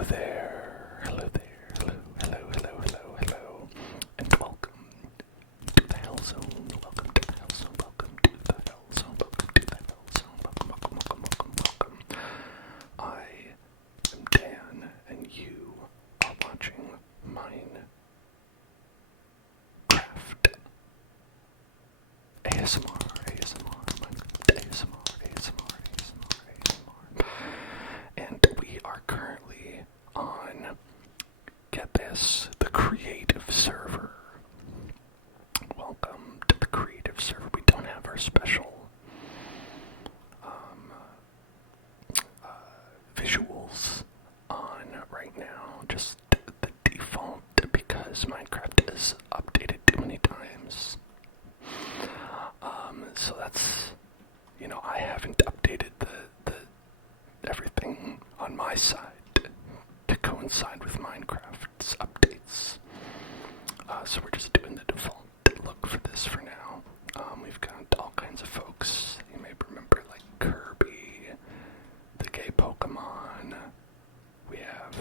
Hello there, hello, and welcome to the Hell Zone, welcome to the Hell Zone, welcome to the Hell Zone, welcome to the Hell Zone, welcome. I am Dan, and you are watching Minecraft ASMR. And we are currently on, get this, the creative server. Welcome to the creative server. We don't have our special visuals on right now, just the default, because Minecraft is updated too many times. So that's, I haven't updated the everything on my side to coincide with Minecraft's updates. So we're just doing the default look for this for now. We've got all kinds of folks. You may remember, like Kirby, the gay Pokemon. We have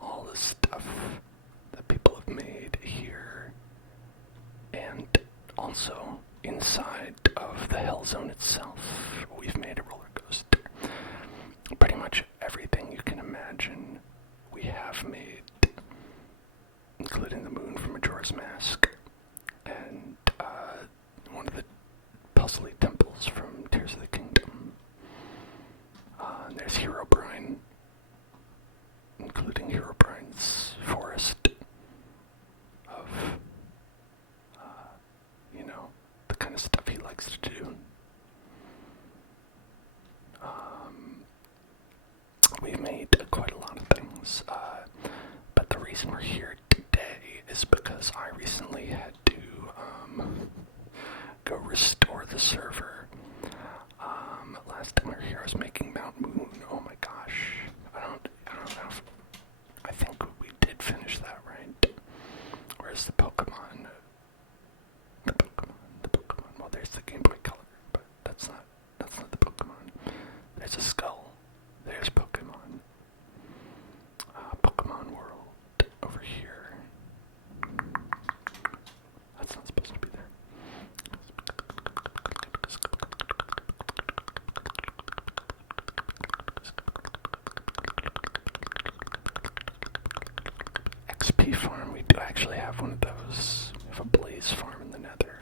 all the stuff that people have made here. And also, inside of the Hell Zone itself, we've made a roller coaster. Pretty much everything you can imagine we have made, including the moon from Majora's Mask, and one of the puzzly temples from Tears of the Kingdom. And there's Herobrine, including Herobrine's forest of, the kind of stuff he likes to do. We've made quite a lot of things, but the reason we're here today is because I recently had to go restore the server. Last time we were here, I was making Mount Moon. Oh my gosh, I don't know if, I think we did finish that, right? Where's the Pokemon? The Pokemon. Well, there's the Game Boy Color, but that's not the Pokemon. There's a skull. There's Pokemon. Pokemon World over here. That's not supposed to be there. XP farm. We do actually have one of those. We have a blaze farm in the nether.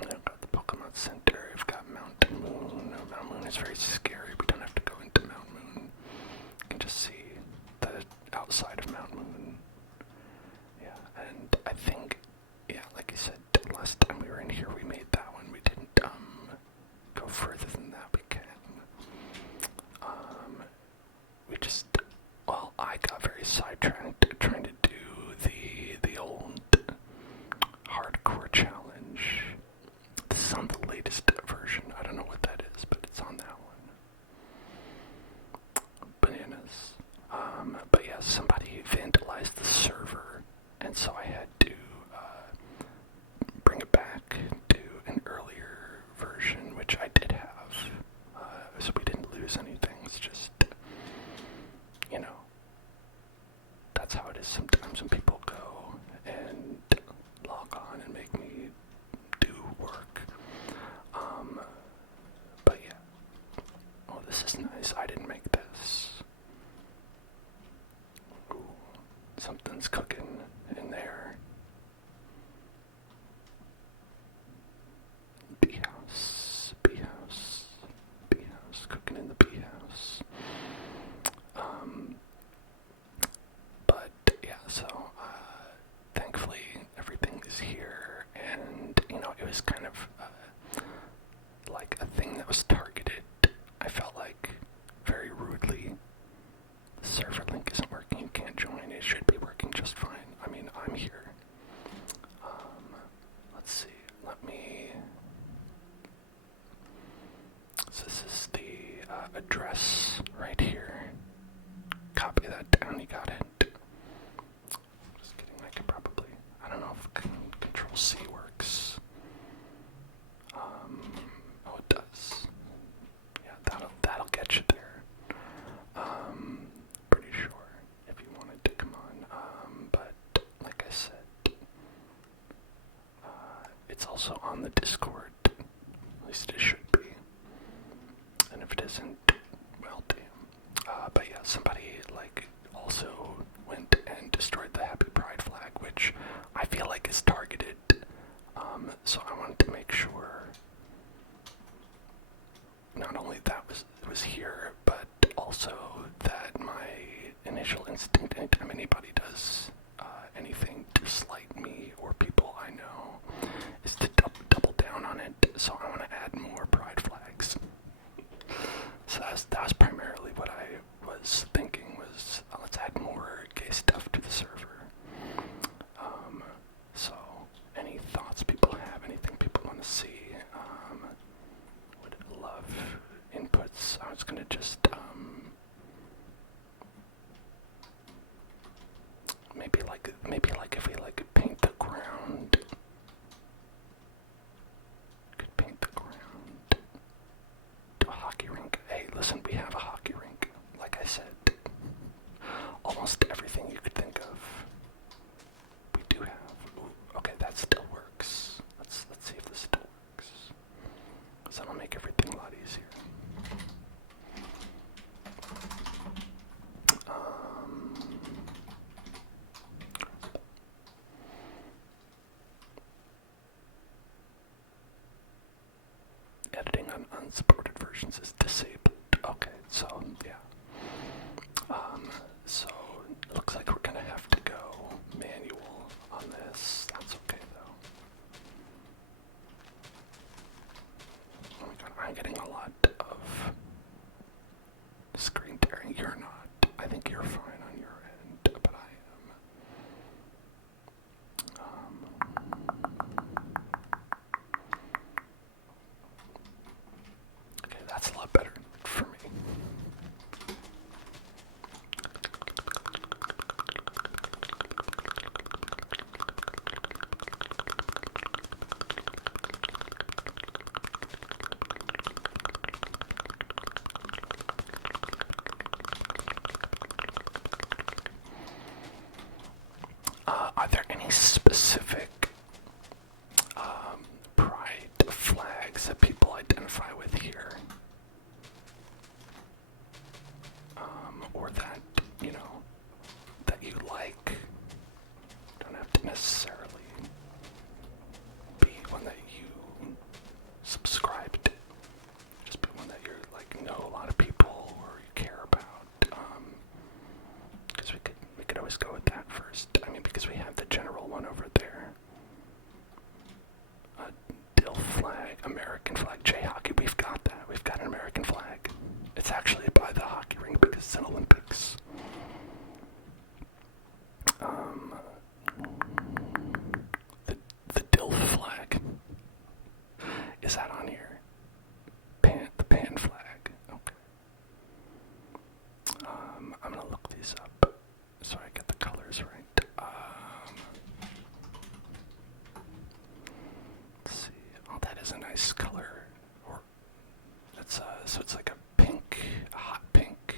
I've got the Pokemon Center. I've got Mount Moon. Mount Moon is very scary. We don't have to go into Mount Moon. You can just see the outside of Mount Moon. Yeah, and I think, like I said, last time we were in here, we made that one. We didn't go further than that. We can. I got very sidetracked trying to do the old hardcore challenge. This is on the latest version. I don't know what that is, but it's on that one. Bananas. But yeah, somebody vandalized the server, and so I had to bring it back to an earlier version, which I did have. So we didn't lose anything. It's just, that's how it is sometimes when people go and log on and make me do work. But yeah. Oh, this is nice. I didn't make this. Ooh, something's cooking in there. Bee house, cooking in the bee house. But yeah, so thankfully everything is here, and it was kind of like a thing that was targeted. I felt like very rudely. The server link isn't working. You can't join. It should be working just fine. I mean, I'm here. Let's see. So this is the address right here. Copy that down. You got it. Just kidding. I could probably. I don't know if Control C works. Oh, it does. Yeah, that'll not only that was here, but also that my initial instinct anytime anybody does anything to slight me or people I know is to double down on it. So I want to add more pride flags. So that was primarily what I was thinking was, let's add more gay stuff to the server. So any thoughts people have, anything people want to see, would love inputs. I was gonna just maybe like if we like paint the ground, could paint the ground, do a hockey rink. Hey, listen, we have a hockey rink. Like I said, almost everything you could think of, we do have. Ooh, okay, that still works. Let's see if this still works. So that'll make everything a lot easier. Editing on unsupported versions is disabled. Okay, so yeah. So it looks like we're gonna have to go manual on this. That's okay though. Oh my god, I'm getting a lot of screen tearing. You're not. I think you're fine on your end, but I am. Okay, that's a lot better for me. Are there any specific pride flags that people identify with here? Or that, you know, that you like? Don't have to necessarily be one that you subscribe to. Just be one that you're like know a lot of people or you care about. Because we could always go with that first. I mean, because we have the general one over there. Dill flag, American flag, J-hockey. We've got that. We've got an American flag. It's actually by the hockey rink because it's an Olympics. The dill flag. Is that on here? The pan flag. Okay. I'm gonna look these up so I get the colors right. Let's see. Oh, that is a nice color. Or it's so it's like a pink, a hot pink,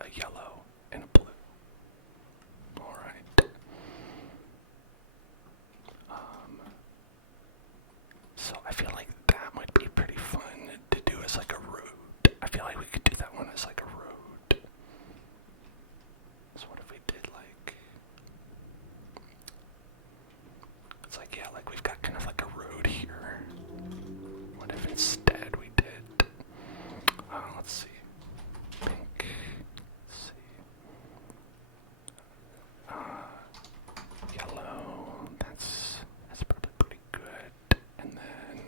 a yellow, and a blue. All right. So I feel like that might be pretty fun to do as like a road. I feel like we could do that one as like a road. So what if we did like, it's like, yeah, like we've got kind of like a road here. What if instead we did, let's see, pink, let's see, yellow, that's probably pretty good. And then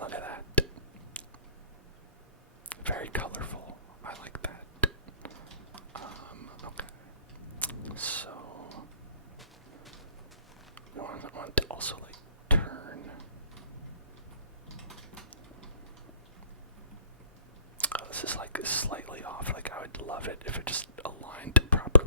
Look at that. Very colorful. I like that. Okay. So we want to also like turn. Oh, this is like slightly off. Like I would love it if it just aligned properly.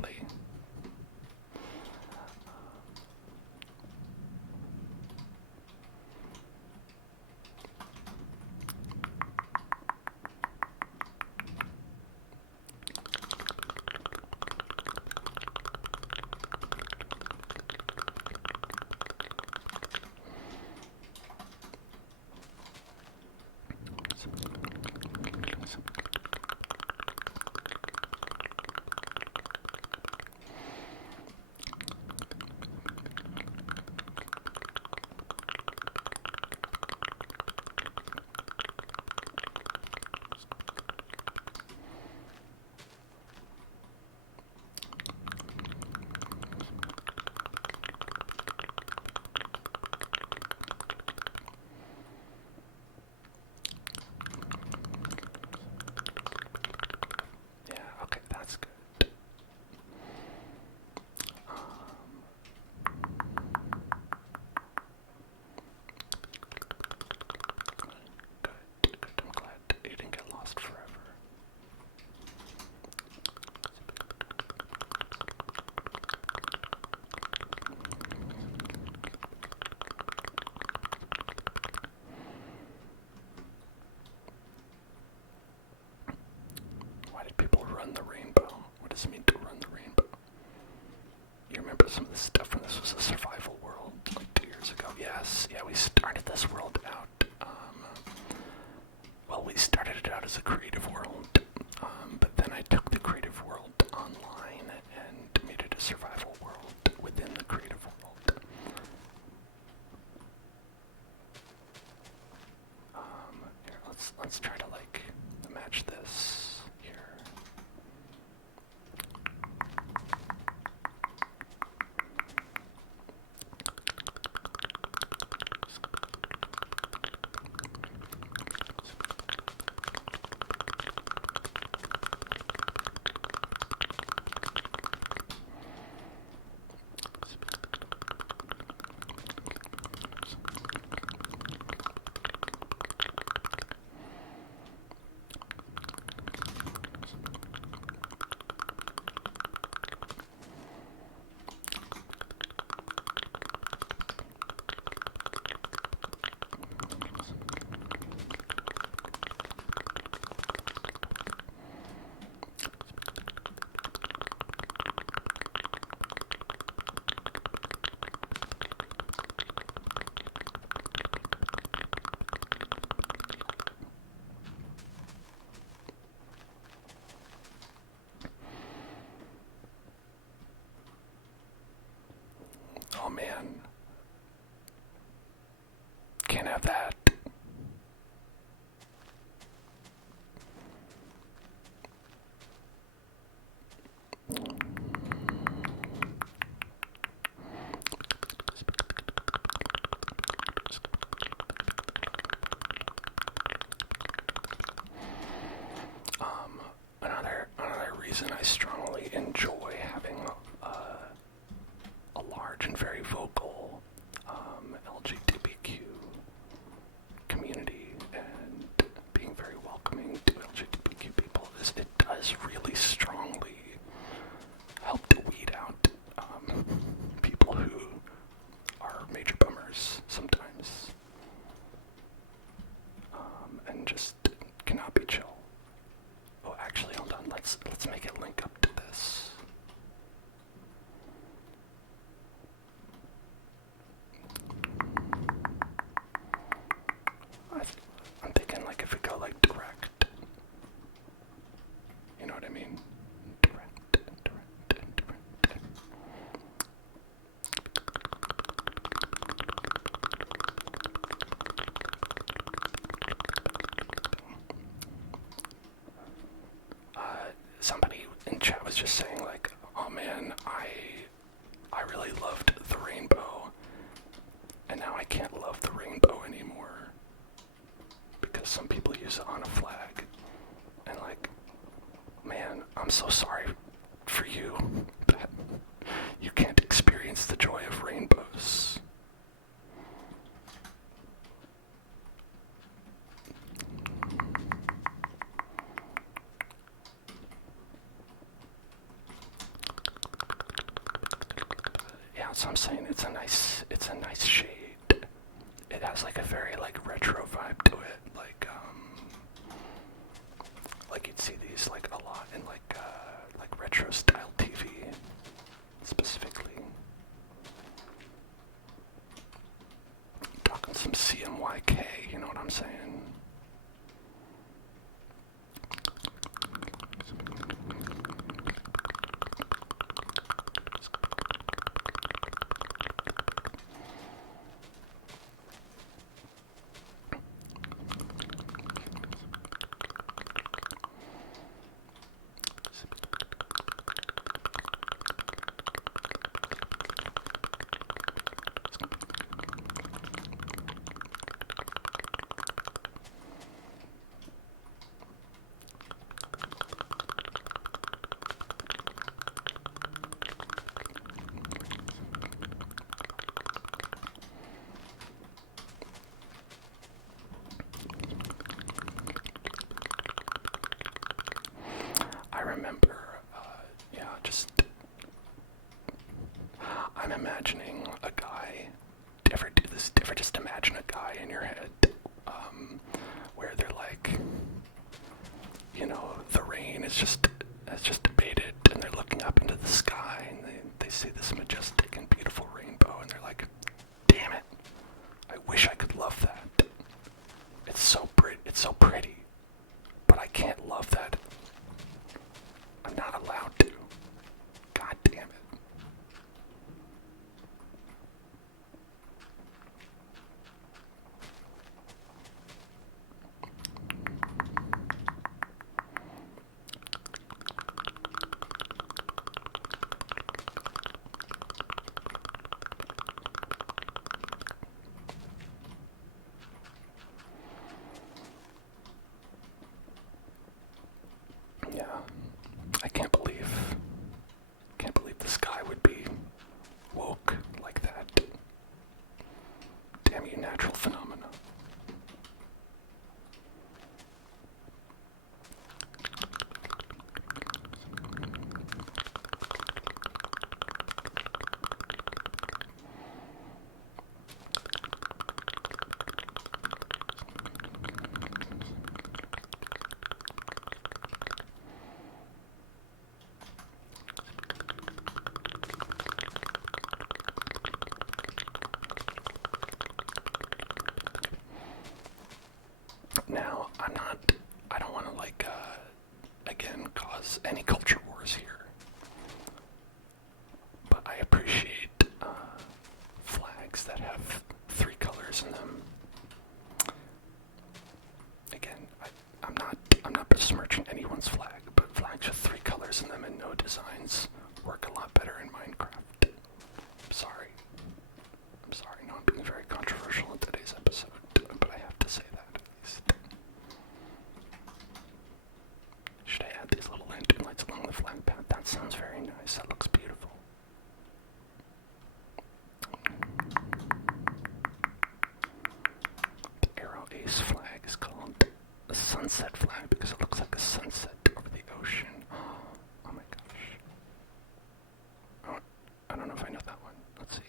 People run the rainbow. What does it mean to run the rainbow? You remember some of this stuff when this was a survival world, like 2 years ago? Yes, yeah, we started this world out. Well, we started it out as a creative world, but then I took the creative world online and made it a survival world within the creative world. Here, let's try to like match this. Oh man, can't have that. Another reason I strongly enjoy having a large and very vocal LGBTQ community and being very welcoming to LGBTQ people is it does really strongly help to weed out people who are major bummers sometimes and just cannot be chill. Oh, actually, hold on. Let's make it link up to this. I'm thinking like if we go like direct, you know what I mean? Direct. Somebody in chat was just saying like, oh man, I really loved the rainbow, and now I can't love the rainbow anymore. because some people use it on a flag. And like, man, I'm so sorry for you that you can't experience the joy of rainbows. Yeah, so I'm saying it's a nice shade. It has like a very like retro vibe to it, like you'd see these like a lot in like retro style TV specifically. Talking some CMYK, you know what I'm saying? I remember, I'm imagining a guy. Ever do this? Ever just imagine a guy in your head, where they're like, the rain has just abated, and they're looking up into the sky, and they see this majestic and beautiful rainbow, and they're like, damn it, I wish I could love that. It's so pretty, but I can't love that. I'm not allowed to. God damn it. Yeah, I can't believe the sky would be woke like that. Damn you, natural phenomena. Now, I don't want to again, cause any culture wars here. But I appreciate, flags that have 3 colors in them. Again, I'm not besmirching anyone's flag, but flags with 3 colors in them and no designs work a lot better in Minecraft. I'm sorry. No, I'm being very controversial in today's episode, but I have to say that at least. Should I add these little lantern lights along the flag path? That sounds very nice. That looks beautiful. The Arrow Ace flag is called a sunset flag because it looks like a sunset over the ocean. Oh my gosh. Oh, I don't know if I know that one. Let's see.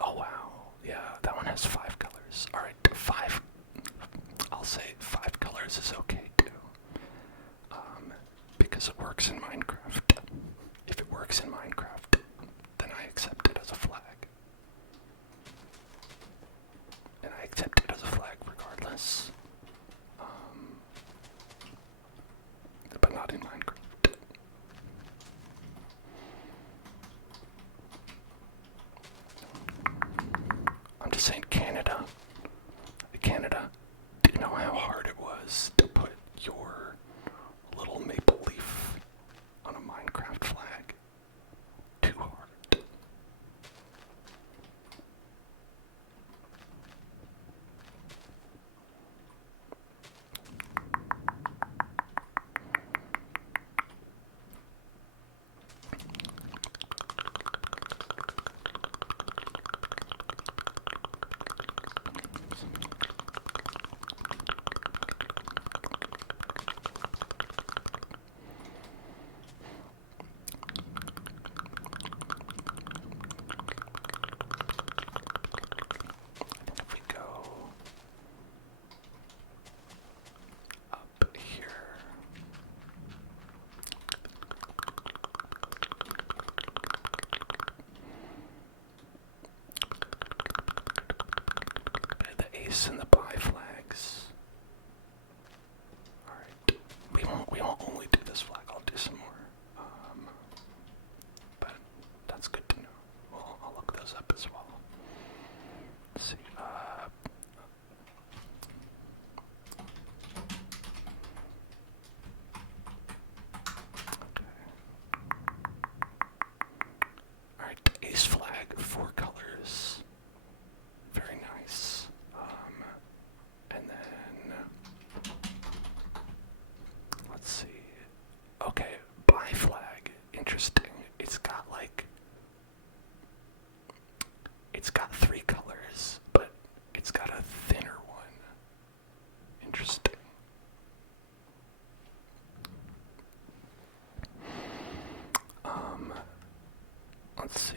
Oh wow. Yeah, that one has 5 colors. Alright, 5. I'll say 5 colors is okay too. Because it works in Minecraft. If it works in Minecraft, then I accept it as a flag. And I accept it as a flag regardless. But not in Minecraft. I'm just saying, Canada, do you know how hard it was to put your little maple leaf on a Minecraft flag? Too hard. ace and the buy flags. Alright. We won't only do this flag, I'll do some more. But that's good to know. Well, I'll look those up as well. Let's see. Alright, ace flag, 4 colors. Very nice. And then let's see. Okay, buy flag. Interesting. It's got 3 colors, but it's got a thinner one. Interesting. Let's see.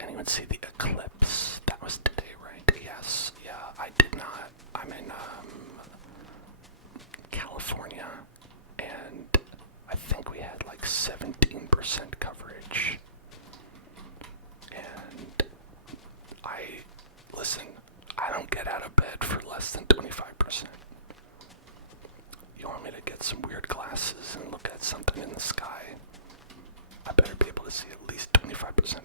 Anyone see the eclipse? That was today, right? Yes. Yeah, I did not. I'm in California, and I think we had like 17% coverage. And listen, I don't get out of bed for less than 25%. You want me to get some weird glasses and look at something in the sky? I better be able to see at least 25% of it.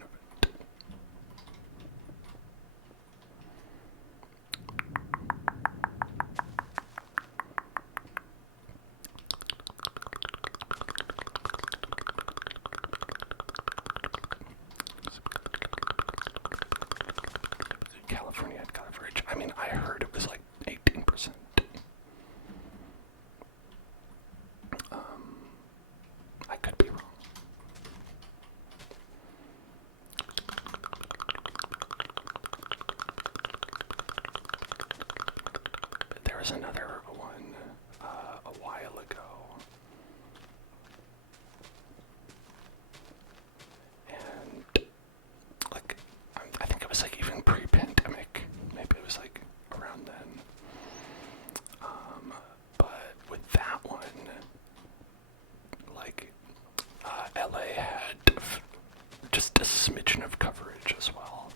California had coverage. I mean, I heard it was like 18%. I could be wrong. There was another one a while ago. And like, I think it was like even pre-pandemic. Maybe it was like around then. But with that one, like, LA had just a smidgen of coverage as well.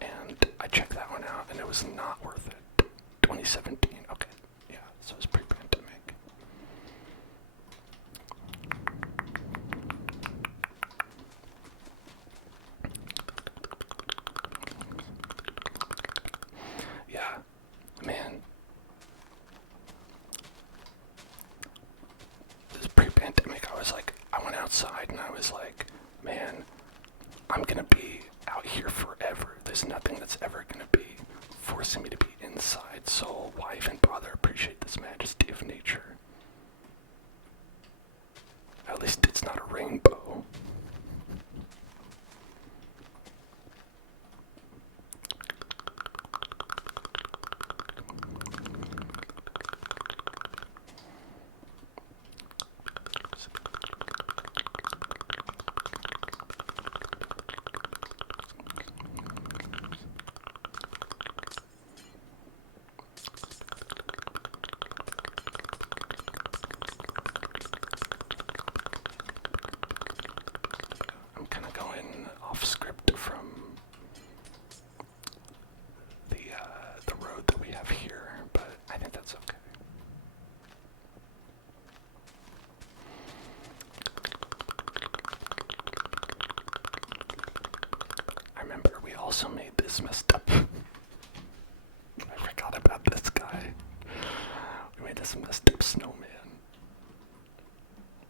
And I checked that one out, and it was not worth it. 2017, okay. Yeah, so it was pre-pandemic. Yeah, man. This pre-pandemic, I went outside and I was like, man, I'm gonna be out here forever. There's nothing that's ever gonna be forcing me to be inside, so why even bother? Appreciate this majesty of nature. At least it's not a rainbow. I'm kind of going off script from the road that we have here, but I think that's okay. I remember we also made this messed up. I forgot about this guy. We made this messed up snowman.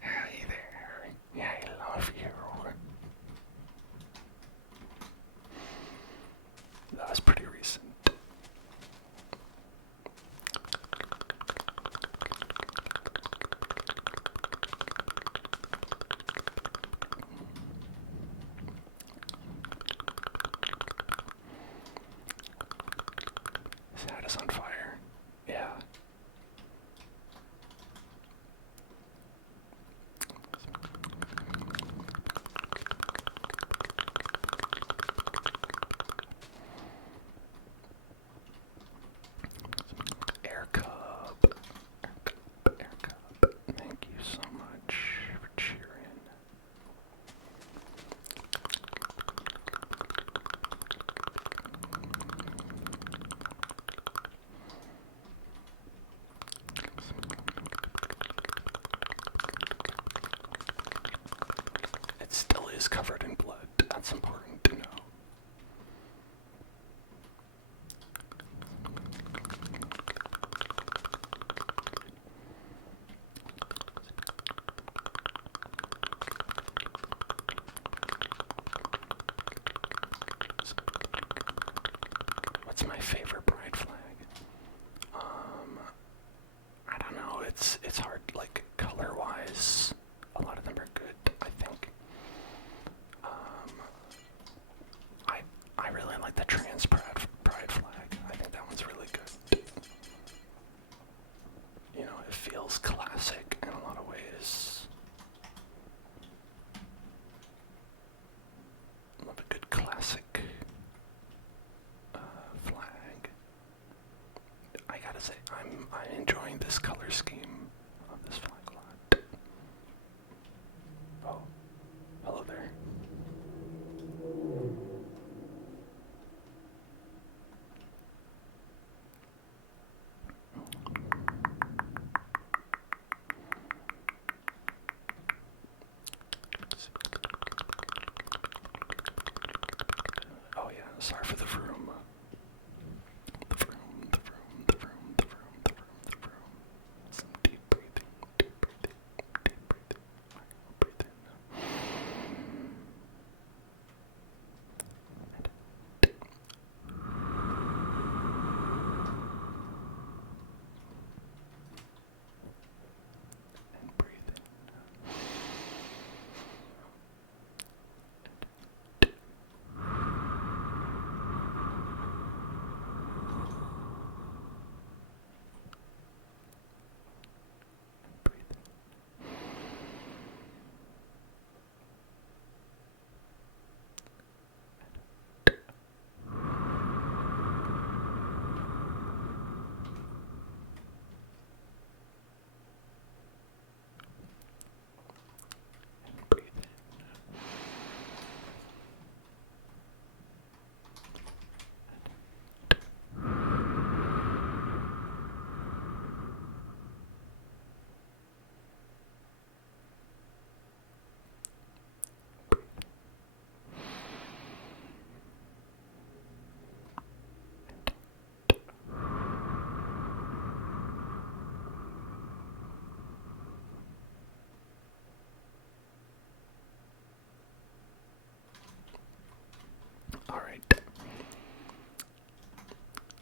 Hey there. Yeah, I love you. That was pretty recent. His hat is on fire. Yeah. is covered in blood. That's important to know. What's my favorite pride flag? I don't know. It's hard. Like color-wise, a lot of them are good. I think. I really like the trans pride flag. I think that one's really good. You know, it feels classic in a lot of ways. Love a good classic flag. I gotta say, I'm enjoying this color scheme of this flag a lot. Oh, hello there. Oh yeah, sorry for the vroom. The vroom, the vroom, the vroom, the vroom, the vroom, the vroom. Some deep breathing, deep breathing, deep breathing. Breathe in. And breathe in. Breathe in. And breathe in. All right.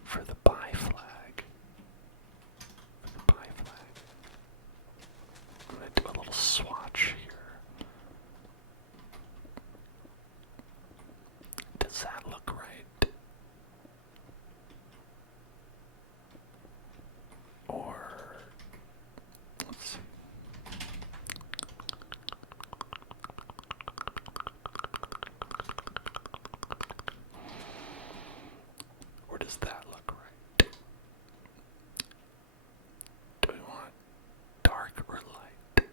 For the buy flag, I'm gonna do a little swatch here. Does that look right? Or let's see. Or does that look right? Do we want dark or light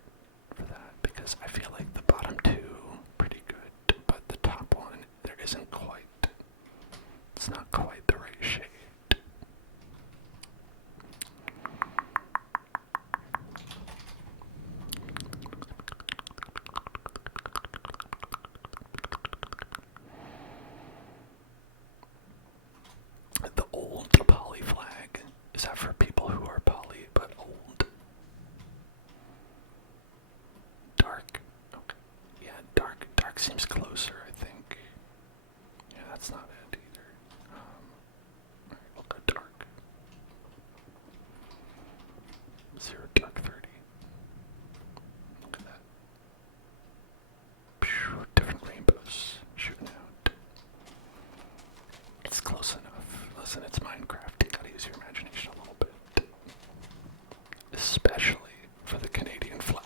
for that? Because I feel like the bottom two pretty good, but the top one there isn't quite. It's not quite the right shade. The old poly flag, is that for people who are poly but old? Dark. Okay. Yeah, dark seems closer, I think. Yeah, that's not it either. Alright, we'll go dark. 0 dark 30. Look at that. Phew, different rainbows shooting out. It's close enough. Listen, it's Minecraft. You gotta use your imagination a little bit. Especially for the Canadian flag.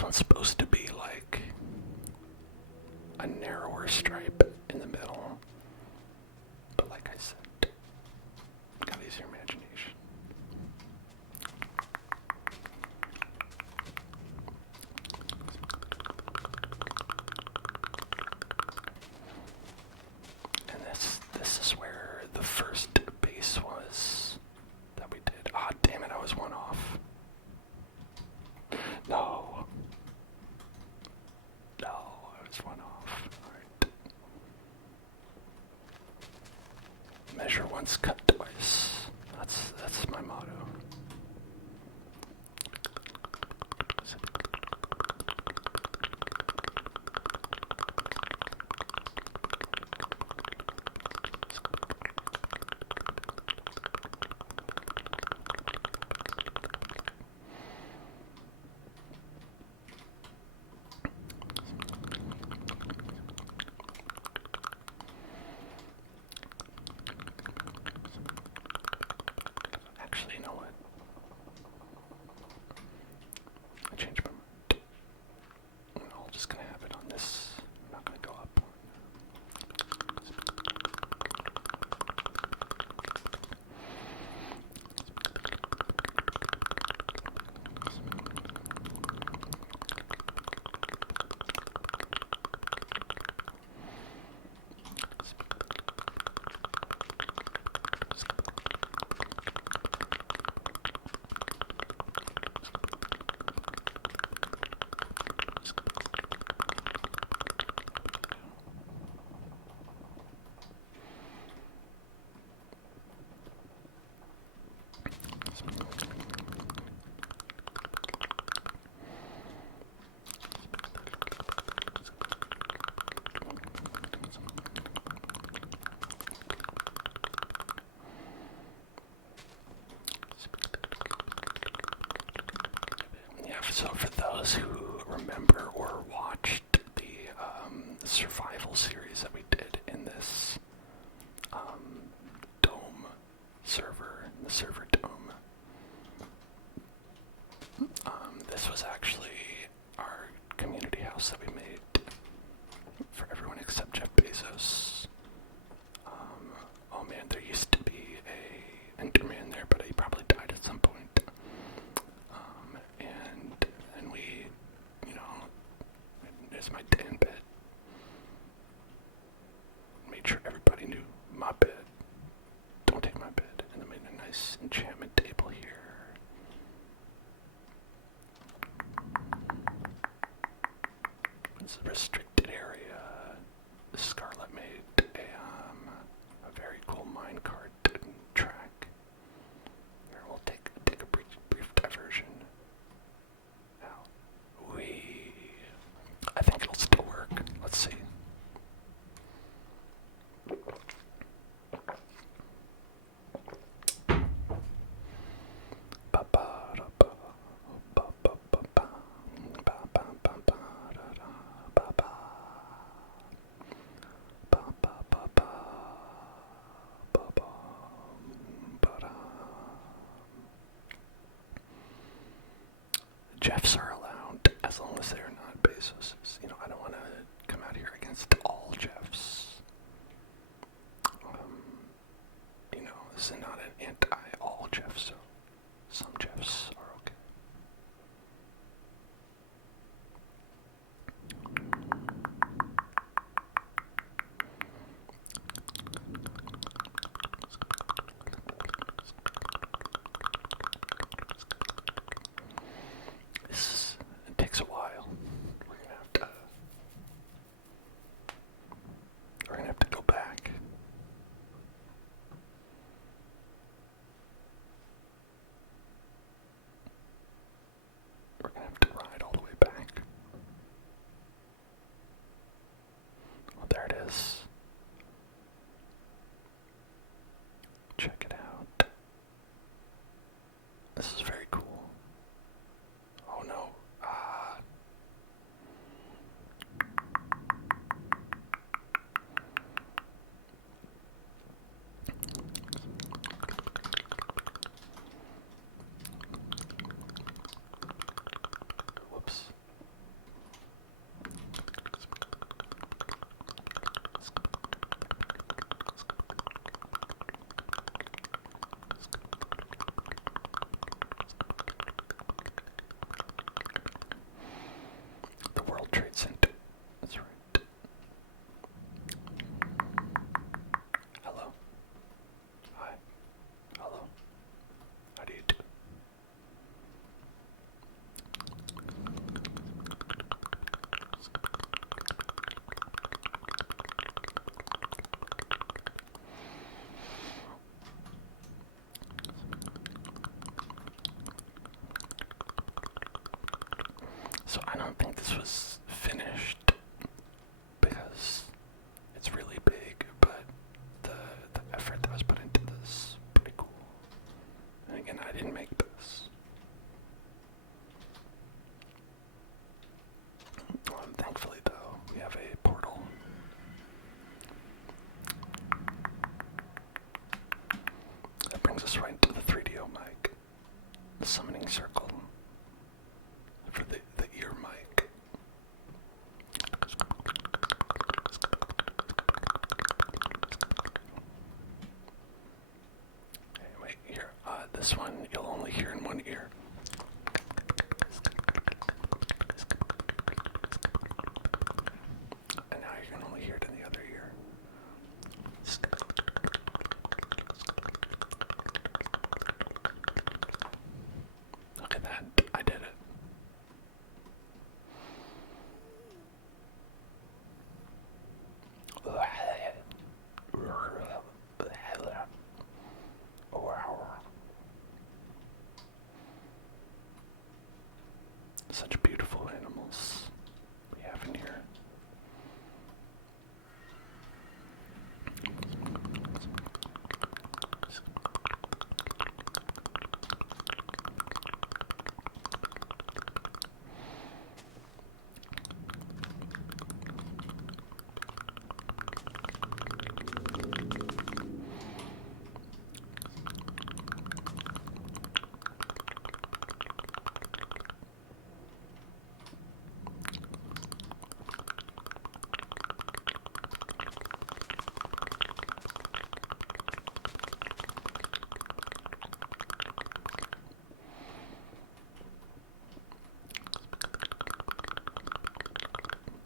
this one's supposed to be like a narrower stripe in the middle. But like I said, gotta use your imagination. And this is where the first base was that we did. Ah, damn it, I was one off. No. No, I was one off. Alright. Measure once, cut twice. That's my motto. Actually, you know what? I changed my mind. I'm just gonna have it on this. I'm not gonna go up. Yeah, so for those who remember or watched the survival series that we did in this dome server, the server dome, this was actually our community house that we made for everyone except Jeff Bezos. Oh man, there used to be a Enderman there, but he probably died at some point. And then we, there's my den bed. Made sure everybody knew my bed. Don't take my bed. And then made a nice enchantment table here. It's a restricted area. Scarlet made a very cool minecart track. Here, we'll take a brief diversion. Now, I think it'll still work. Let's see. Jeffs are allowed as long as they're not Bezos. I don't want to come out here against all Jeffs. This is not an anti-all Jeff, so some Jeffs are okay. It takes a while. We're gonna have to go back. We're gonna have to ride all the way back. Well, there it is. Check it out. This is very cool. Oh no. Whoops. don't think this was finished because it's really big, but the effort that was put into this is pretty cool. And again, I didn't make this. Thankfully, though, we have a portal. That brings us right into the 3DO mic, the summoning circle for the ear mic. Wait, here, this one you'll only hear in one ear. And now you can only hear it in the other ear. Look at that, I did it. Such beautiful animals we have in here.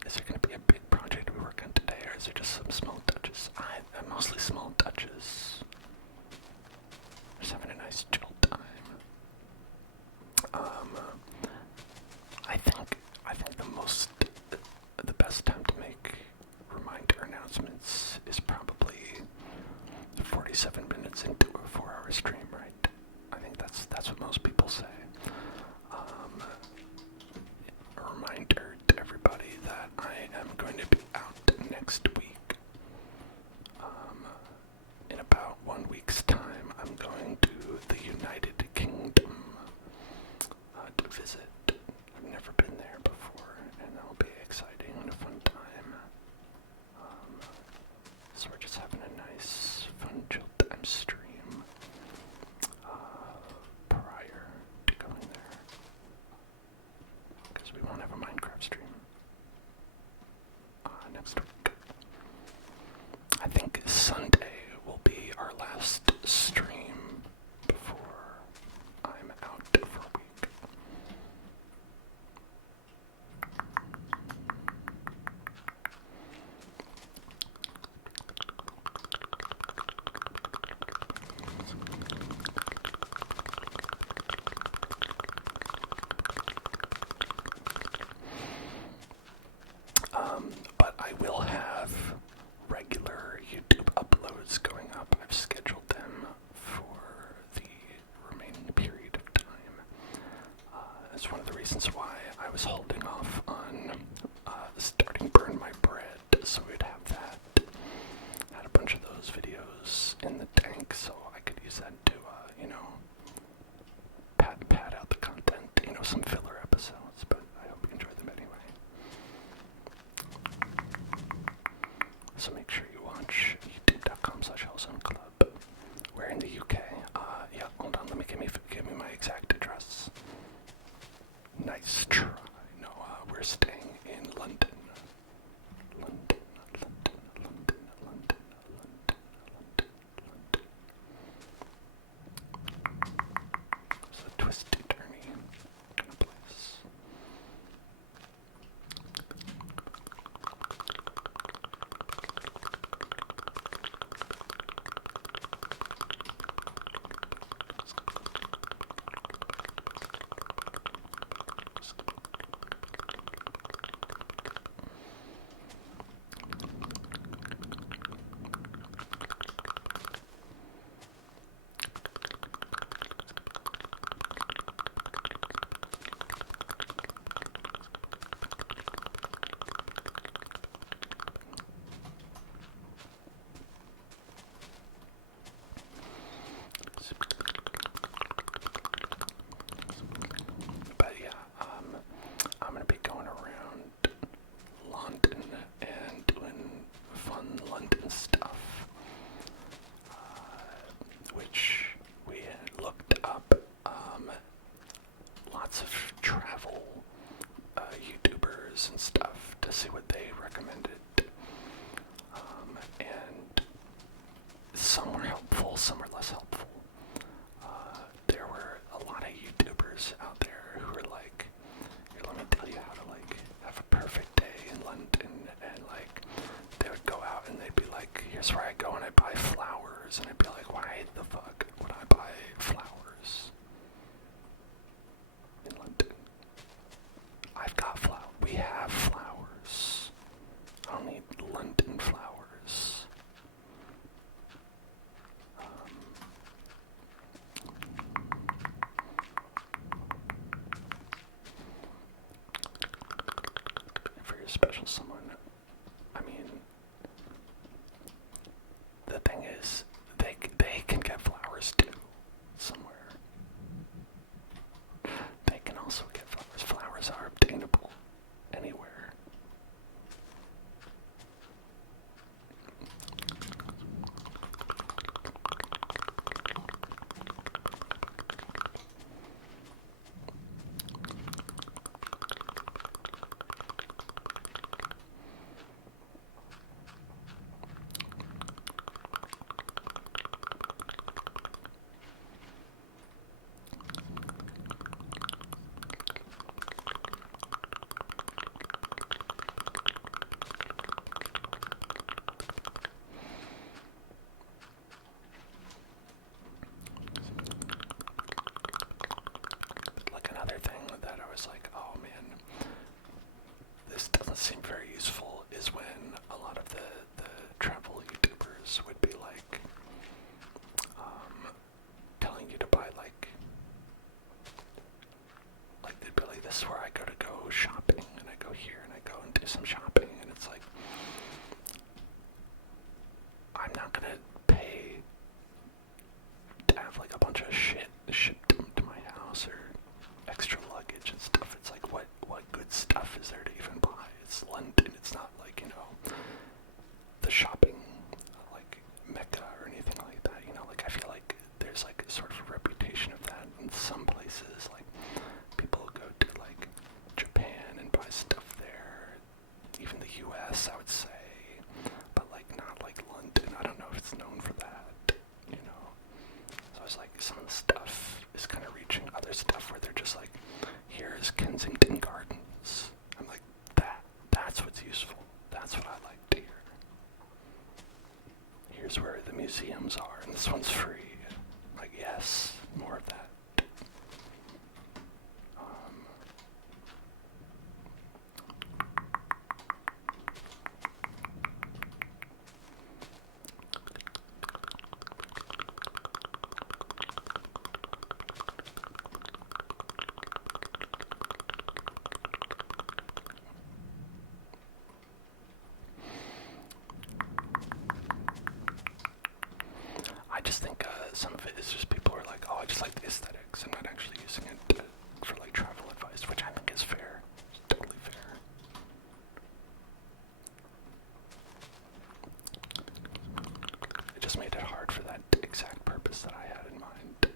Is there going to be a big project we work on today, or is there just some small touches? Mostly small touches. Just having a nice chill time. I think the best time to make reminder announcements is probably 47 minutes into a 4-hour stream, right? I think that's what most people say. A reminder to everybody that I am going to be out next week. In about 1 week's time, I'm going to the United Kingdom to visit. I've never been there before, and that'll be exciting and a fun time. So we're just having a nice, fun, chill time stream prior to going there, because we won't have a Minecraft stream next week. I think Sunday will be our last stream before I'm out for a week. But I will have regular YouTube uploads going up. I've scheduled them for the remaining period of time. That's one of the reasons why I was holding off on starting Burn My Bread, so we'd have that. Had a bunch of those videos in the tank, so I could use that to, pad out the content, some filler episodes, but I hope you enjoy them anyway. So make sure you watch youtube.com/hellzoneclub. We're in the UK. Yeah, hold on, let me give me my exact address. Nice try. No, we're listeners out there who are like, here, let me tell you how to like have a perfect day in London, and like they would go out and they'd be like, here's where I go and I buy flowers, and I'd be like, why the fuck would I buy flowers in London? I've got flowers. We have flowers. I don't need London flowers. For your special someone, I mean, the thing is, they can get flowers too, somewhere. They can also get flowers. Flowers are obtainable anywhere. Another thing that I was like, oh man, this doesn't seem very useful, is when a lot of the travel YouTubers would be like, telling you to buy like they'd be like, this is where I go shopping, and I go here and I go and do some shopping, and it's like, I'm not gonna pay to have like a bunch of shit shipped to my house or extra luggage and stuff. It's like, what good stuff is there to even buy? It's London. It's not like, you know, the shopping like mecca or anything like that. You know, like I feel like there's like sort of a reputation of that in some places. Like people go to like Japan and buy stuff there, even the U.S. I would say, but like not like London. I don't know if it's known for that. You know, so I was like, some of the stuff is kind of reaching other stuff where they're just like, here's Kensington Gardens. I'm like, that's what's useful. That's what I like to hear. Here's where the museums are, and this one's free. Like, yes, more of that. I just think some of it is just people are like, oh, I just like the aesthetics. I'm not actually using it for like travel advice, which I think is fair. It's totally fair. It just made it hard for that exact purpose that I had in mind.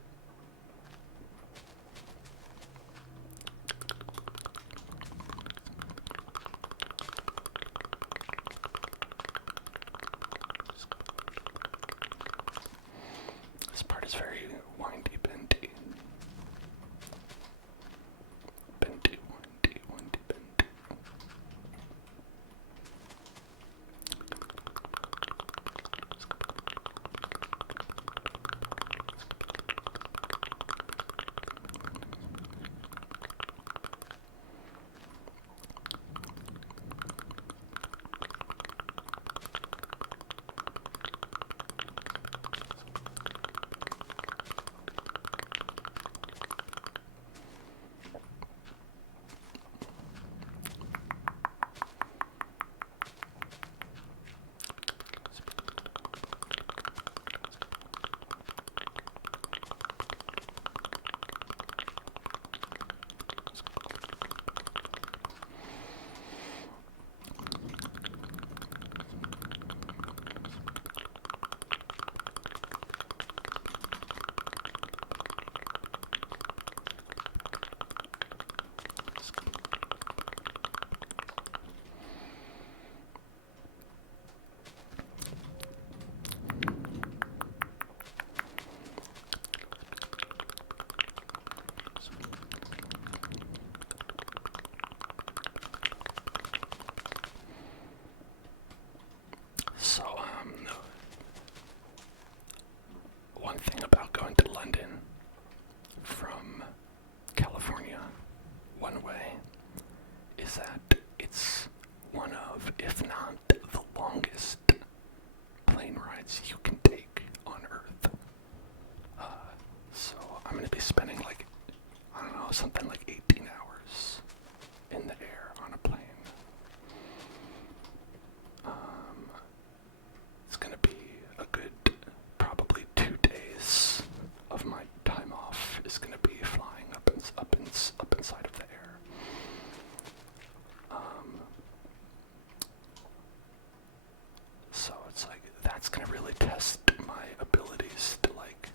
This part is very windy, bendy. something like 18 hours in the air on a plane. It's going to be a good, probably 2 days of my time off is going to be flying up inside of the air. So it's like, that's going to really test my abilities to like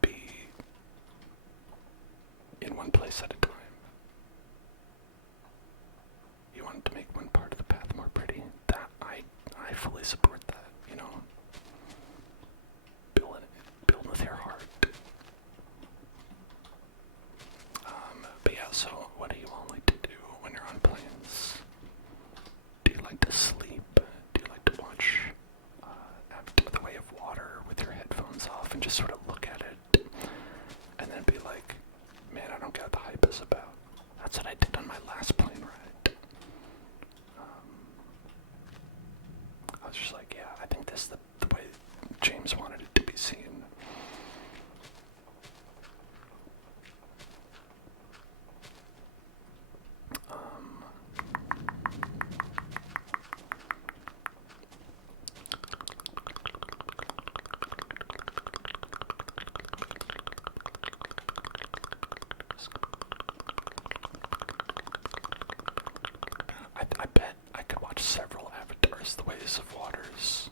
be in one place at a time. You want to make one part of the path more pretty? That I fully support that, you know. Build with your heart. But yeah, so what do you all like to do when you're on planes? Do you like to sleep? Do you like to watch The Way of Water with your headphones off and just sort of look at it and then be like, man, I don't get what the hype is about. That's what I did on my last plane ride. I was just like, yeah, I think this is the way James wanted it to be seen. I bet I could watch several Avatars, The Ways of Waters,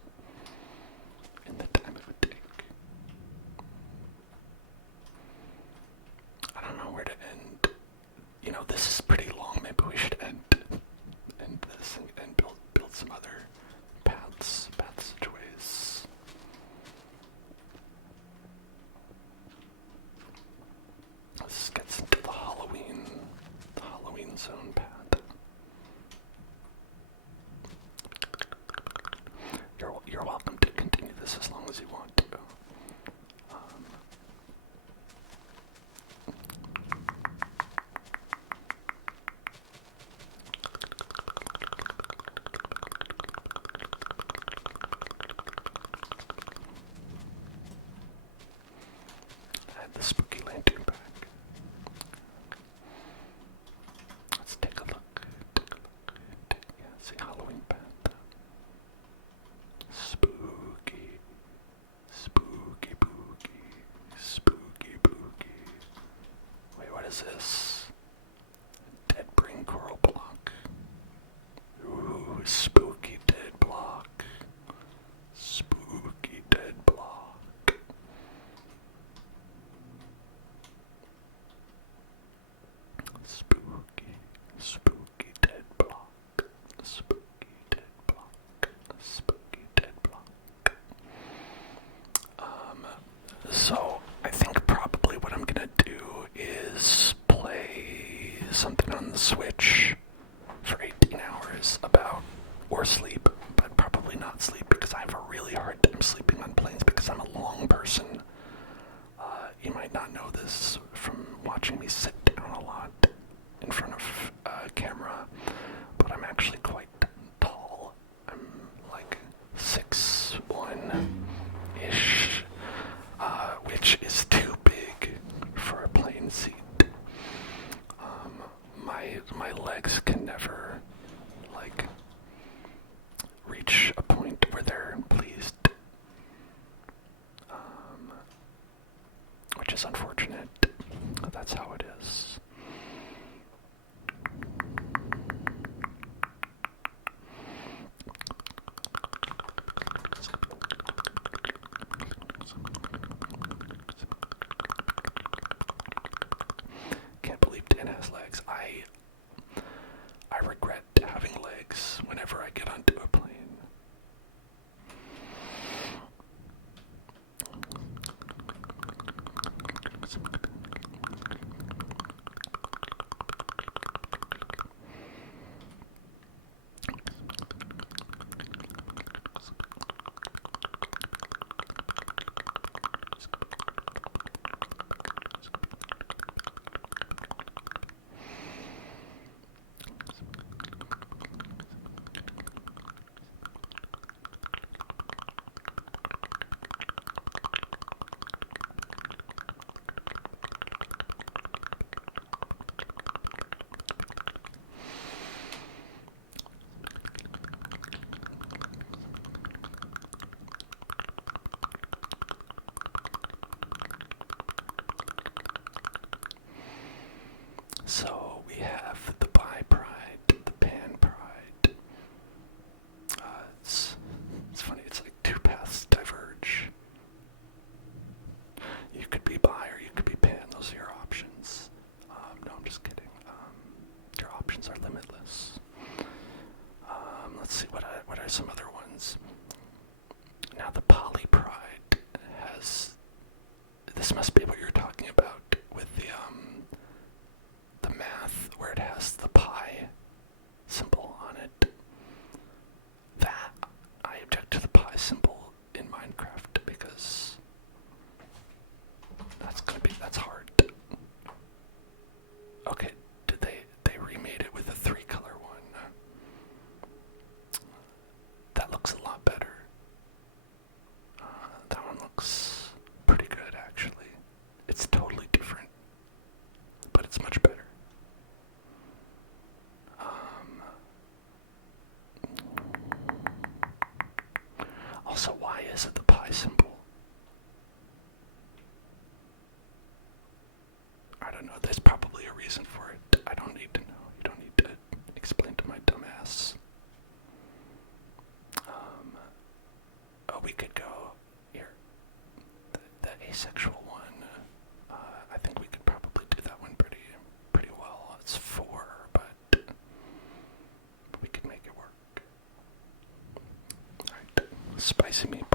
in the time it would take. I don't know where to end. You know, this is pretty long. Maybe we should end this and build some other paths ways. This gets into the Halloween zone path. You're welcome to continue this as long as you want to. Add the spooky lantern back. Let's take a look. Yeah, see Halloween path. Spooky, spooky, booky, spooky, booky. Wait, what is this? Dead brain coral block. Ooh, spooky dead block. Spooky dead block. Spooky, spooky dead block. Spooky dead block. Spooky dead block. So I think probably what I'm gonna do is play something on the Switch for 18 hours or sleep, but probably not sleep because I have a really hard time sleeping on planes because I'm a long person. You might not know this from watching me sit down a lot in front of a camera, but I'm actually quite tall. I'm like 6'1"-ish, which is too big for a plane seat. My legs can never, like, reach a point where they're pleased, which is unfortunate. That's how it is. Can't believe Dan has legs. I regret having legs whenever I get onto a plane. So we have the pie pride, the pan pride. It's funny, it's like two paths diverge. You could be bi or you could be pan, those are your options. No, I'm just kidding. Your options are limitless. Let's see, what are some other ones? Now the poly pride has, this must be what you're talking about with the math where it has the pi symbol on it. That, I object to the pi symbol in Minecraft because that's hard. Okay, they remade it with a 3-color one. That looks a lot better. That one looks pretty good, actually. It's totally different, but it's much better. Also, why is it the pi symbol? I don't know. There's probably a reason for it. I don't need to know. You don't need to explain to my dumb ass. Oh, we could go here. The asexual one. I think we could probably do that one pretty well. It's 4, but we could make it work. Alright. Spicy meatball.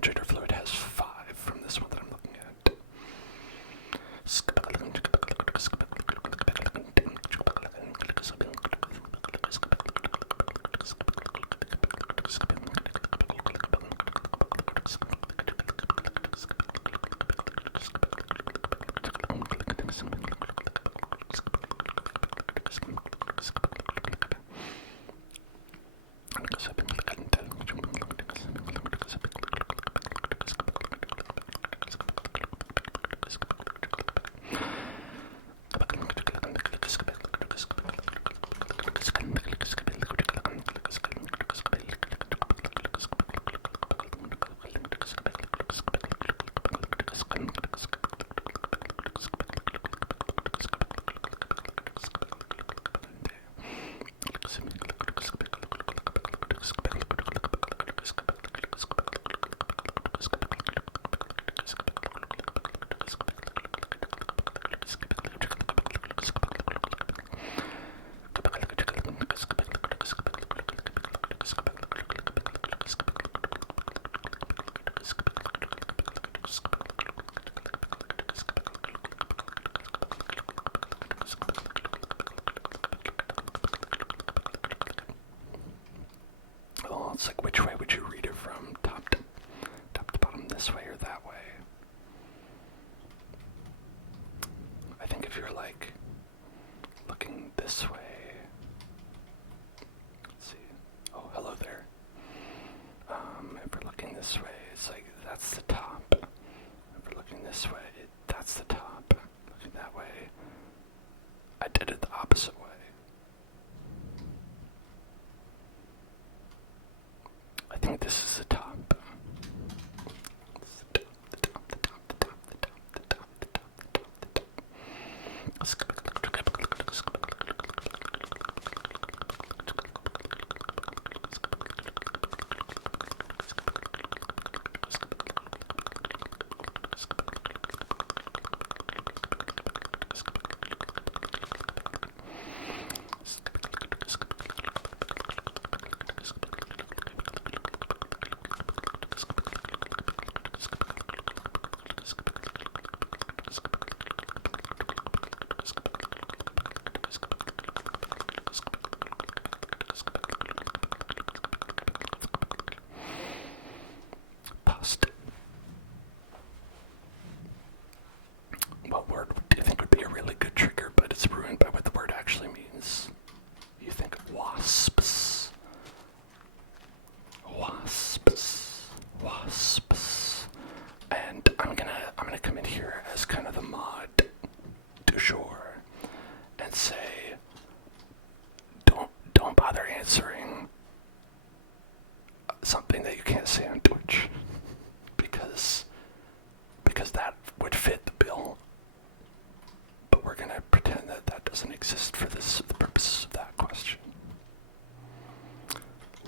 Trader fluid has 5 from this one that I'm looking at. Well, it's like, which way would you read it from? Top to bottom, this way or that way? I think if you're like looking this way, let's see. Oh, hello there. If we're looking this way, it's like that's the top. If we're looking this way, that's the top. Looking that way, I did it the opposite way. I think this is the top. exist for the purposes of that question.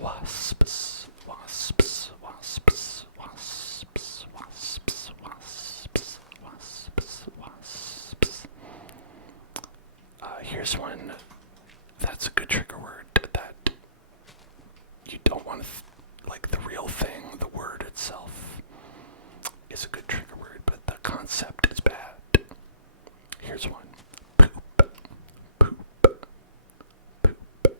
Wasps, wasps, wasps, wasps, wasps, wasps, wasps, wasps. Here's one that's a good trigger word that you don't want to, like the real thing, the word itself is a good trigger word, but the concept is bad. Here's one. Poop. Poop. Poop. Poop. Poop.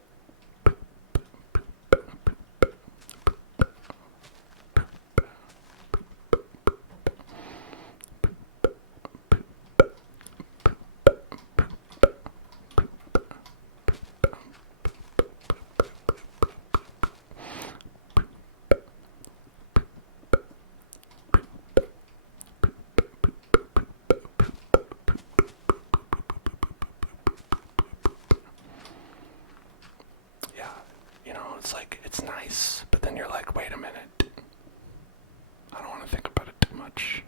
Yeah, you know, it's like, it's nice, but then you're like, wait a minute. I don't want to think about it too much.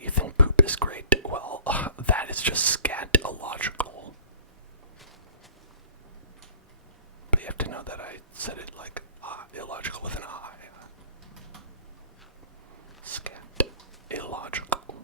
You think poop is great? Well, that is just scant illogical. But you have to know that I said it like illogical with an I. Scant illogical.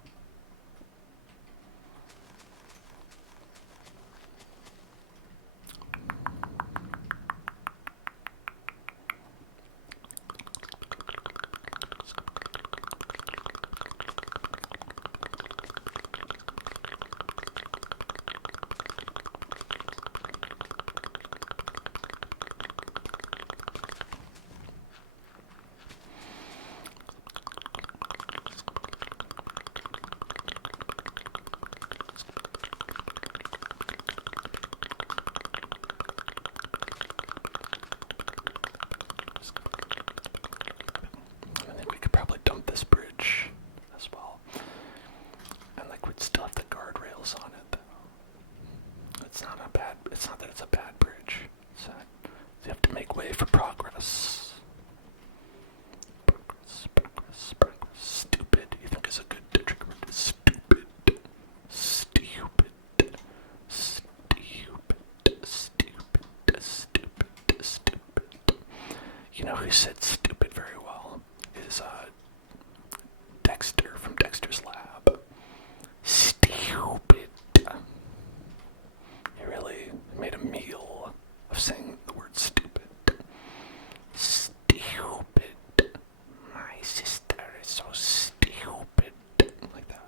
I think we could probably dump this bridge as well. And like we'd still have the guardrails on it though. It's not that it's a bad bridge. It's that you have to make way for progress. Progress. Stupid, you think is a good trigger word. Stupid. Stupid. You know who said stupid very well is Dexter from Dexter's Lab. Stupid. He really made a meal of saying the word stupid. Stupid. My sister is so stupid. Like that.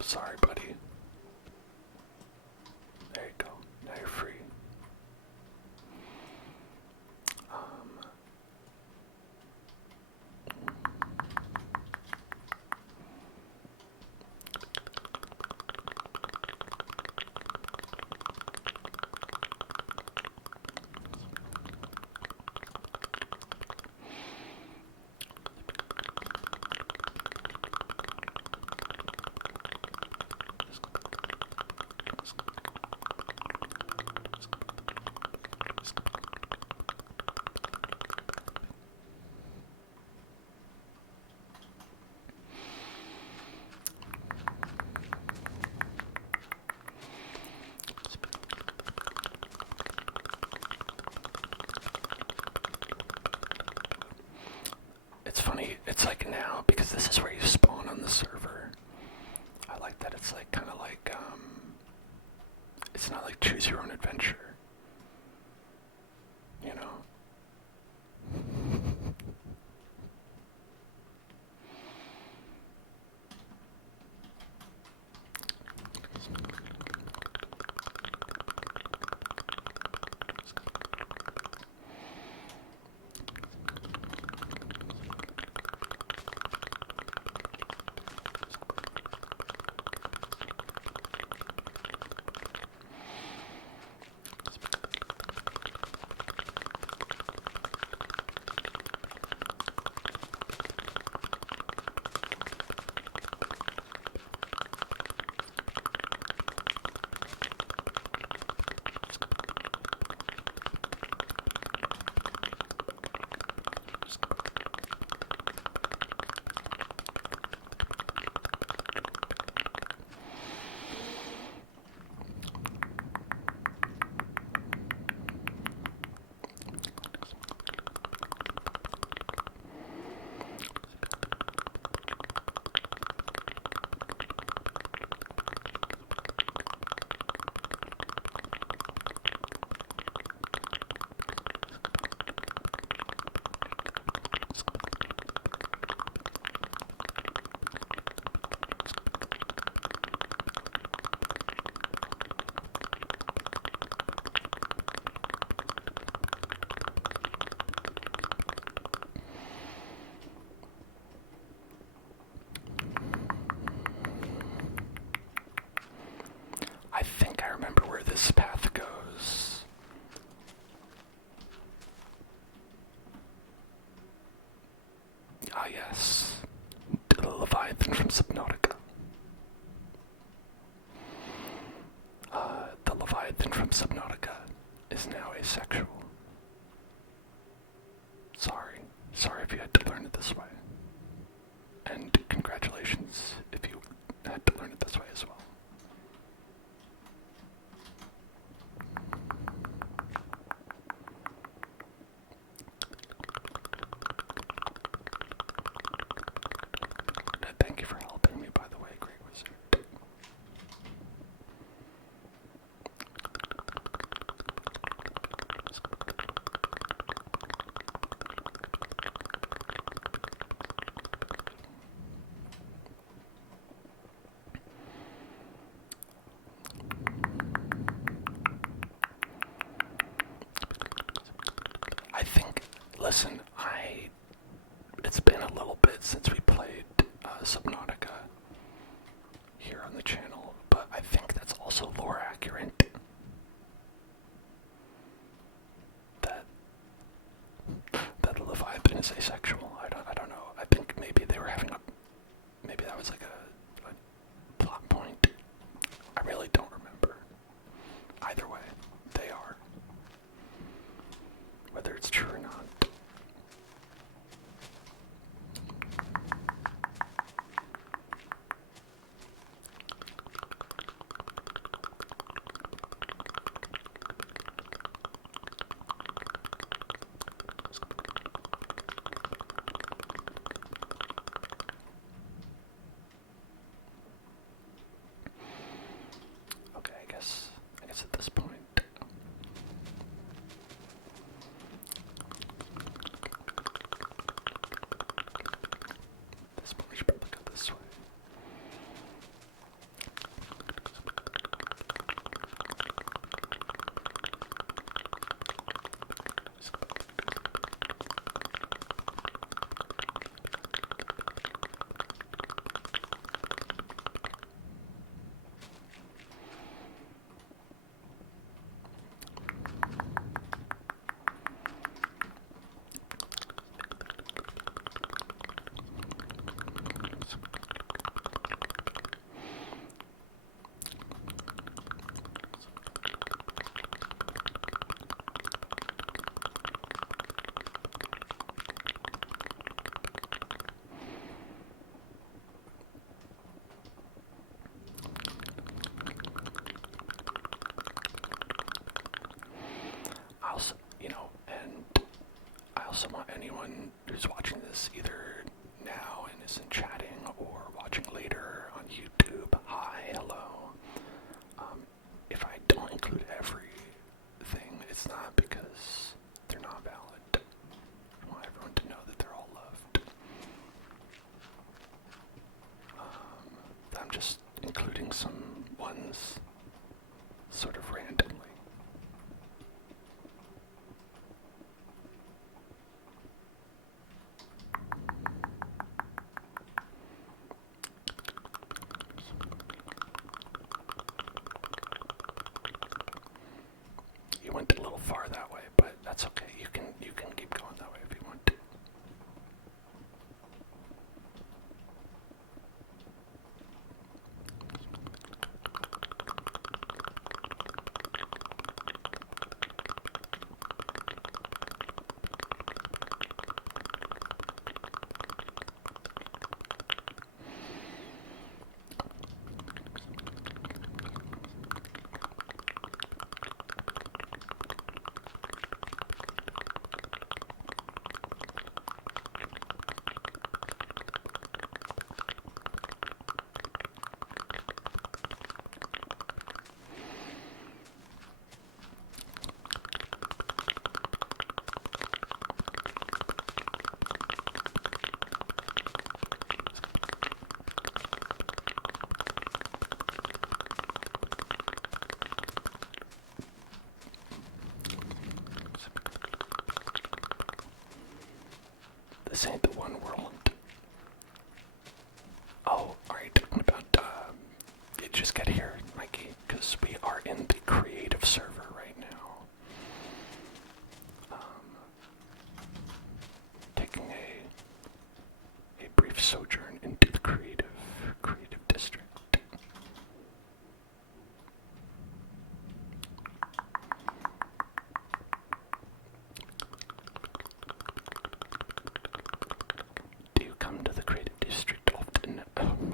Sorry, buddy. There you go. Now you're free. know, because this is where you spawn on the server. I like that it's like kind of like, it's not like choose your own adventure, you know? I think I remember where this path goes. Ah, yes. The Leviathan from Subnautica. The Leviathan from Subnautica is now asexual. Sorry. Sorry if you had to learn it this way. And congratulations if you had to learn it this way as well. Thank you for helping me, by the way, Great Wizard. I think, listen, it's been a little bit since we played Subnautica here on the channel, but I think that's also lore accurate. That the Leviathan is asexual. I don't know. I think maybe they were having maybe that was like a plot point. I really don't remember. Either way, they are. Whether it's true or not. Okay, I guess at this point. We should probably go this way. I also want anyone who's watching this either now and guys and chatting or watching later on YouTube. Hi, hello. If I don't include everything, it's not because they're not valid. I want everyone to know that they're all loved. I'm just including some ones sort of randomly. You went a little far that way, but that's okay. You can keep going that way if you want to. This ain't the one world. Oh, are you talking about, you just get here, Mikey, because we are in the creative server right now. Taking a brief sojourn into the creative district. Do you come to the creative district often?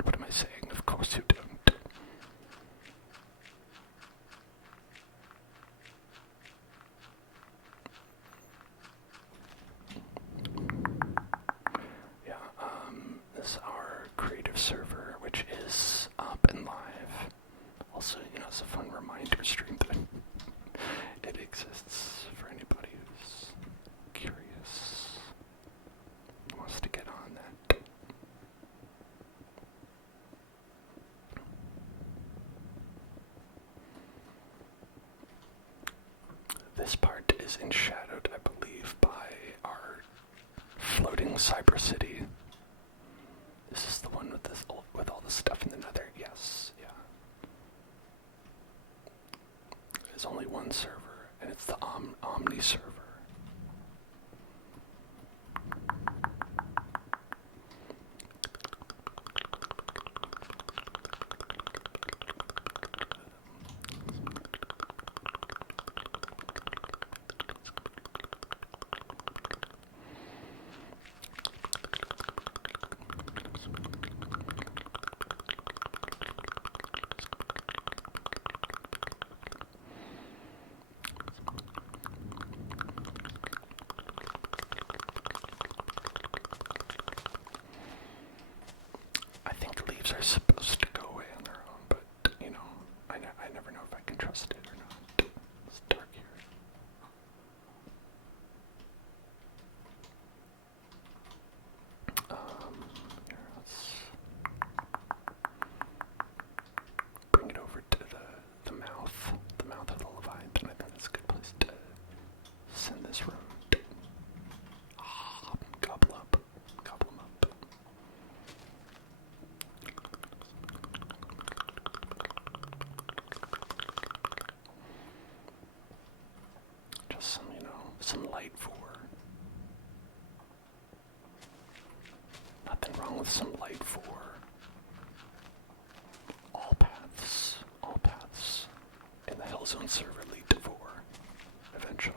What am I saying? Of course you don't. Yeah, this is our creative server, which is up and live. Also, it's a fun reminder stream that it exists for anybody who's curious, wants to get on that. This part is enshadowed, I believe, by our floating cyber city. This is the one with all the stuff in the nether. Yes, yeah. There's only one server, and it's the Omni server. Are supposed to go away on their own, but I never know if I can trust it or not. It's dark here. Here, let's bring it over to the mouth of the Leviathan. I think that's a good place to send this road. Gobble up. Gobble 'em up. Just some light for. Nothing wrong with some light for. All paths in the Hellzone server lead to 4, eventually.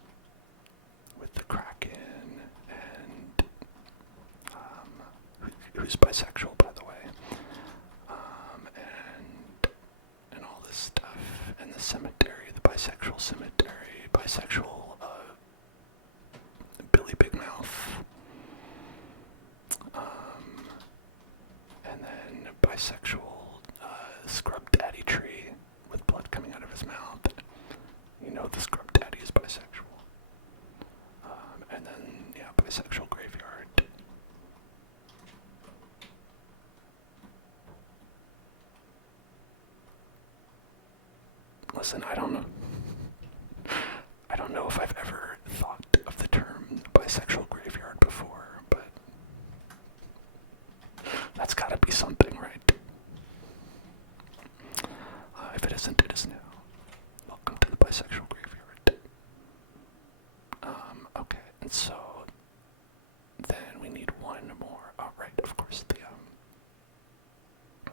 who's bisexual, by the way. And all this stuff. And the cemetery, the bisexual cemetery, bisexual Billy Big Mouth. And then bisexual scrub daddy tree with blood coming out of his mouth. You know the scrub daddy is bisexual. And then, yeah, bisexual graveyard. Listen, I don't know if I've ever thought of the term bisexual graveyard before, but that's gotta be something, right? If it isn't, it is now. Welcome to the bisexual graveyard. Okay, and so then we need one more. Oh, right, of course,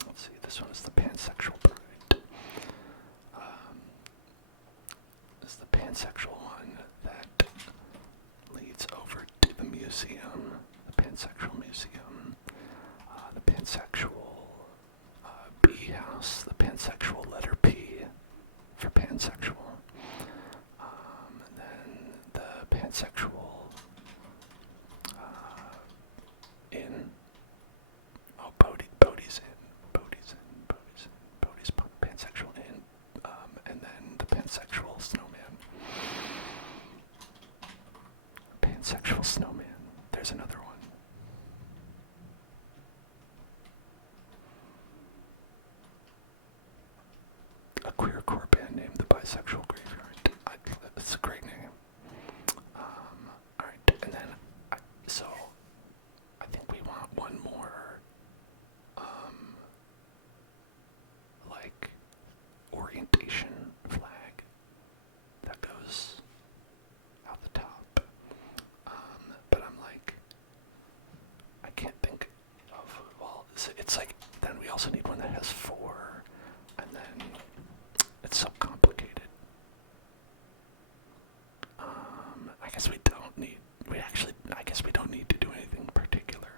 let's see, this one is the pansexual bride. This is the pansexual one that leads over to the museum, the pansexual museum, the pansexual bee house, the pansexual letter P for pansexual. And then the pansexual inn. Oh, Bodhi's inn. Bodhi's pansexual inn. And then the pansexual snowman. Pansexual snowman. There's another one. A queercore band named the Bisexual Graveyard. It's a great name. Alright, and then, so, I think we want one more, like, orientation flag that goes out the top. But I'm like, I can't think of, well, it's like, then we also need one that has 4, and then it's so complicated. I guess we don't need to do anything particular,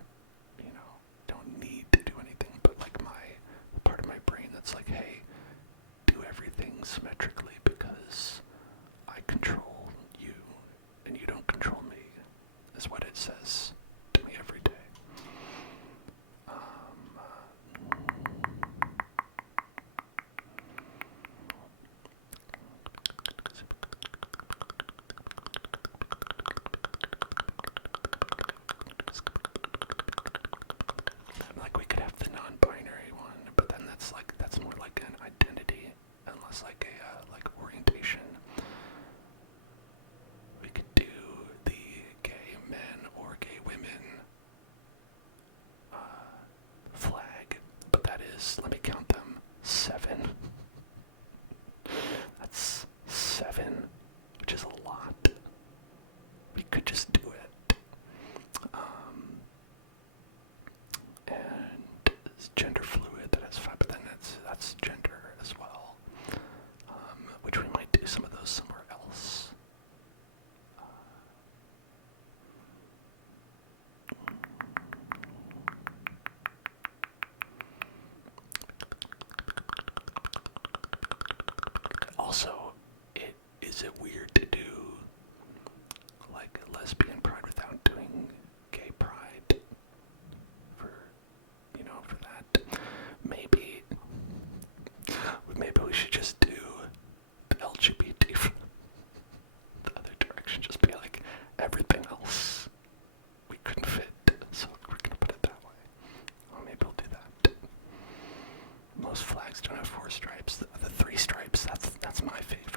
you know, don't need to do anything, but like the part of my brain that's like, hey, do everything symmetrically because I control you and you don't control me, is what it says to me every day. Like we could have the non-binary one, but then that's more like an identity and less like a like orientation. We could do the gay men or gay women flag, but that is, let me count them, 7. That's 7, which is a lot. We could just do it. And it's gender fluid, that has 5, but then that's gender as well, which we might do some of those somewhere else. Also, is it weird to do like lesbian pride without doing gay pride for that? Maybe we should just do the LGBT from the other direction, just be like everything else we couldn't fit, so we're gonna put it that way. Or maybe we'll do that. Most flags don't have 4 stripes. The 3 stripes, that's my favorite.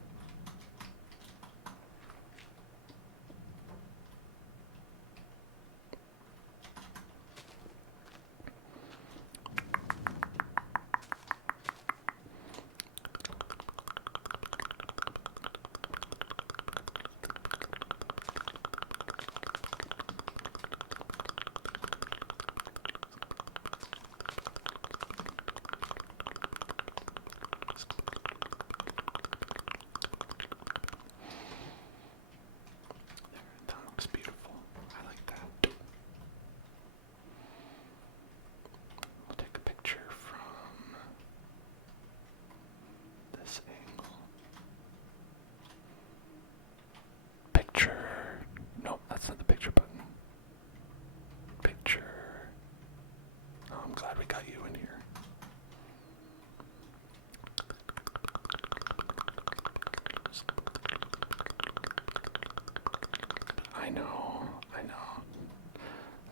know.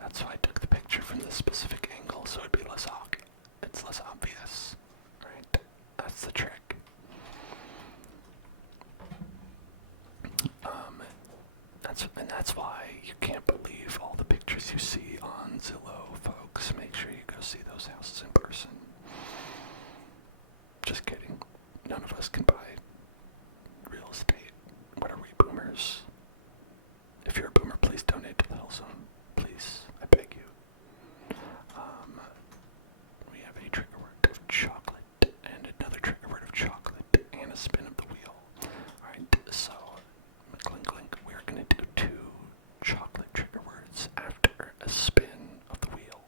That's why I took the picture from this specific angle, so it'd be it's less obvious, right? That's the trick. That's why you can't believe all the pictures you see on Zillow, folks. Make sure you go see those houses in person. Just kidding. None of us can buy real estate. What are we, boomers? If you're a boomer, please donate to the Hill Zone. Please, I beg you. We have a trigger word of chocolate, and another trigger word of chocolate, and a spin of the wheel. Alright, so, clink clink, we're going to do 2 chocolate trigger words after a spin of the wheel.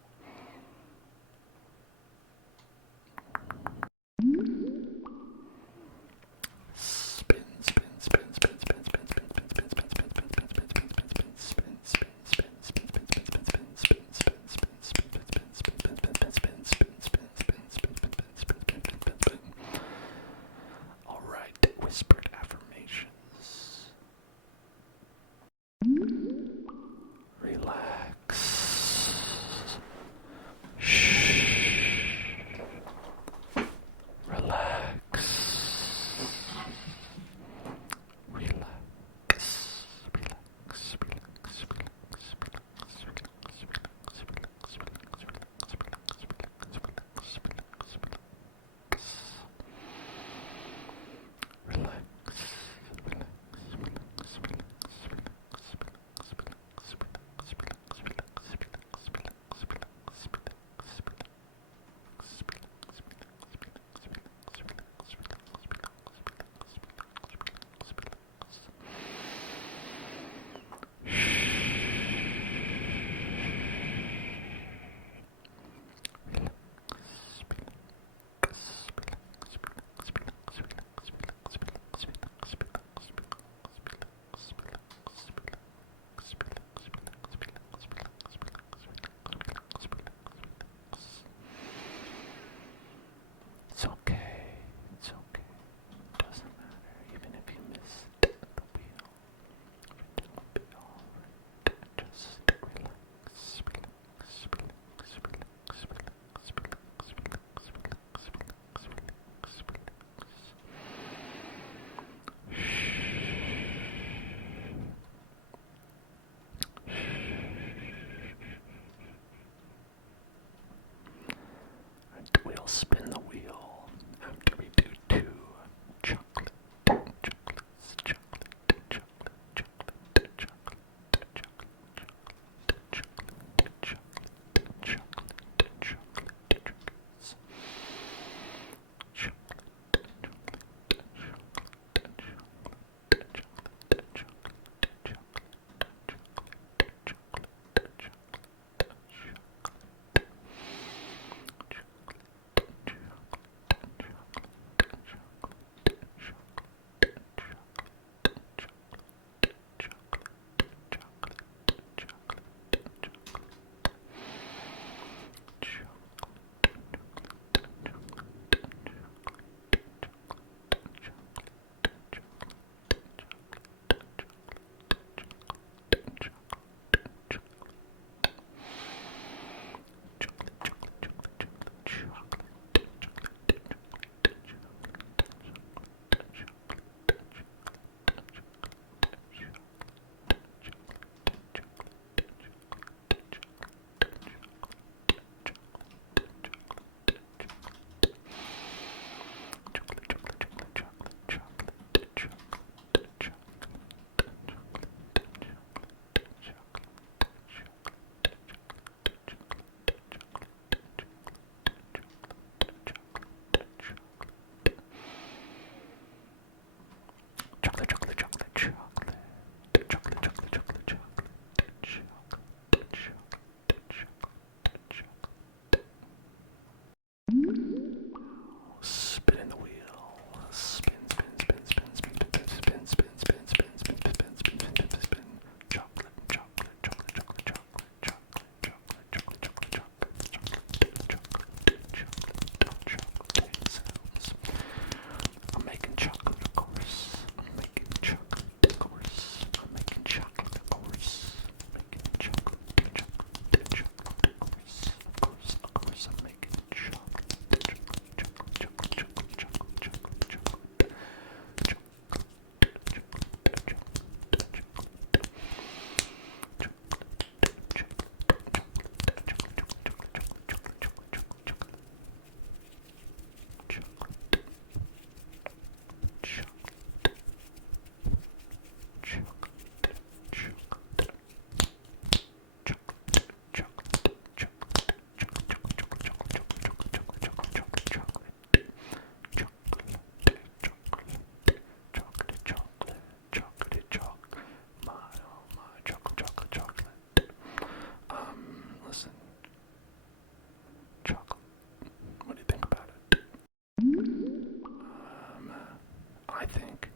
I think.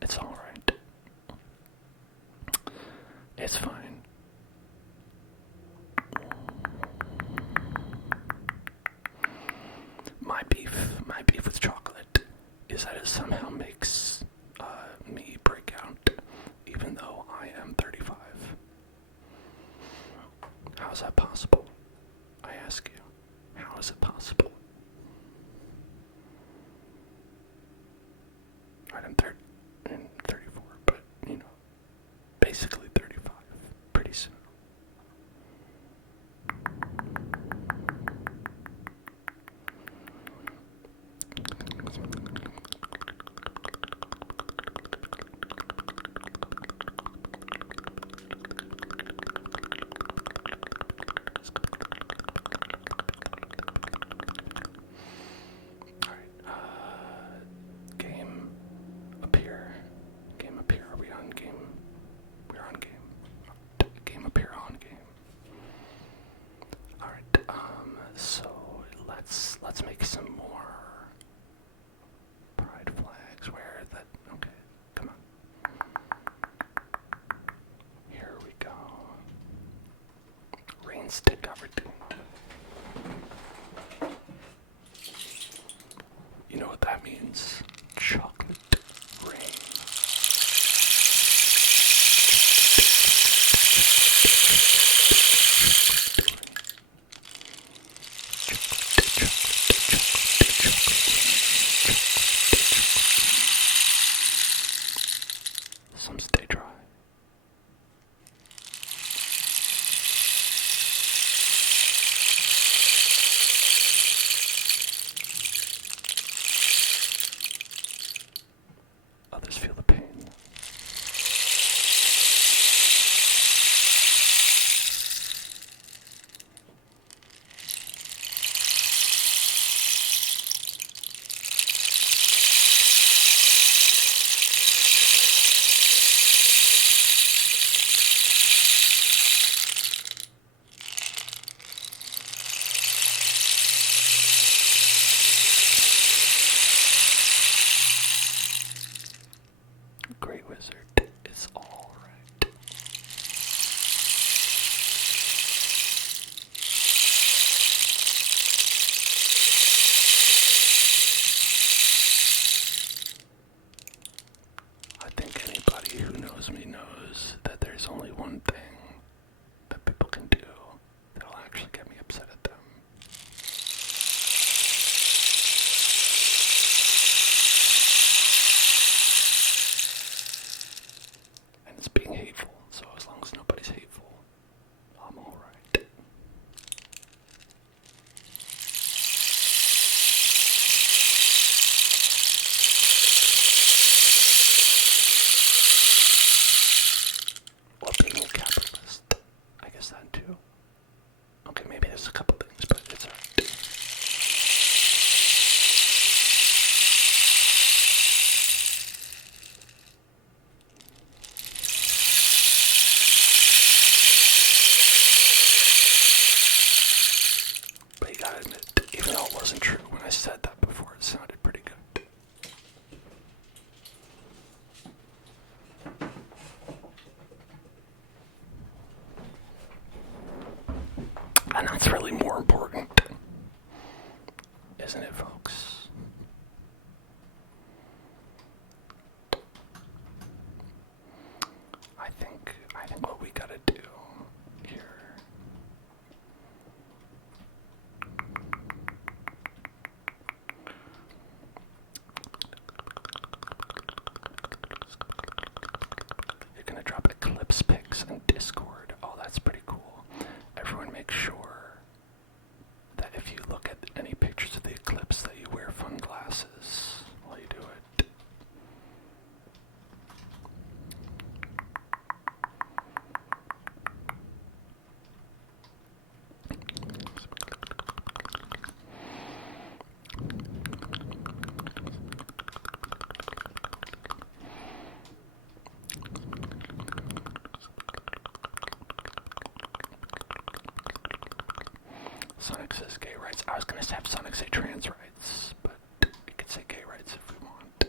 It's alright. It's fine. My beef with chocolate is that it somehow makes me break out, even though I am 35. How is that possible? I ask you. How is it possible? Right, I'm 34, but, basically 35, pretty soon. Game appear. Are we on game? We're on game. Game appear on game. Alright, so let's make some more pride flags. Where that? Okay, come on. Here we go. Rain stick opportunity. You know what that means? Chocolate rain. Some stay dry. Others feel the pain. Great Wizard is all right. I think anybody who knows me knows that there's only one thing that people can do that'll actually get me upset at them. And it's being hateful, so as long as nobody's hateful, I'm alright. Well, being a capitalist, I guess that too. Okay, maybe there's a couple things, but it's alright. But you gotta admit, even though it wasn't true when I said that before, it sounded pretty good. And that's really more important, isn't it, folks? I think what we gotta do here you're gonna drop eclipse pics in Discord. Oh, that's pretty cool. Everyone make sure that if you look at any pictures of the eclipse that you wear fun glasses while you do it. Sonic says gay rights. I was gonna have Sonic say trans rights, but you could say gay rights if we want.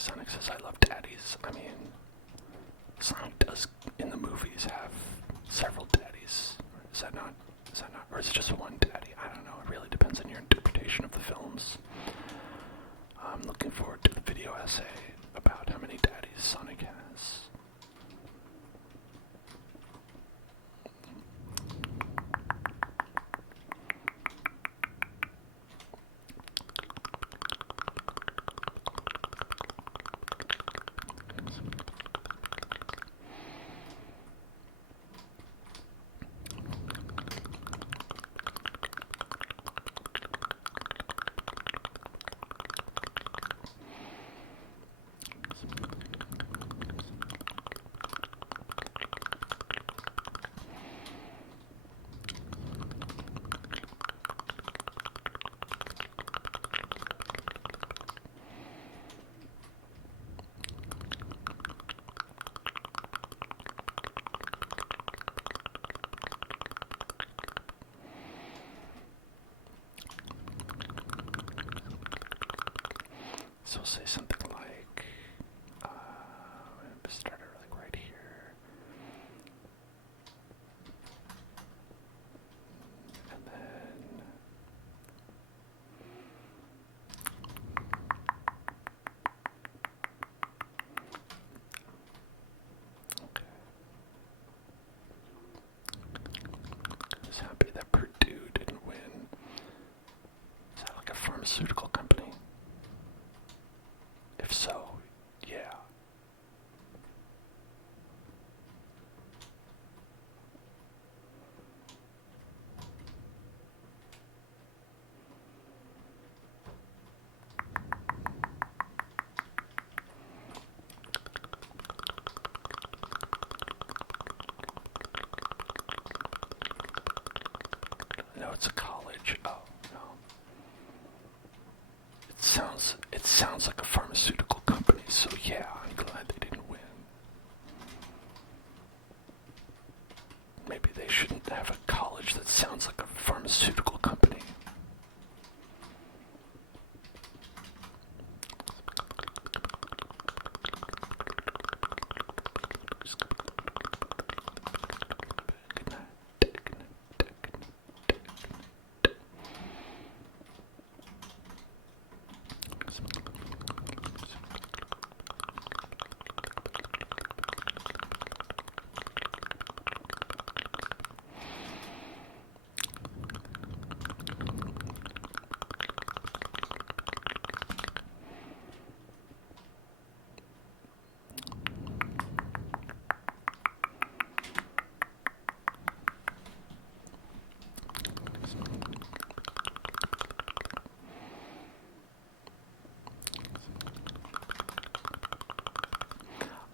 Sonic says, I love daddies. I mean, Sonic does, in the movies, have several daddies. Is that not? Or is it just one daddy? I don't know. It really depends on your interpretation of the films. I'm looking forward to the video essay about how many daddies Sonic has. So we'll say something like, start it like right here, and then okay. I was happy that Purdue didn't win. Is that like a pharmaceutical company? If so, yeah. No, it's a college. Oh, no. It sounds like a pharmaceutical company, so yeah, I'm glad they didn't win. Maybe they shouldn't have a college that sounds like a pharmaceutical company.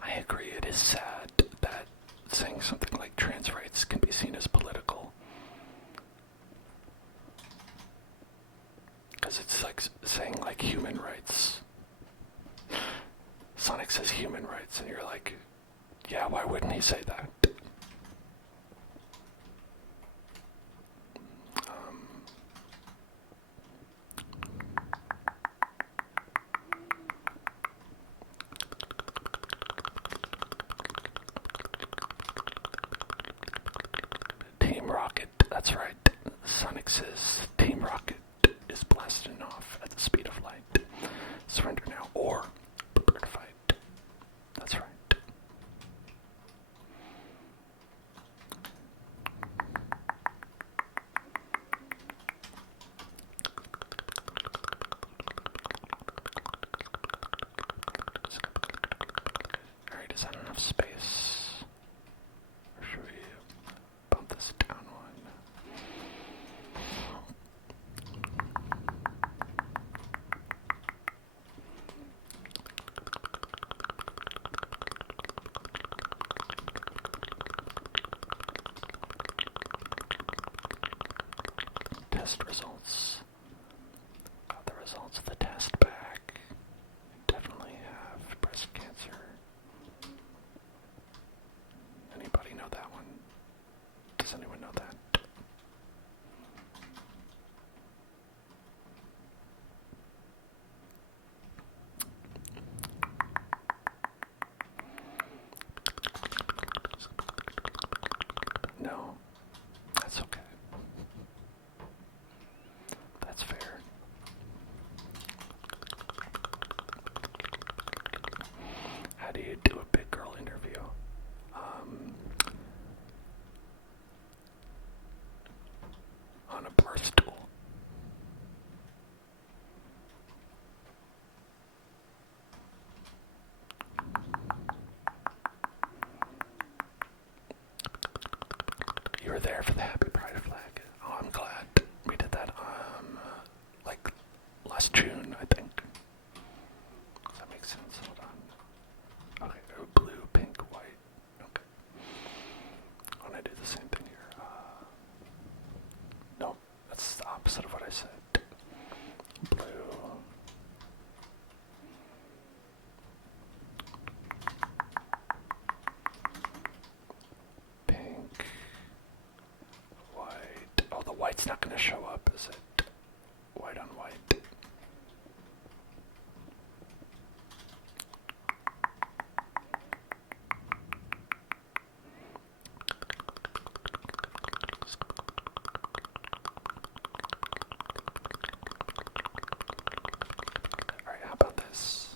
I agree, it is sad that saying something like trans rights can be seen as political. Because it's like saying like human rights. Sonic says human rights, and you're like, yeah, why wouldn't he say that? Team Rocket, that's right. Sonic says Team Rocket is blasting off at the speed of light. Surrender now, or prepare to fight. That's right. Alright, is that enough space? Or should we bump this down one? Test results. Got the results of the test back. Definitely have breast cancer. Anybody know that one? Does anyone know that? there for the happy pride flag. Oh, I'm glad we did that, like, last June, I think. Does that make sense? Hold on. Okay, blue, pink, white. Okay. I'm gonna do the same thing here. No, that's the opposite of what I said. Blue. Pink. White. Oh, the white's not gonna show up, is it? White on white. Alright, how about this?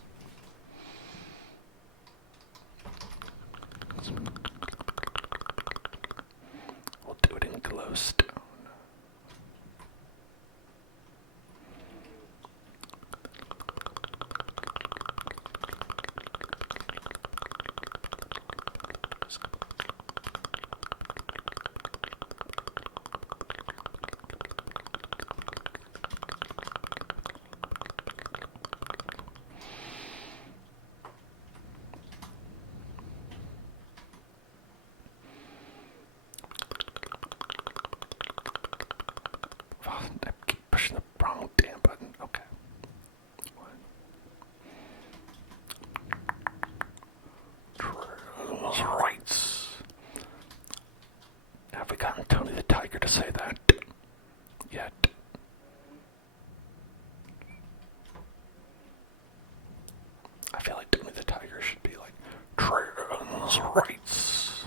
We'll do it in glowstone. I keep pushing the wrong damn button. Okay. Rights. Have we gotten Tony the Tiger to say that yet? I feel like Tony the Tiger should be like trans rights.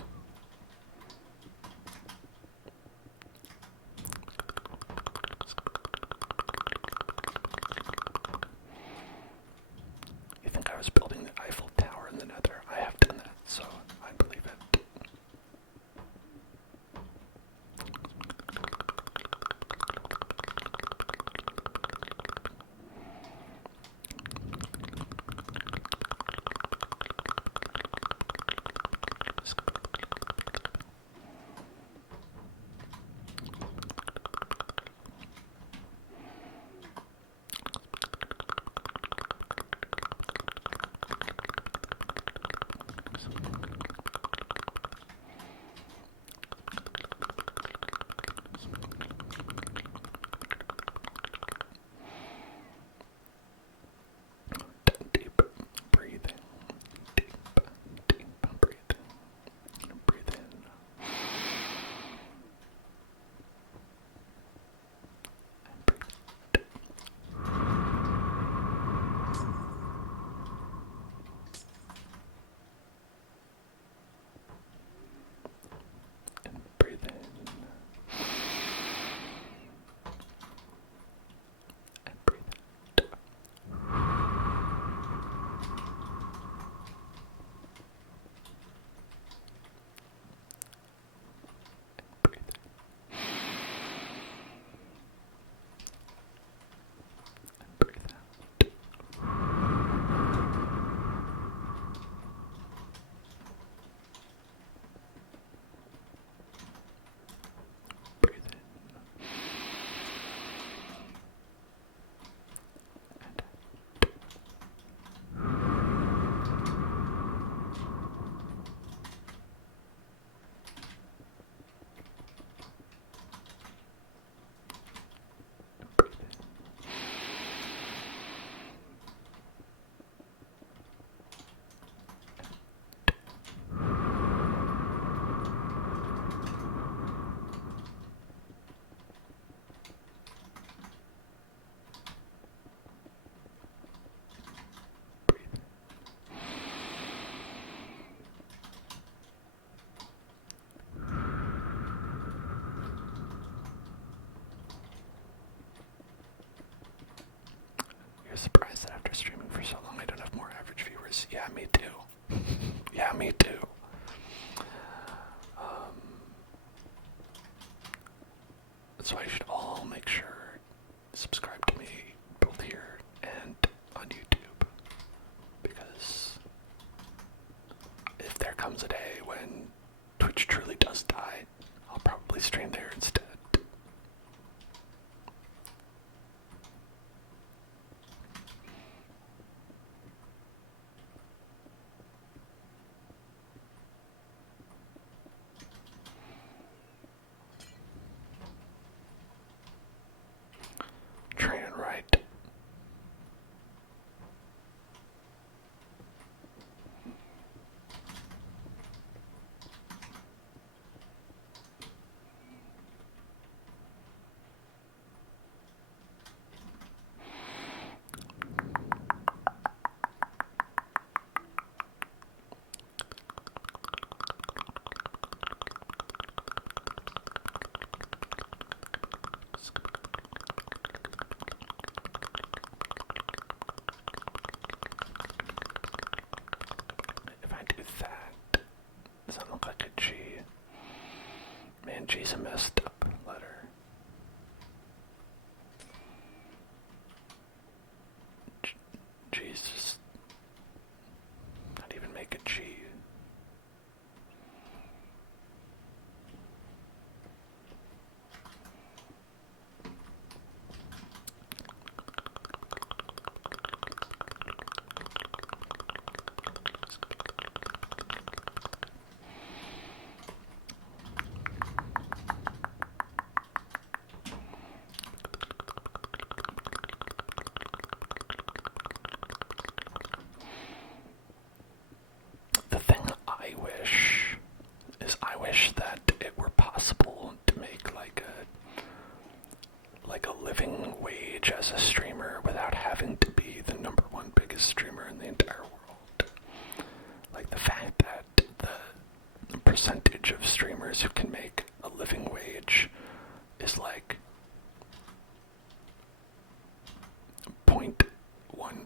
You think I was building the Eiffel Tower in the Nether? I have done that, so I believe it. Deep breathing. Deep breathing. Breathe in. And breathe. And breathe in. And breathe out. Breathe in. And breathe out. Breathe in. And out. Breathe in. Breathe in. You're surprised that after streaming for so long I don't have more average viewers. Yeah, me too. Yeah, me too. So you should all make sure subscribe to me both here and on YouTube, because if there comes a day when Twitch truly does die, I'll probably stream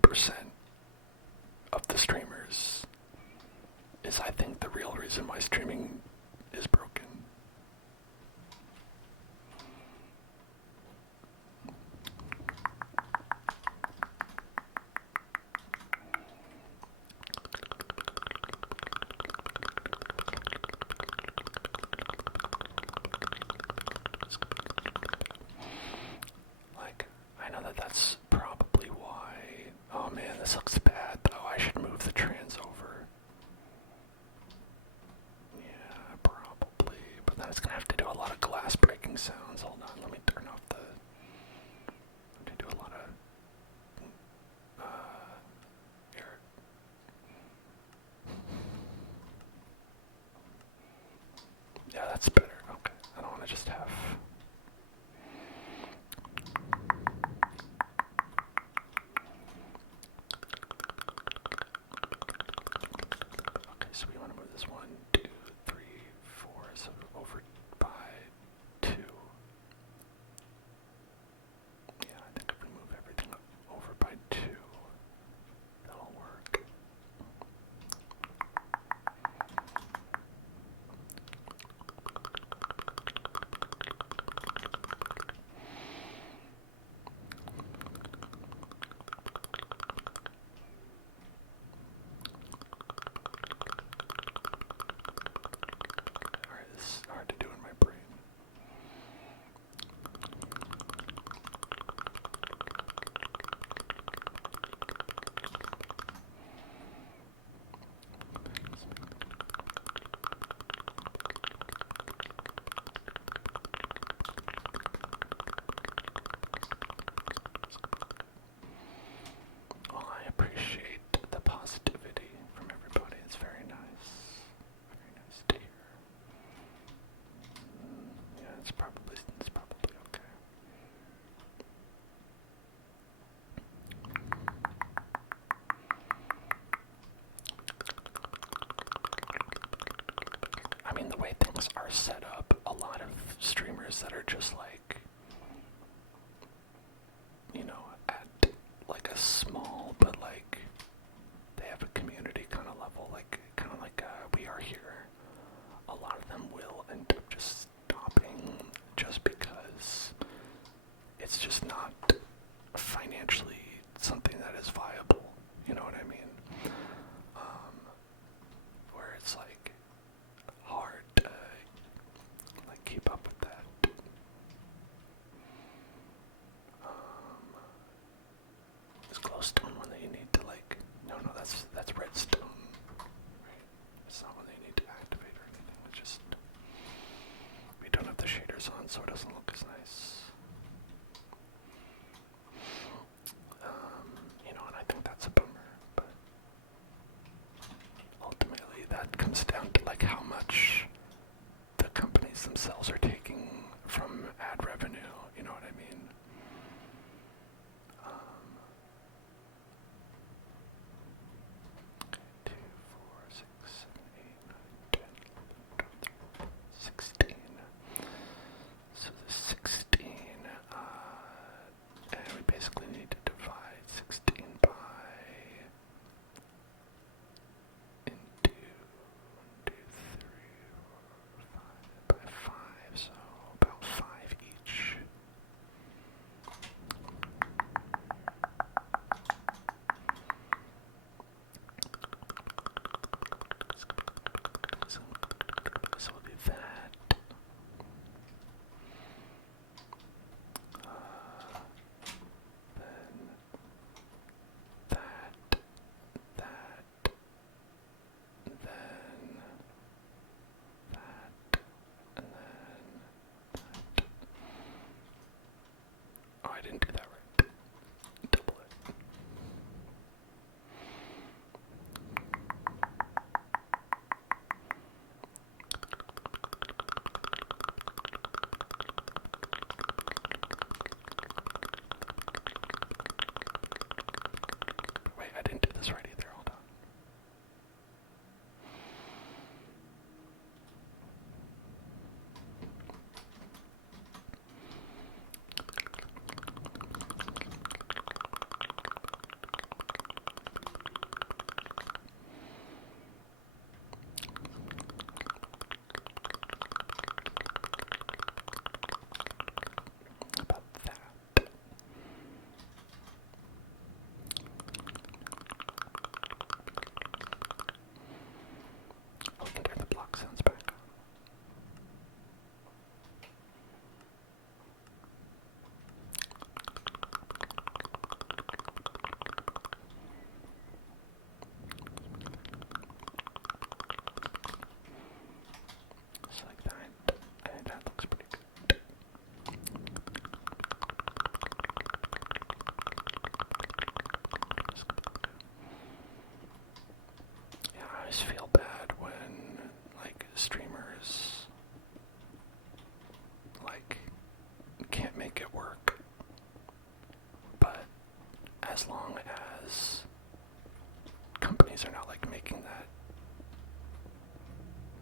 90% of the streamers is, I think, the real reason why streaming is broken. Like, I know that that's probably why. Oh man, this looks bad though. I should move the trans over. Yeah, probably. But then it's gonna have to do a lot of glass breaking sounds. Hold on, let me turn off the. To do a lot of. Here. Yeah, that's better. Okay, I don't want to just have. Okay, so we want to move this 1, 2, 3, 4, so over by 2. Yeah, I think if we move everything over by 2, that'll work. Alright, this is hard to do in my brain. Well, I appreciate the positivity from everybody. It's very nice. Very nice to hear. Yeah, it's probably okay. I mean, the way things are set up, a lot of streamers that are just like, you know, at like a small, but like they have a community kind of level, like kind of like we are here. A lot of them will end up just stopping just because it's just not financially something that is viable. You know what I mean? Where it's like hard to like keep up with that. long as companies are not like making that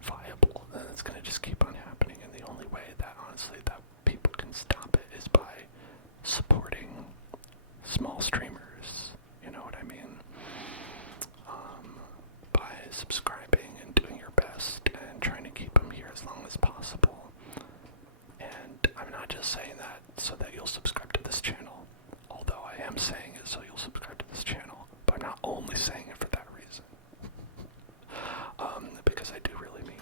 viable, then it's going to just keep on happening. And the only way that honestly that people can stop it is by supporting small streamers, you know what I mean? By subscribing and doing your best and trying to keep them here as long as possible. And I'm not just saying that so that you'll subscribe to this channel, although I am saying it so you'll subscribe to this channel, but I'm not only saying it for that reason. Because I do really mean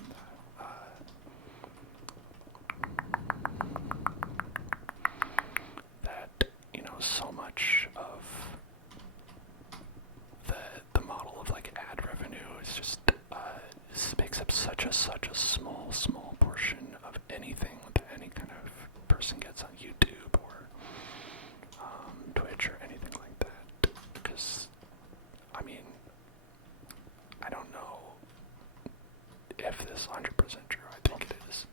that. That, you know, so much of the model of like ad revenue is just makes up such a small portion of anything that any kind of person gets on YouTube or Twitch or anything like that. Because I mean, I don't know if this is 100% true. I think it is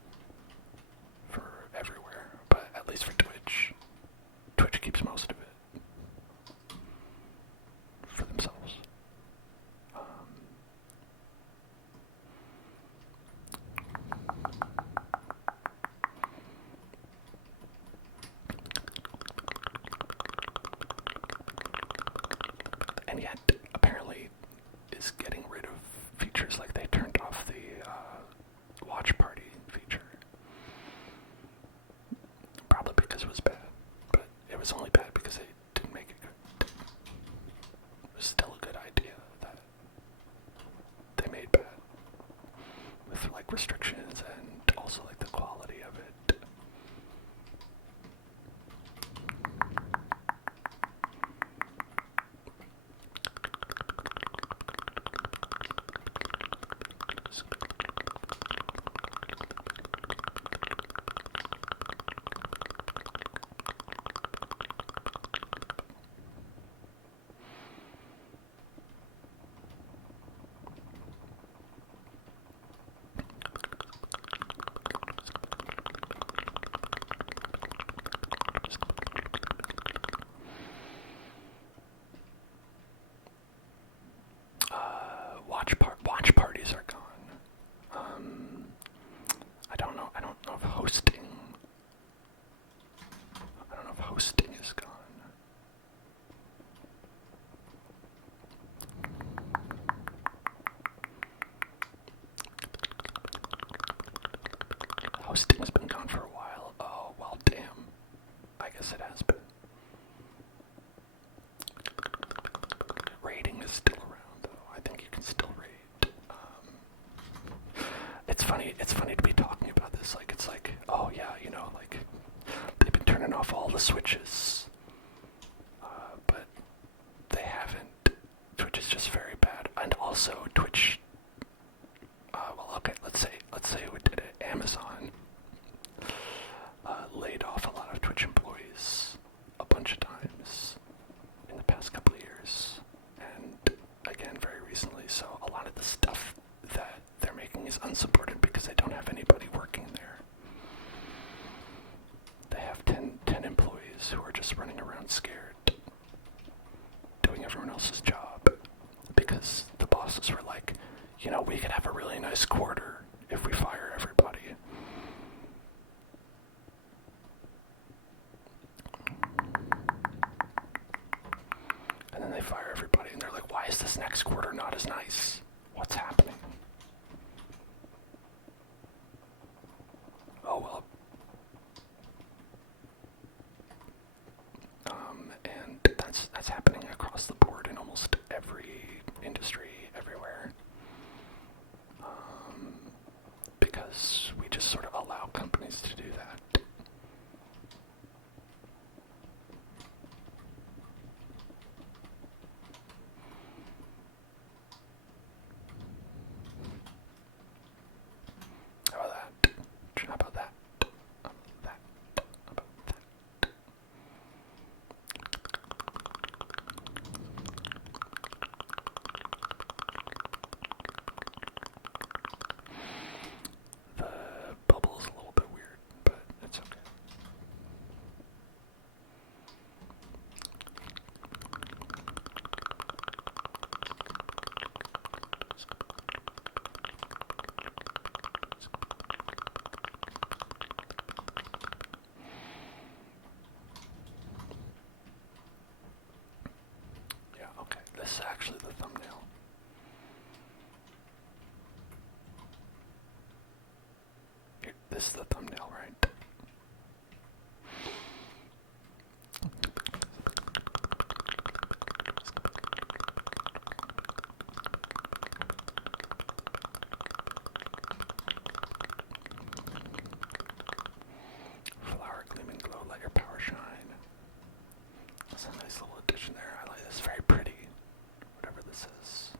for everywhere, but at least for Twitch, Twitch keeps most of it for themselves. And yet, apparently, is getting rid of features like they turned off the watch party feature. Probably because it was bad, but it was only bad because they didn't make it good. It was still a good idea that they made bad with like restrictions and also like the quality of it. Watch parties are gone. I don't know if hosting. I don't know if hosting is gone. Hosting has been gone for a while. Oh, well, damn. I guess it has been. Rating is still around, though. I think you can still rate. It's funny to be talking about this. Like, it's like, oh yeah, you know, like, they've been turning off all the switches. But they haven't. Twitch is just very bad. And also, Twitch, well, okay, let's say we did it. Amazon laid off a lot of Twitch employees a bunch of times in the past couple of years. And again, very recently. So a lot of the stuff that they're making is unsupported because they don't have anybody working there. They have 10 employees who are just running around scared, doing everyone else's job, because the bosses were like, you know, we could have a really nice quarter if we fire everybody. And then they fire everybody, and they're like, why is this next quarter not as nice? What's happening? Oh, well. And that's happening across the board in almost every industry, everywhere. Because we just sort of allow companies to do that. How about that? How about that? How about that? How about that? this is actually the thumbnail. Here, this is the thumbnail, right? Flower, gleaming glow, let your power shine. That's a nice little addition there. I like this. Very pretty. Whatever this is.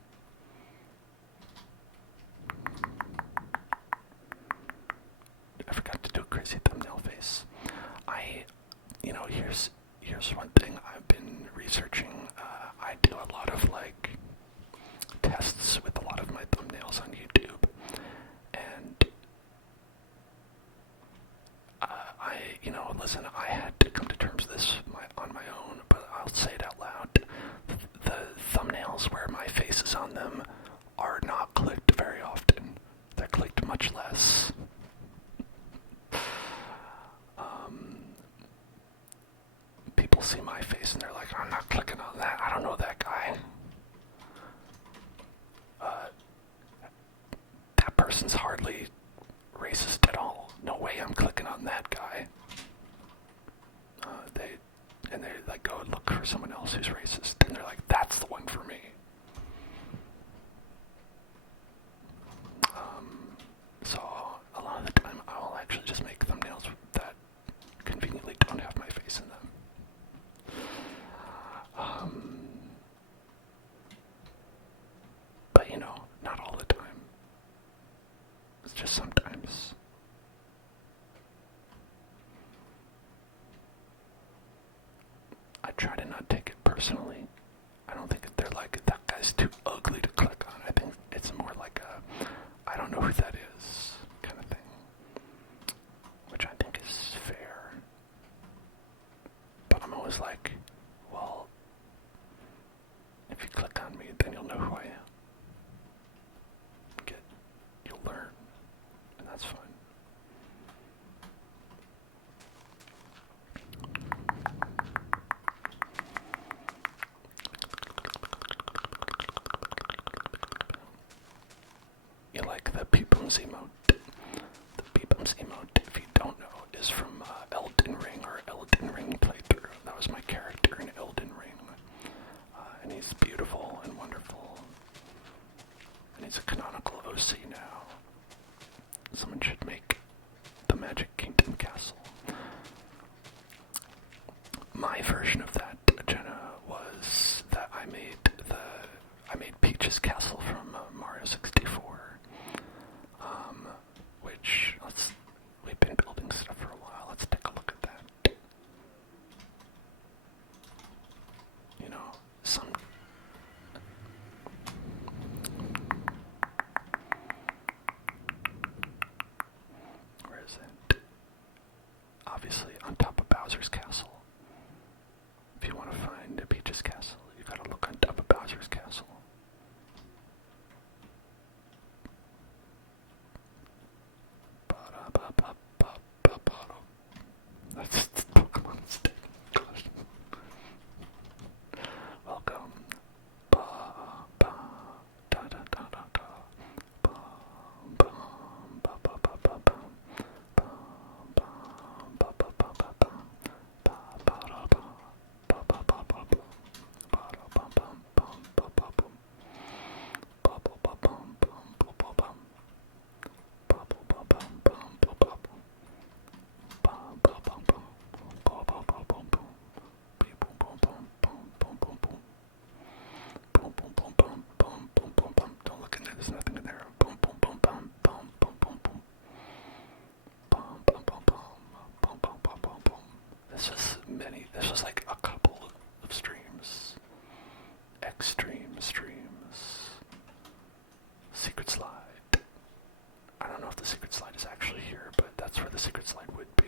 I forgot to do a crazy thumbnail face. Here's one thing I've been researching. I do a lot of like tests with a lot of my thumbnails on YouTube, and listen, I had to come to terms with this on my own, but I'll say it out loud. The thumbnails where my face is on them are not clicked very often. They're clicked much less. People see my face and they're like, I'm not clicking on that. I don't know that guy. That person's hardly racist at all. No way I'm clicking on that guy. They like go and look for someone else who's racist, and they're like, that's the one for me. So a lot of the time I'll actually just make thumbnails that conveniently don't have my face in them. But not all the time. It's just sometimes. I try to not take it personally. I don't think they're like, that guy's too ugly to click on. I think it's more like I don't know who that is kind of thing. Which I think is fair. But I'm always like, well, if you click on me, then you'll know who I am. You'll learn. And that's fine. You like the peepums emote? The peepums emote, if you don't know, is from Elden Ring or Elden Ring playthrough. That was my character in Elden Ring. And he's beautiful and wonderful. And he's a canonical OC now. Someone should make the Magic Kingdom castle. My version of that, Jenna, was that I made Peach's castle from Mario 64. Which we've been building stuff for a while. Let's take a look at that. Where is it? Obviously on top of Bowser's castle. If you want to find Peach's castle, you gotta look on top of Bowser's castle. That's Pokemon Stick. Welcome. Don't look in there, there's nothing in there. Boom, boom, boom, boom, boom, boom, boom, boom. Boom, boom, boom, boom, boom, boom, boom, boom, boom. This was like a couple of streams. Extreme streams. Secret slide. I don't know if the secret slide is actually here, but that's where the secret slide would be.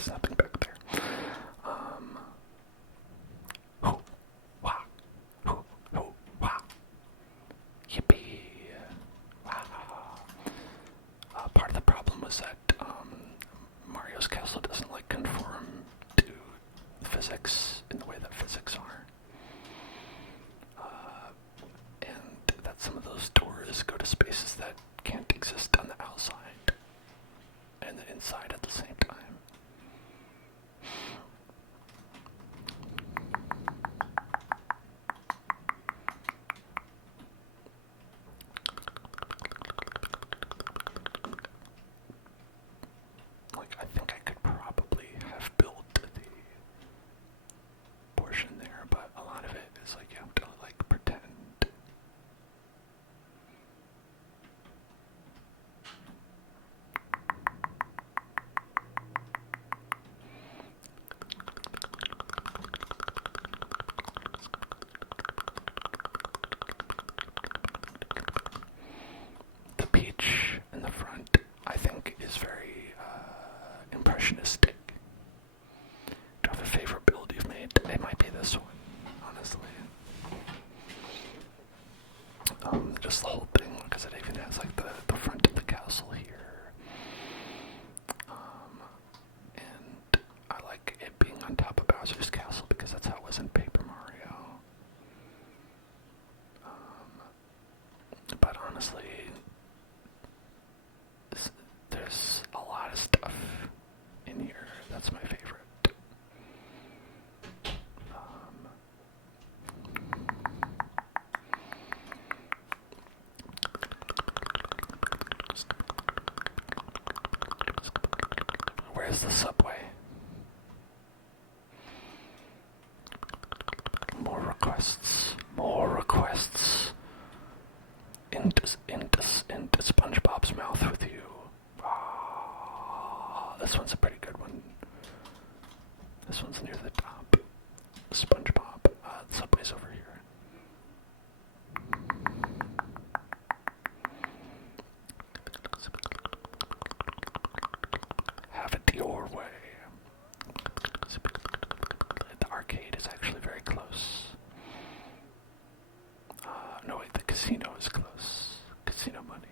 There's nothing back there. Hoo, wah, hoo, hoo, wah. Yippee. Wow. Part of the problem was that Mario's castle doesn't like conform to physics in the way that physics are. And that some of those doors go to spaces that can't exist on the outside and the inside at the same time. Like, I think I could probably have built the portion there, but a lot of it is like you have to like pretend. The peach in the front, I think, is very impressionistic. Do you have a favorite build you've made? It might be this one, honestly. Just the whole thing, because it even has like the front of the castle here. And I like it being on top of Bowser's castle because that's how it was in Paper Mario. But honestly, there's a lot of stuff in here that's my favorite. Where's the subway? More requests. More requests. Into SpongeBob's mouth with you. This one's a pretty good one. This one's near the top. SpongeBob. The subway's over here. Have it your way. The arcade is actually very close. No, wait, the casino is close. Casino money.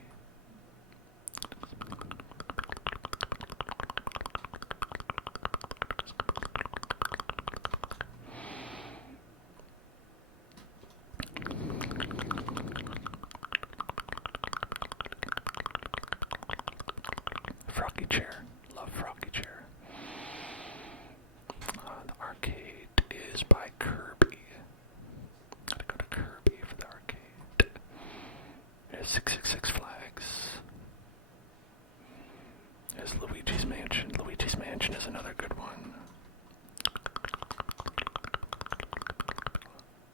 Froggy chair. Love Froggy chair. The arcade is by Kirby. Gotta go to Kirby for the arcade. There's 666 flags. There's Luigi's Mansion. Luigi's Mansion is another good one.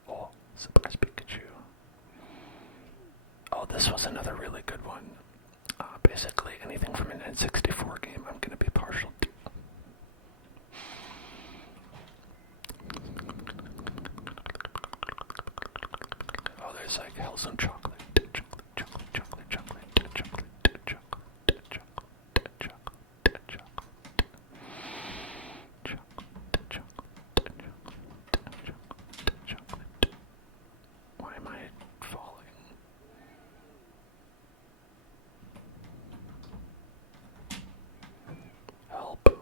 Oh, surprise Pikachu. Oh, this was another really good one. Basically, anything from an N64 game I'm gonna be partial to. Oh, there's like Hellzone chocolate. Why am I falling? Help.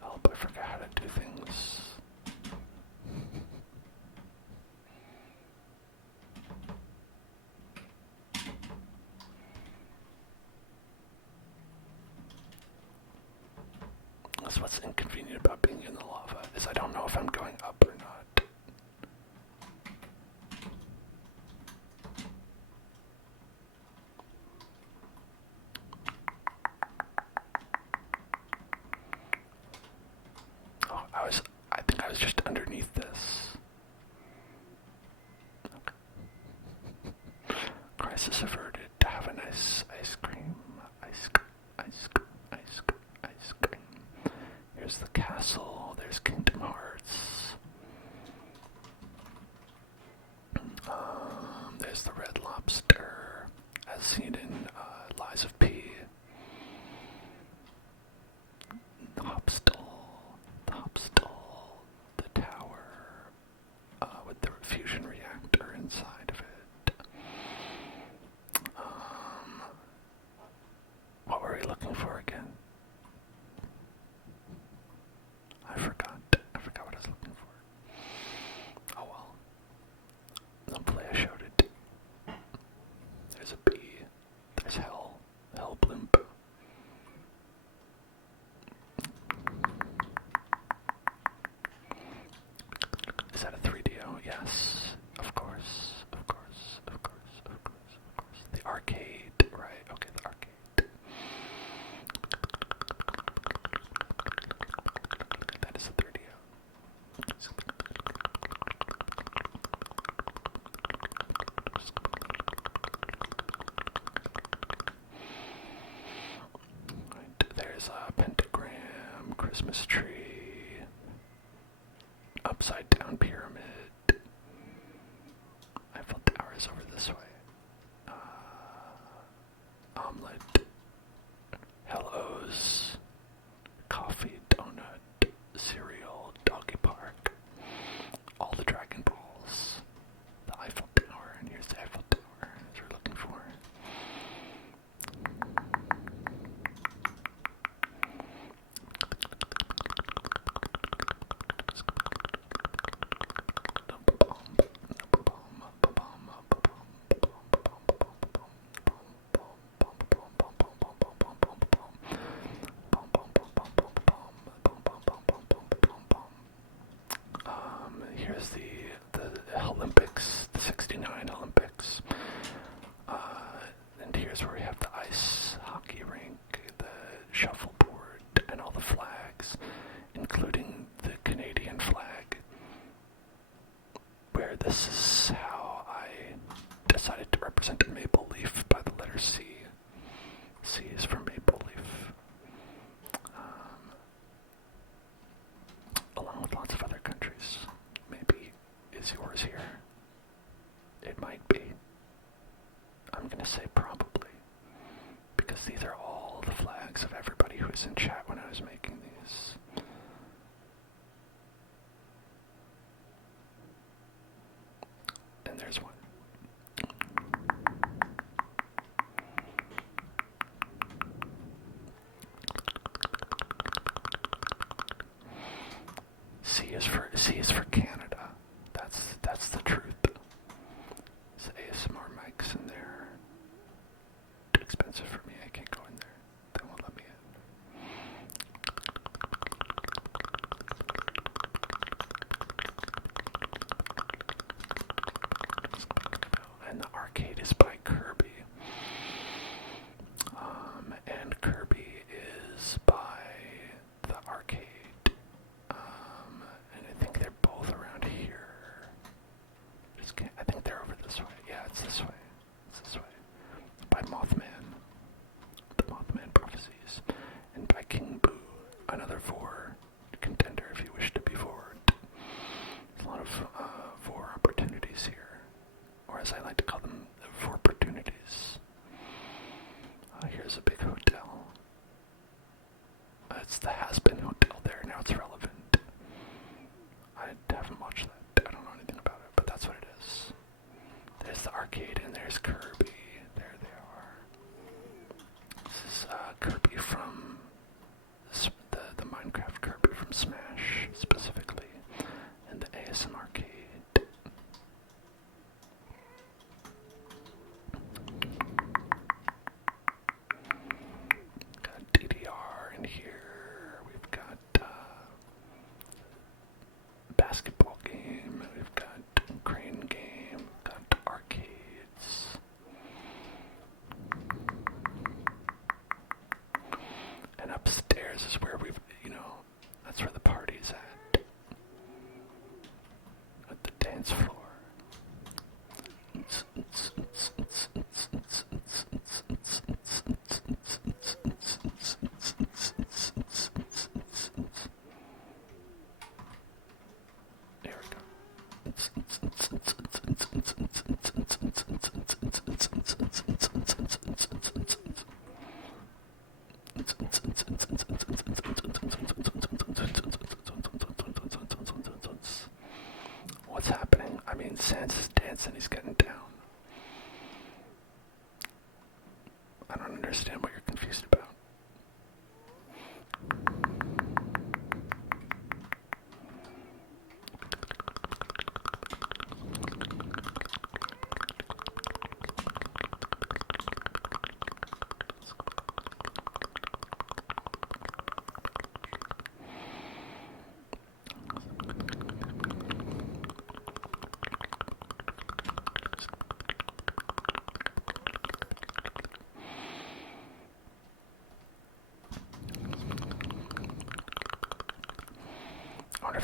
Help, I forgot how to do things. That's what's inconvenient about being in the lava, is I don't know if I'm going up or not. Oh, I think I was just underneath this. Okay. Crisis averted. Have a nice ice cream. Ice cream. Here's the castle. There's Kingdom Hearts. There's the Red Lobster, as seen in Lies of P. Hopstop. inside of it. What were we looking for again? I forgot what I was looking for. Oh well. Hopefully I showed it. There's a bee. There's hell. Hell blimp. Is that a 3DO? Yes. Of course. The arcade, right? Okay, the arcade. That is a 3DO. Right, there's a pentagram, Christmas tree, upside down pyramid. Eiffel Tower is over this way. Omelet, hellos, coffee, donut, cereal, doggy park, all the Dragon Balls, the Eiffel Tower, and here's the Eiffel Tower as we're looking for. Here's the Olympics, the 69 Olympics. And here's where we have the ice hockey rink, the shuffleboard, and all the flags, including the Canadian flag, where this is how I decided to represent a maple leaf by the letter C. C is for maple leaf. Along with lots of other countries. Maybe is yours here? It might be. I'm gonna say probably, because these are all the flags of everybody who was in chat when I was making these. And there's one. C is for Canada. That's the truth. There's ASMR mics in there. Too expensive for me. I can't go in there. They won't let me in. And the arcade is by Kirby. And Kirby is by the arcade. And I think they're both around here. I think they're over this way. Yeah, it's this way. It's this way. By Mothman. The Mothman Prophecies. And by King Boo. Another vor contender if you wish to be vored. There's a lot of vor opportunities here. Or as I like to call them, vor opportunities. Here's a big hotel. It's the Has-Been Hotel there. Now it's relevant. I haven't watched that. I don't know anything about it, but that's what it is. There's the arcade and there's Kirby. There they are. This is Kirby from the Minecraft Kirby from Smash specifically, and the ASM arcade. Got DDR in here. We've got basketball game, we've got crane game, we've got arcades. And upstairs is where that's where the party's at. At the dance floor. There we go. What's happening? I mean, Sans is dancing. He's getting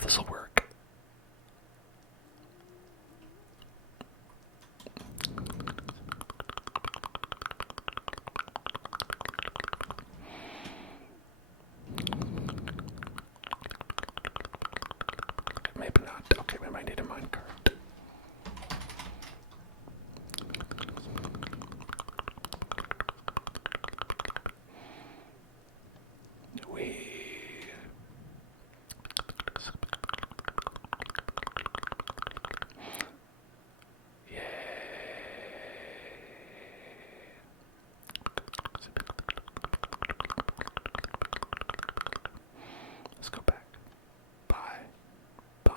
this will work. Maybe not. Okay, we might need a minecart. Let's go back. Bye. Bye.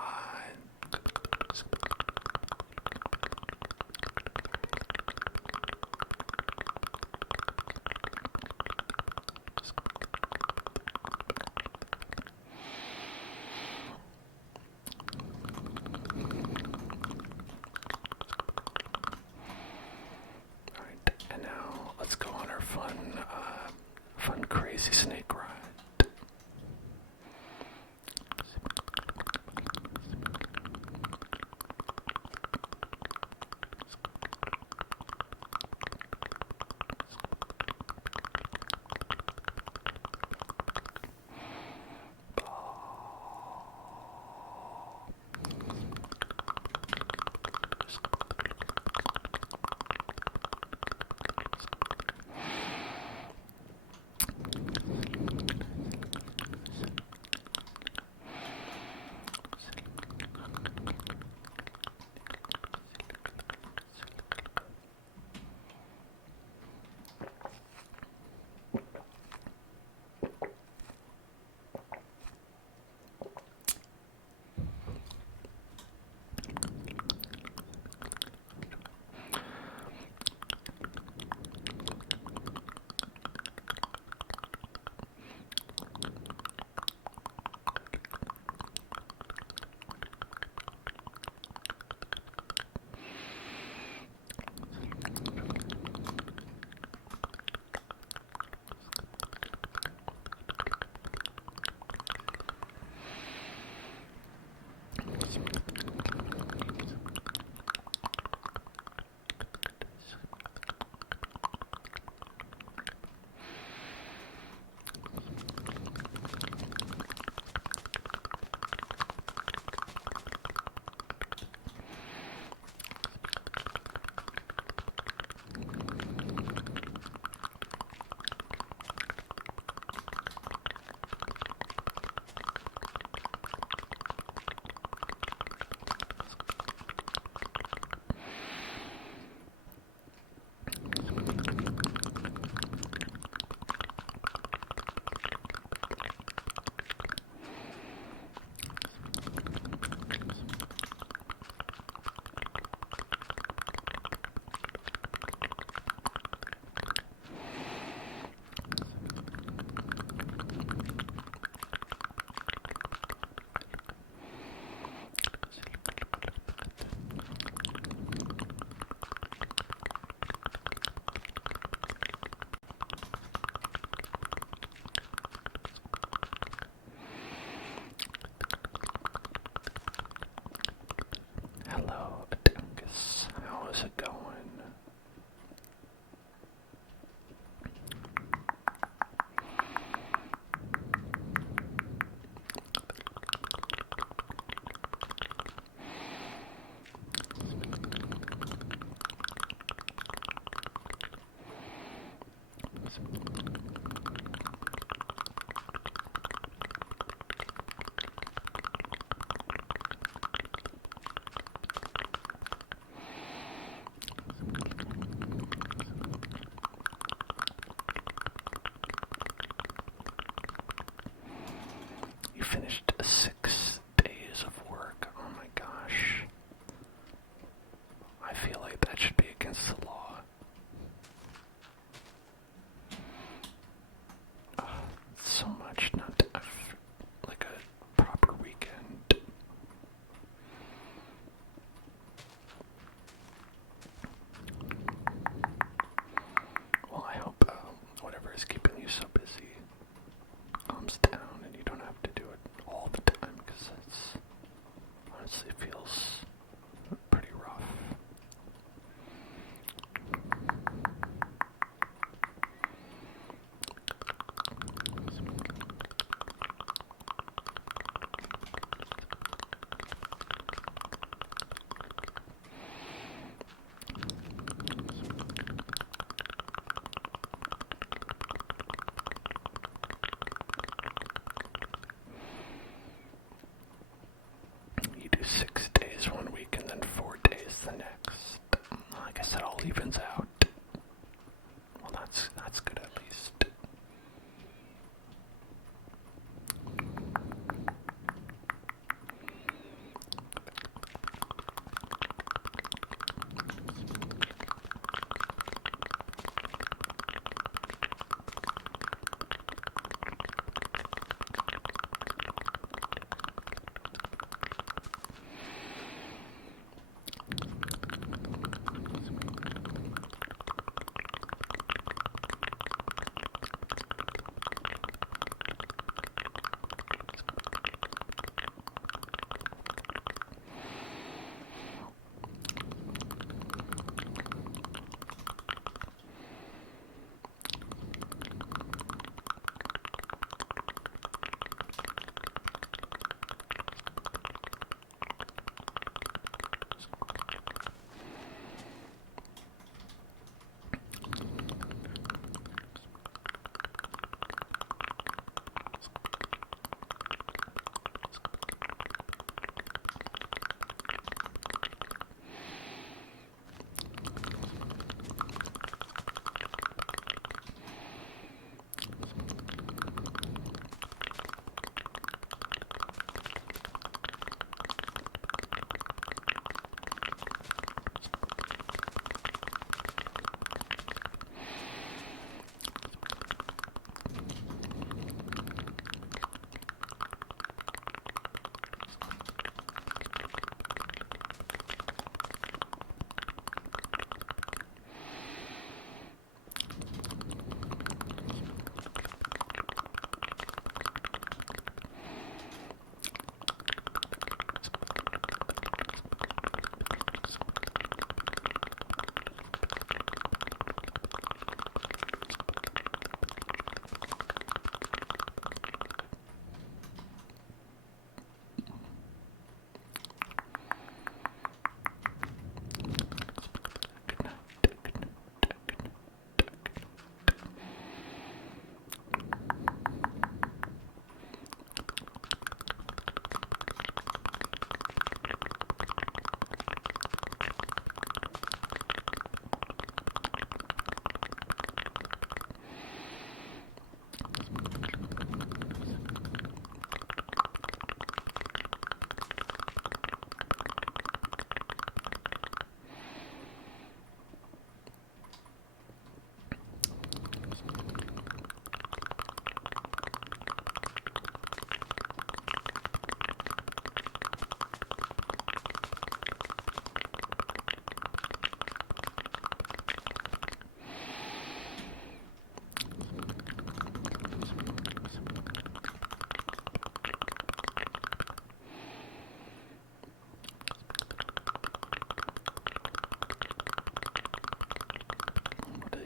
Alright, and now let's go on our fun crazy snake ride. Hello, Atungus. How is it going? You finished 6 days of work. Oh my gosh. I feel like that should be against the law. So much not to have like a proper weekend. Well, I hope whatever is keeping you so busy calms down and you don't have to do it all the time. do 6 days one week and then 4 days the next. I guess that all evens out. Well, that's good at least.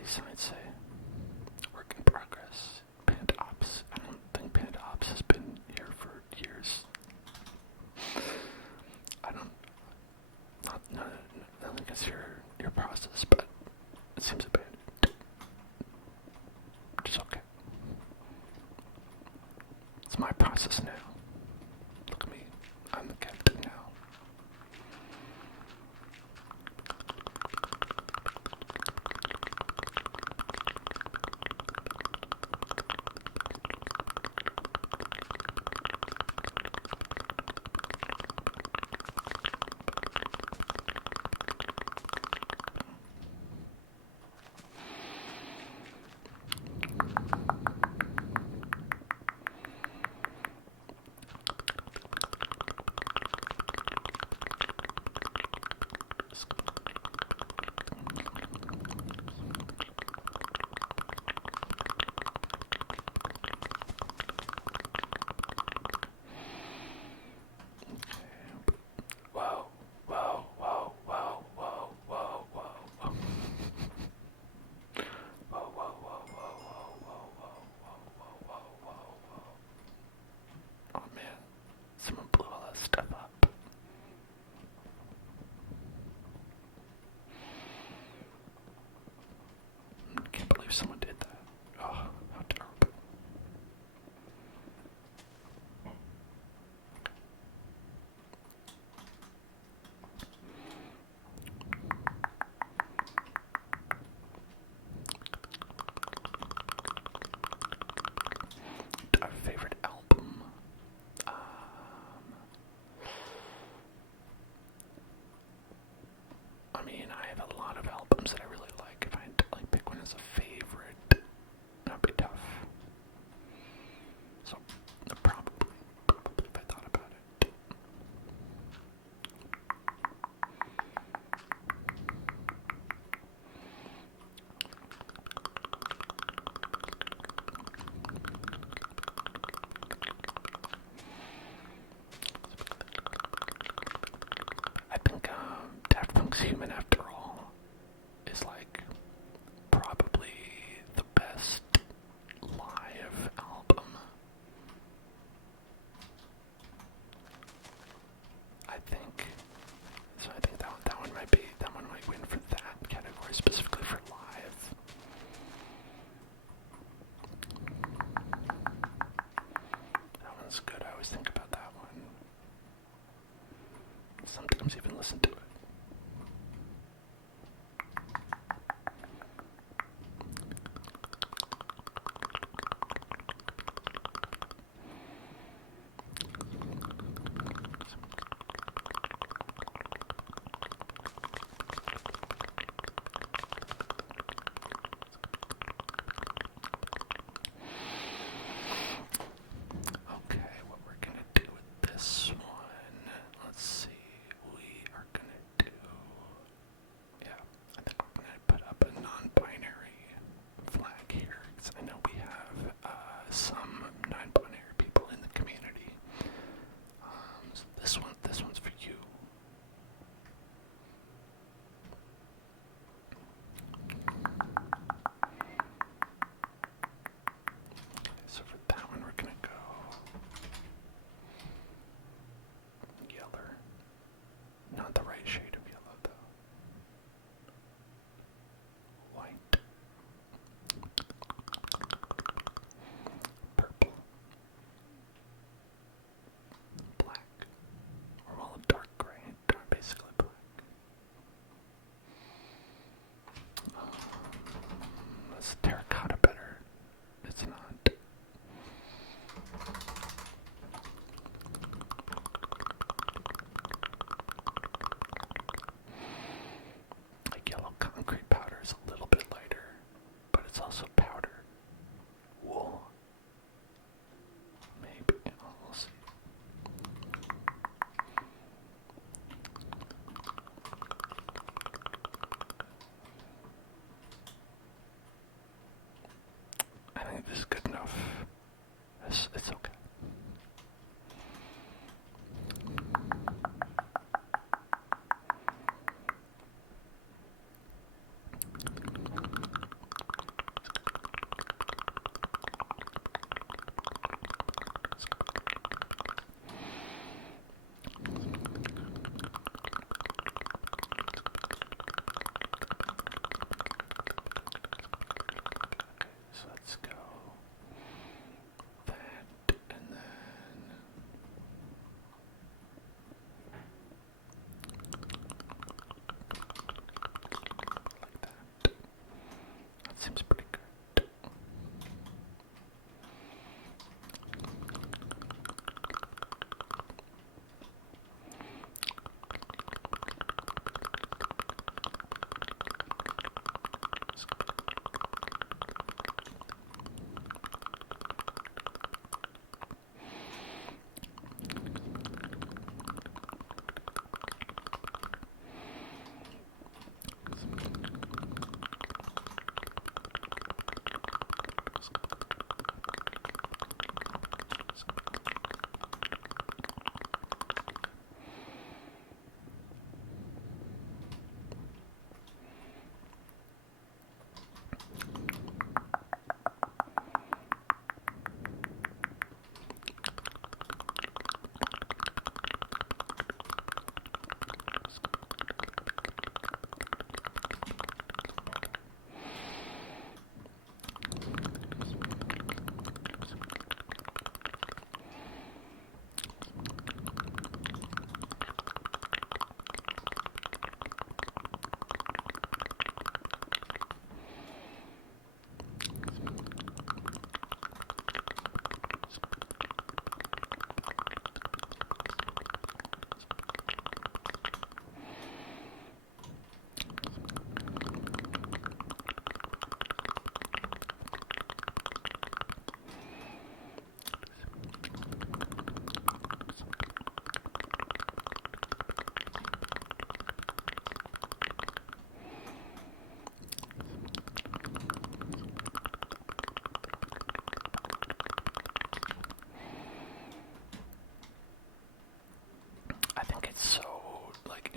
Signs say work in progress. Panda Ops. I don't think Panda Ops has been here for years. I don't think it's your process, but it seems abandoned. Which is okay. It's my process now. Look at me. I'm the captain now.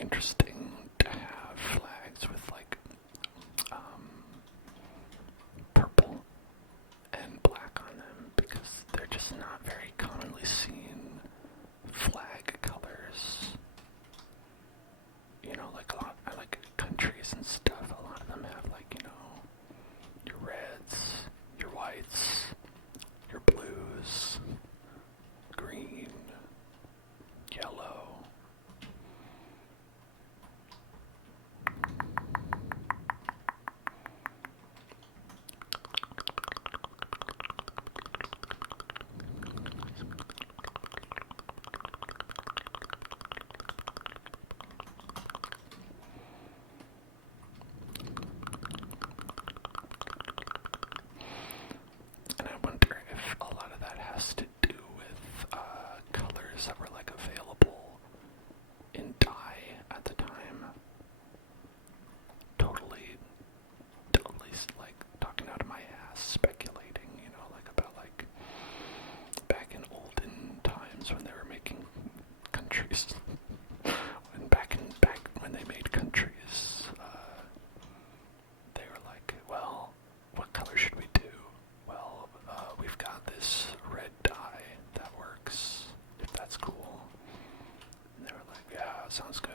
interesting to have flags with like purple and black on them because they're just not very commonly seen flag colors. You know, like I like countries and stuff. A lot of them have like, you know, your reds, your whites, your blues, green, yellow. And I wonder if a lot of that has to do with colors that were like available in dye at the time. Totally like talking out of my ass, speculating, you know, like about like back in olden times when they were making countries. Back when they made countries, they were like, well, what color should we do? Well, we've got this red dye that works, if that's cool. And they were like, yeah, sounds good.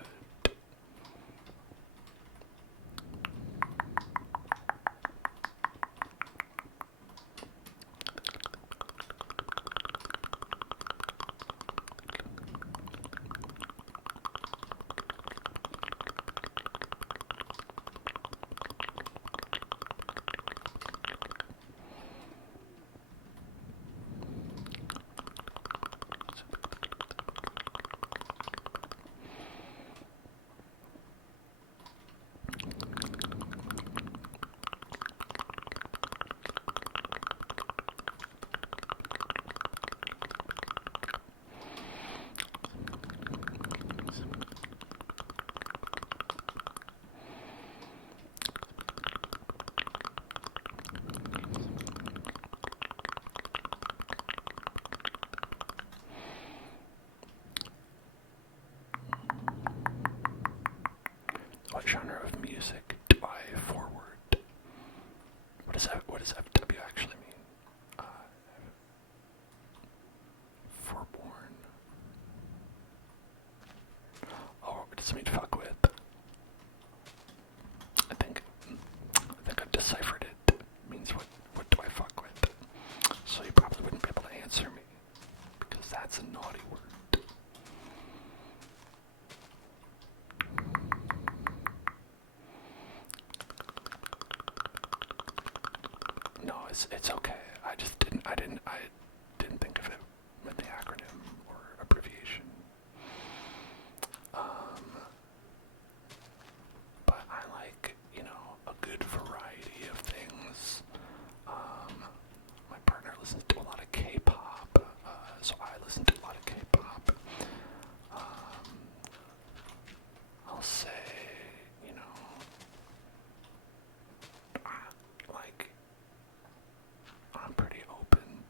What genre of music do I forward? What does FW actually mean? Forborn. Oh, what does it mean fuck with? I think I've deciphered it. It means what do I fuck with? So you probably wouldn't be able to answer me because that's a naughty word. No, it's okay. I didn't think of it with the acronym or abbreviation. But I like, you know, a good variety of things. My partner listens to a lot of K-pop, so I listen to a lot of K-pop. I'll say, you know, like, I'm pretty open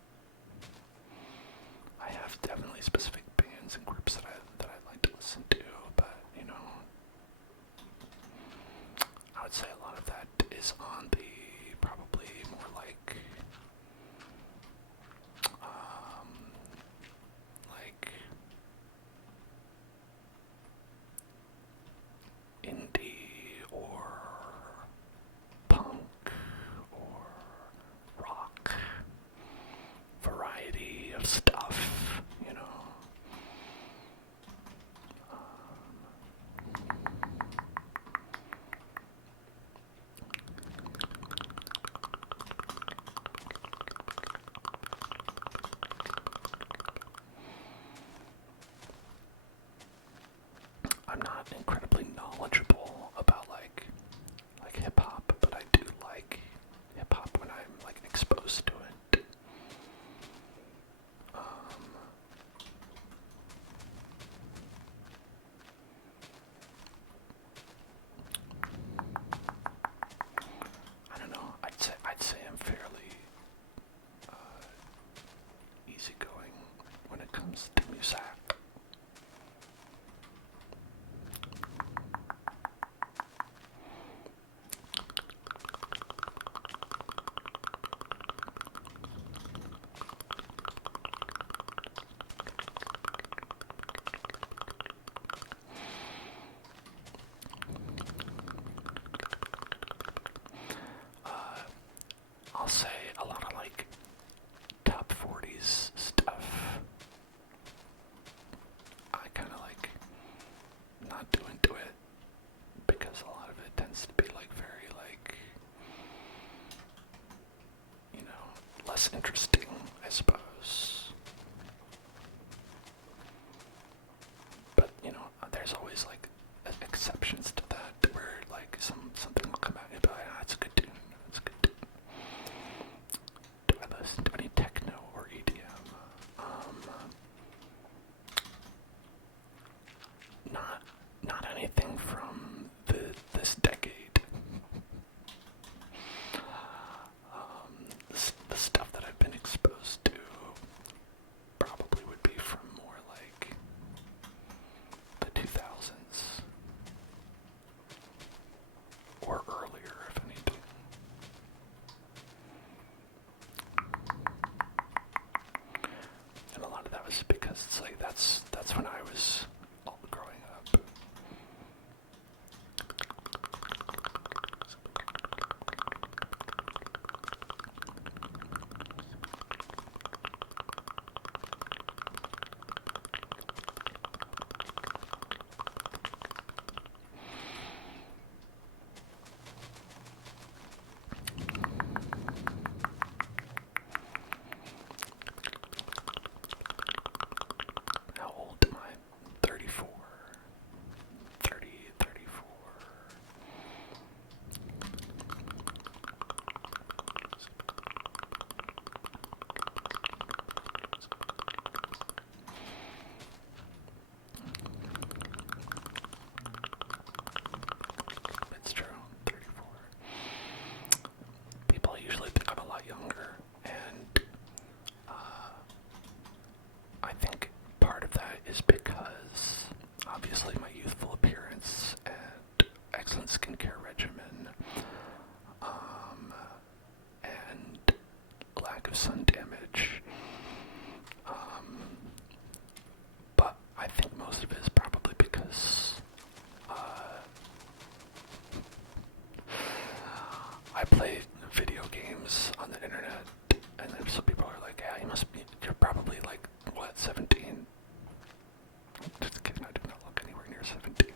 It's like that's when I was growing up. How old am I? 34. 30, 34. It's true, 34. People usually think I'm a lot younger, and I think part of that is because obviously my youthful appearance and excellent skincare regimen, and lack of sun damage. But I think most of it is probably because I play video games on the internet, and then some people are like, "Yeah, you're probably like, what, 17?" Just kidding, I do not look anywhere near 17.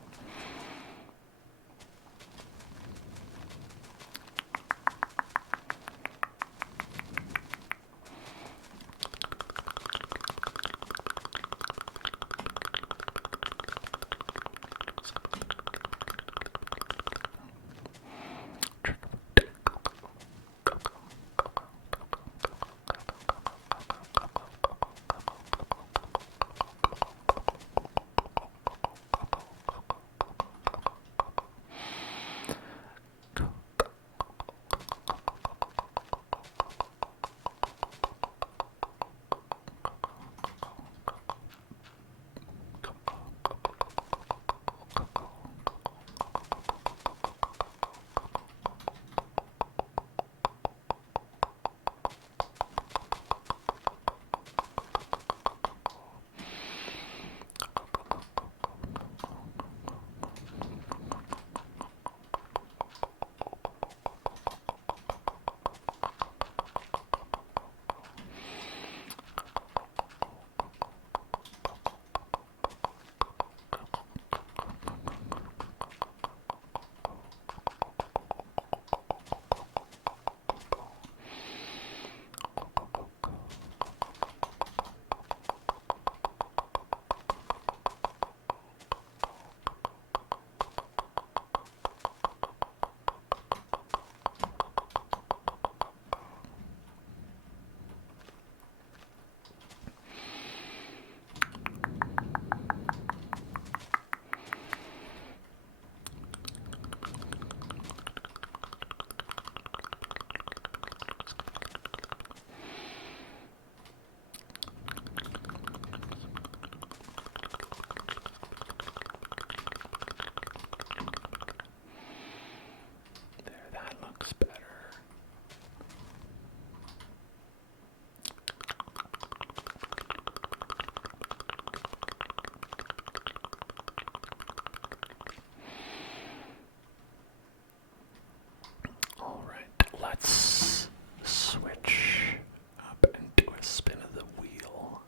Let's switch up and do a spin of the wheel.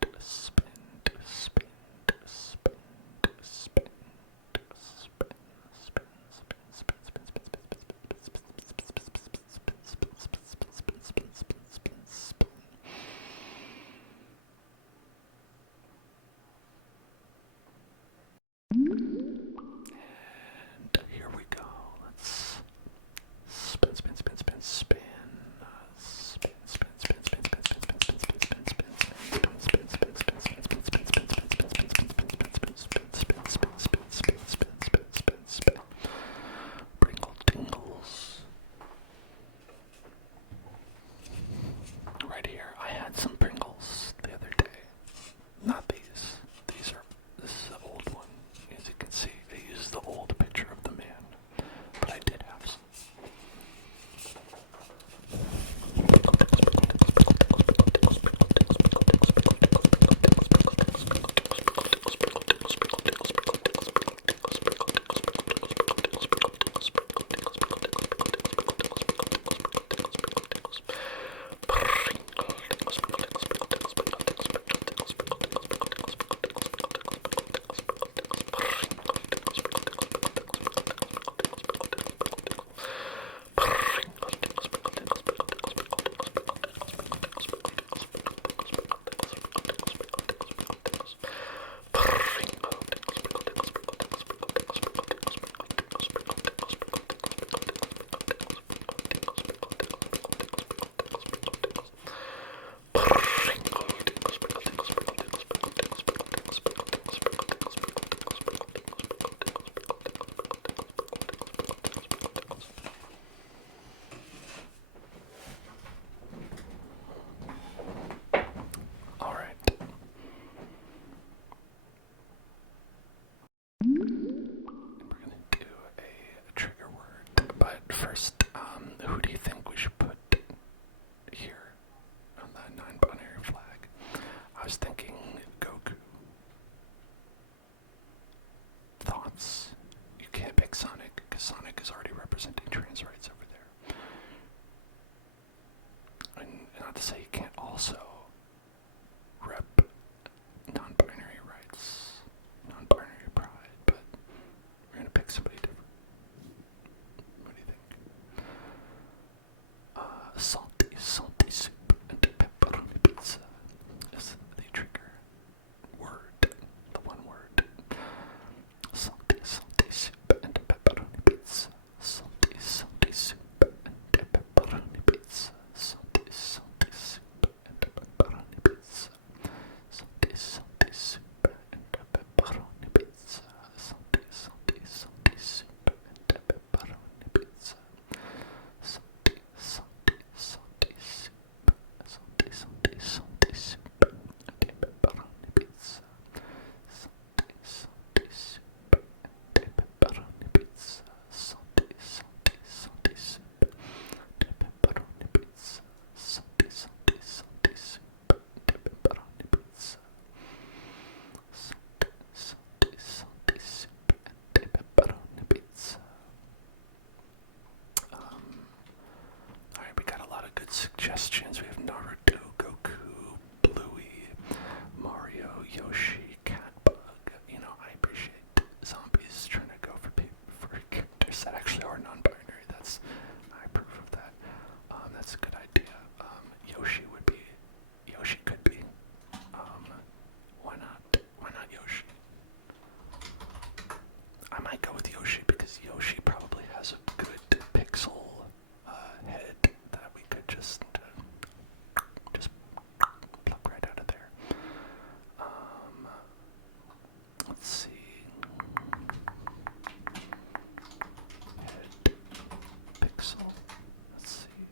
Do a spin, do a spin, do a spin, do a spin, do a spin, spin, spin, spin, spin, spin, spin. And here we go. Let's spin, spin, spin, spin, spin. Spin, spin, spin, spin, spin, spin, spin, spin, spin, spin, spin, spin, spin, spin, spin, spin, spin, was thinking Goku. Thoughts? You can't pick Sonic because Sonic is already representing trans rights over there. And not to say you can't also rep non-binary rights, non-binary pride, but we're gonna pick somebody different. What do you think? Salty soup and pepperoni pizza is the trigger word, the one word. Salty soup and pepperoni pizza. Salty soup and pepperoni pizza. Salty soup and pepperoni pizza. Salty soup and pepperoni pizza. Salty soup and pepperoni pizza. Salty soup. Salty soup and pepperoni pizza. Salty soup and pepperoni pizza. Salty soup and pepperoni pizza. Salty soup and pepperoni pizza. Salty soup and pepperoni pizza. Alright, we got a lot of good suggestions. We have Naruto, Goku, Bluey, Mario, Yoshi, Catbug. You know, I appreciate zombies trying to go for characters that actually are non-binary. I approve of that. That's a good idea. Yoshi could be. Why not? Why not Yoshi? I might go with Yoshi because Yoshi probably has a good pixel head that we could just pluck right out of there. Let's see. Head pixel. Let's see.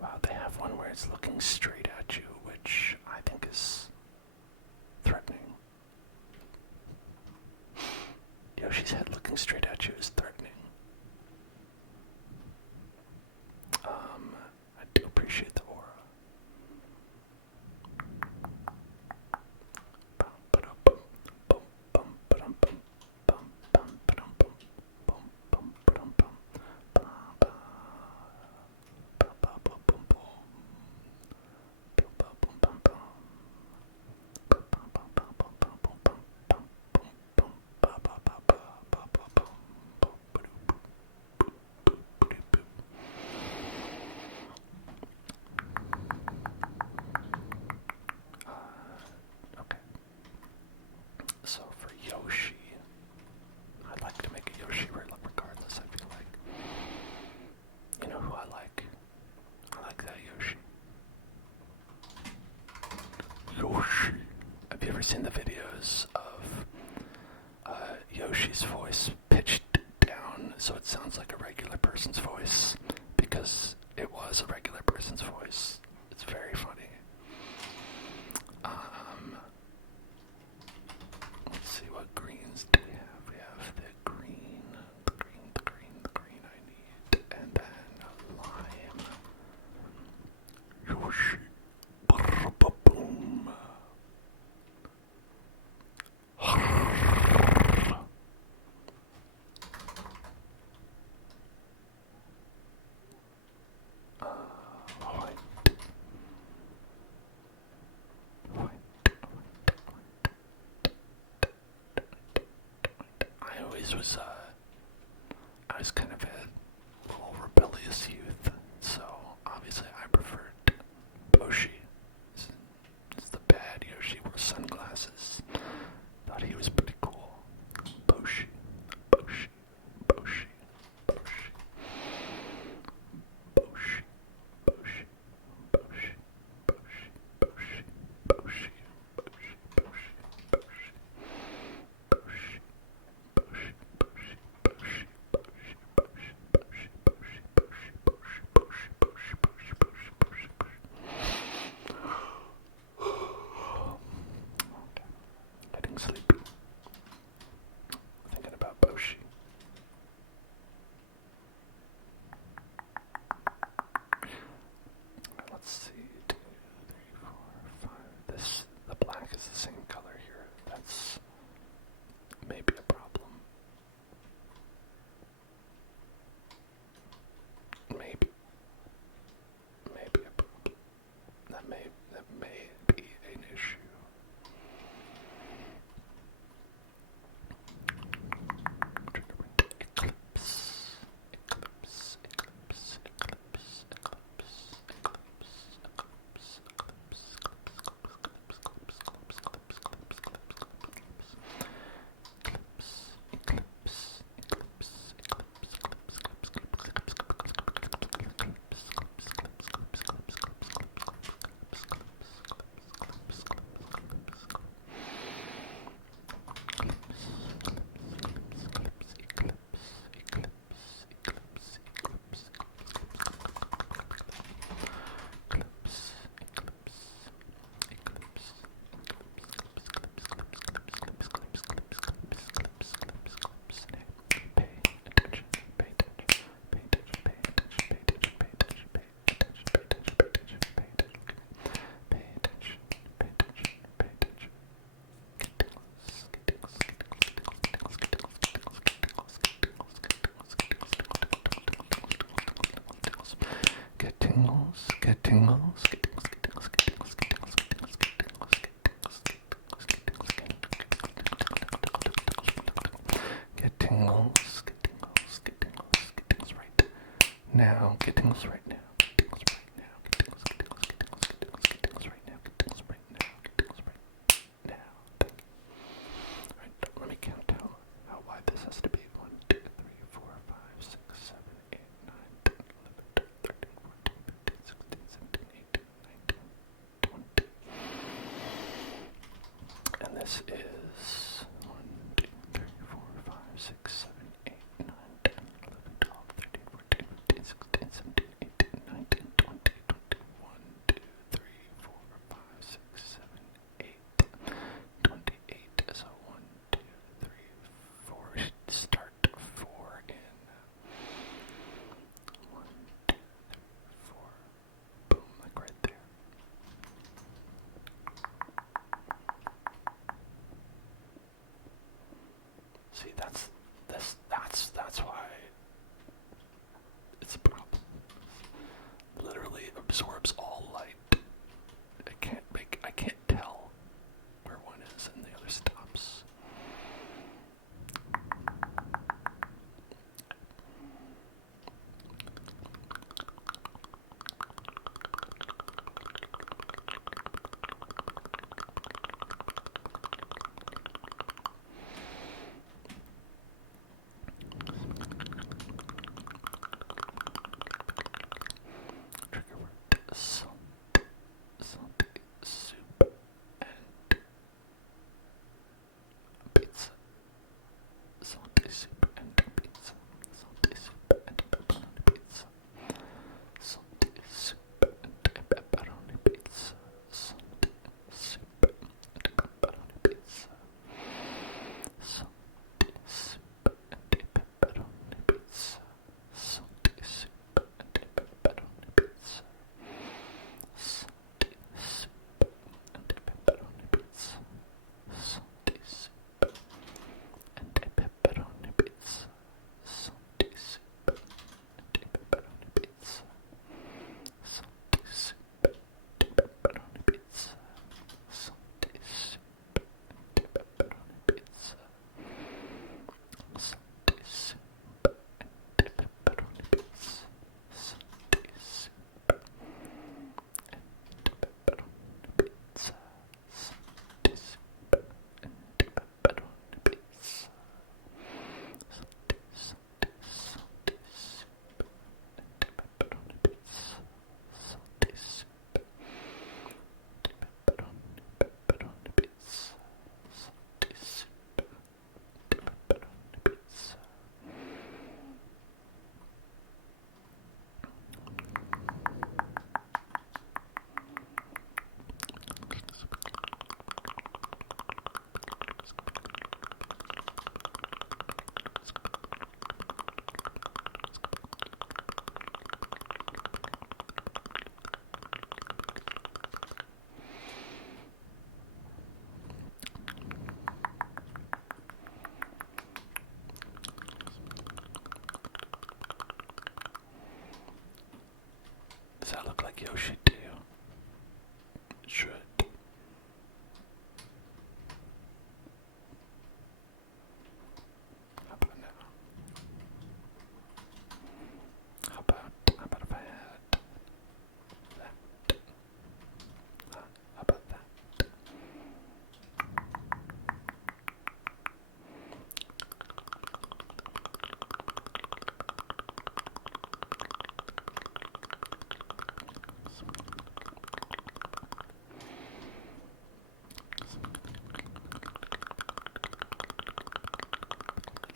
Wow, they have one where it's looking straight at you, which I think is threatening. Yoshi's head looking straight at you is threatening. I do appreciate the aura. Okay. So for Yoshi, I'd like to make a Yoshi regardless, I feel like. You know who I like? I like that Yoshi. Yoshi. Have you ever seen the videos of Yoshi's voice pitched down so it sounds like a regular person's voice? Because it was a regular person's voice. It's very funny. Let's see, what greens do we have? We have the green I need, and then lime. Yoshi. Boom. get tingles, get tingles, get tingles, get tingles, get tingles, get tingles, get tingles, get tingles, get tingles, get tingles, get tingles, get tingles, get tingles, get tingles, get tingles right now, get tingles right now, get tingles right now, get tingles, get tingles, get tingles, get tingles, get tingles right now, get tingles right now, get tingles right now. Thank you. Alright, let me count how wide this has to be. 1, 2, 3, 4, 5, 6, 7, 8, 9, 10, 11, 12, 13, 14, 15, 16, 17, 18, 19, 20. And this is 1, 2, 3, 4, 5, 6, 7, 8, 9, 10, 11, 12, 13, 14, 15, 16, 17, 18, 19, 20, 21, 2, 3, 4, 5, 6, 7, 8, 28. So 1, 2, 3, 4. Start 4 in 1, 2, 3, 4. Boom, like right there. See, that's why it's a problem. Literally absorbs all light. I can't tell where one is and the other stops. Trigger word salty soup and pizza. Salty soup and pizza. Salty soup and pepperoni pizza. Salty soup and pepperoni pizza. Salty soup and pepperoni pizza. Salty soup and pepperoni pizza. Salty soup and pepperoni pizza. Salty soup and pepperoni pizza. Salty soup and pepperoni pizza. Salty soup and pepperoni pizza. Salty soup and pepperoni pizza. Salty soup and pepperoni pizza. Salty soup and pepperoni pizza. Salty soup and pepperoni pizza. Salty soup and pepperoni pizza. Salty soup and pepperoni pizza. Salty soup and pepperoni pizza. Salty soup and pepperoni pizza. Does that look like Yoshi to you? It should. How about now? How about if I had that? How about that?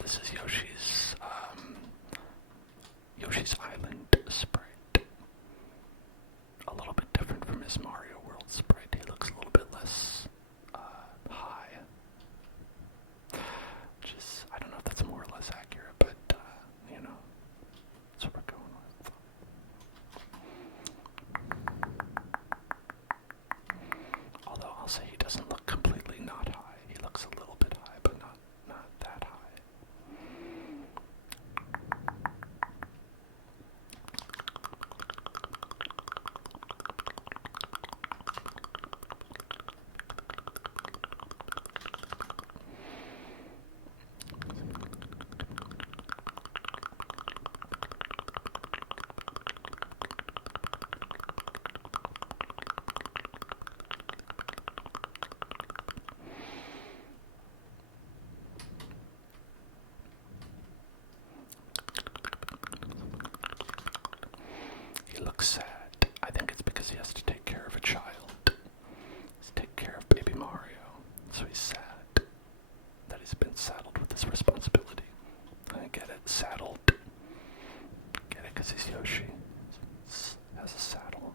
This is Yoshi's Island sprite. A little bit different from his Mario World sprite. He looks a little bit less high. Which is, I don't know if that's more or less accurate, but that's what we're going with. Although I'll say he doesn't look completely not high. He looks a little bit high, but not that high. because he has to take care of a child. He's take care of baby Mario. So he's sad that he's been saddled with this responsibility. I get it, saddled. Get it, because he's Yoshi. Has a saddle.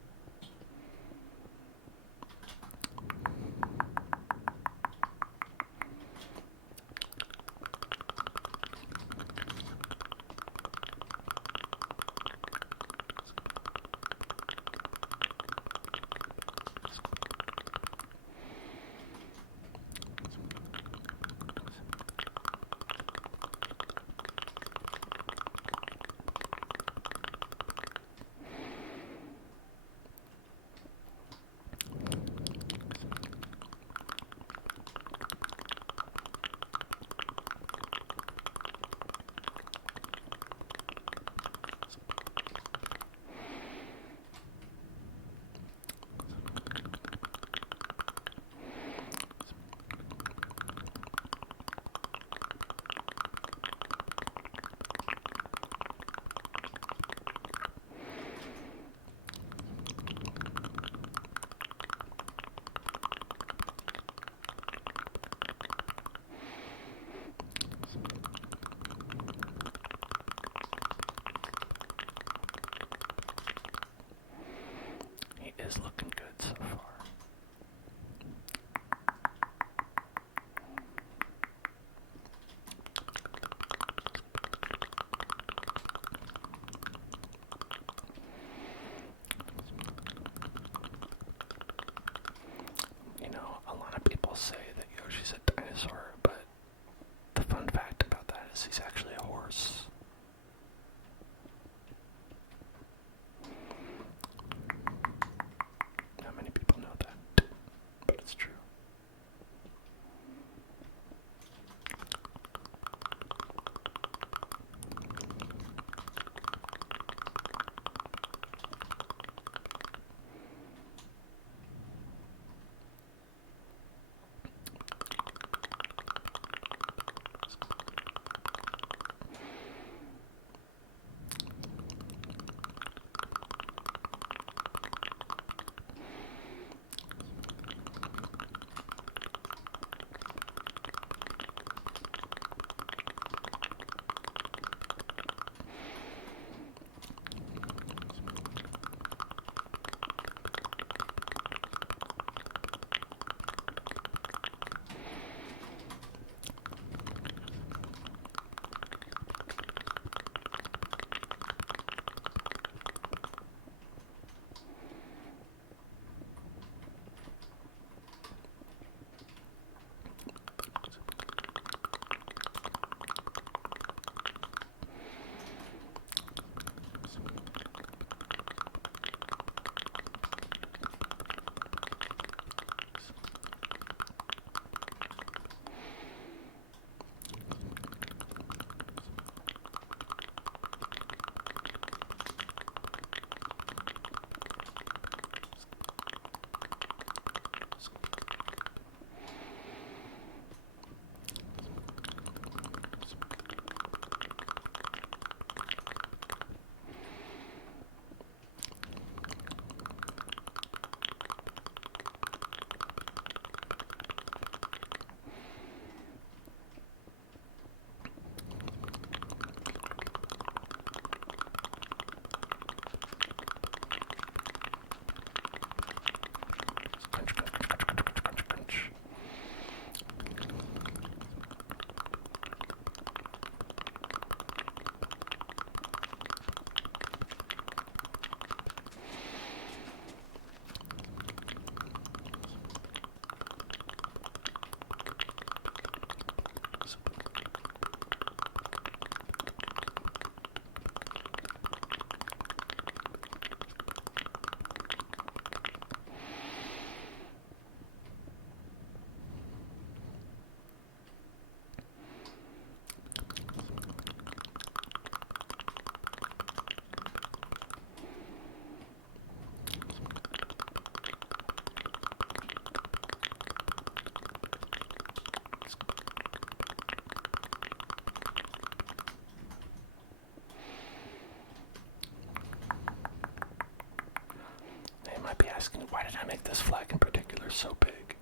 be asking, why did I make this flag in particular so big?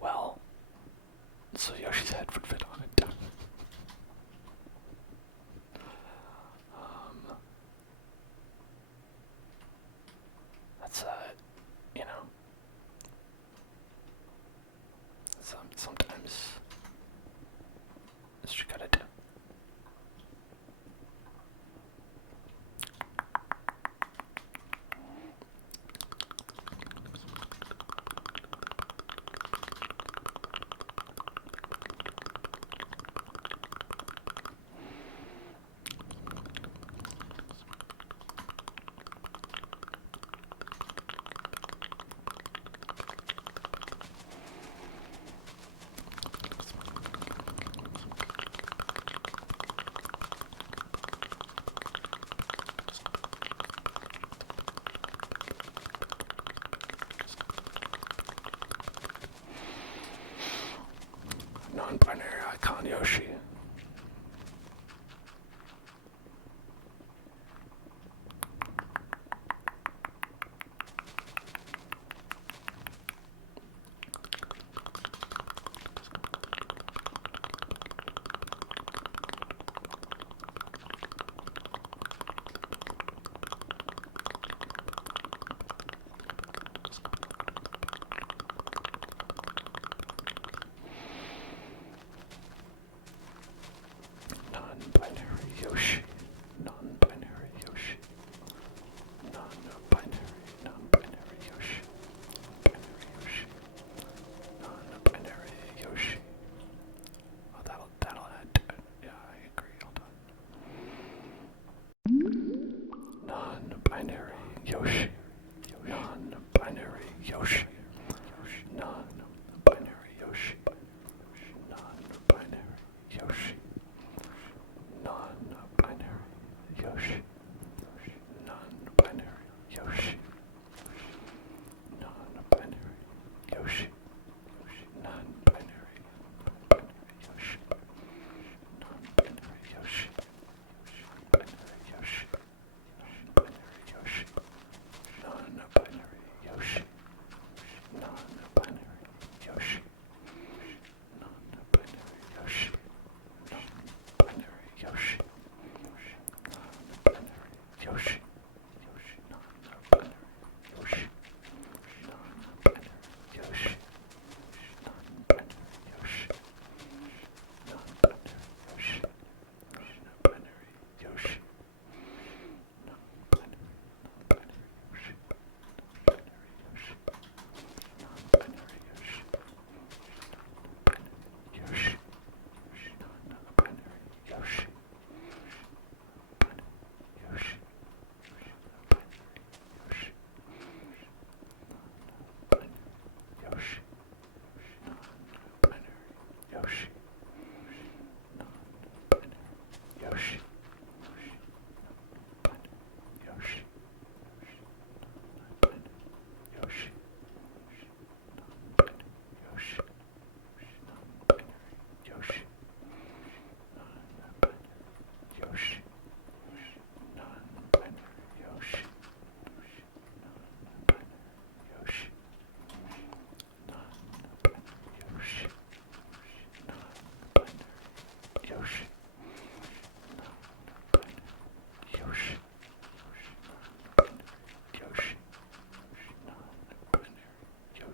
Well, so Yoshi's head would fit on it. That's, you know, sometimes that's what you gotta do. Non-binary icon Yoshi. Non-binary Yoshi. Non-binary Yoshi. Non-binary Yoshi. Binary Yoshi. Non-binary Yoshi. Oh, that'll add to it. Yeah, I agree. Hold on. Non-binary Yoshi. Non-binary Yoshi. Non-binary Yoshi. Non-binary Yoshi. Non-binary Yoshi. Non-binary Yoshi. Non-binary Yoshi. Non-binary Yoshi. Non-binary Yoshi. Binary Yoshi. Binary Yoshi. Non-binary Yoshi. Non-binary Yoshi. Non-binary Yoshi. Non-binary Yoshi. Non-binary Yoshi. Non-binary Yoshi. Non-binary Yoshi. Non-binary Yoshi. Non-binary Yoshi. Non-binary Yoshi. Non-binary Yoshi. Non-binary Yoshi. Non-binary Yoshi. Yoshi. Non-binary Yoshi. Yoshi. Yoshi. Yoshi. Non-binary Yoshi. Non-binary Yoshi. Yoshi. Yoshi. Yoshi. Yoshi. Yoshi. Non-binary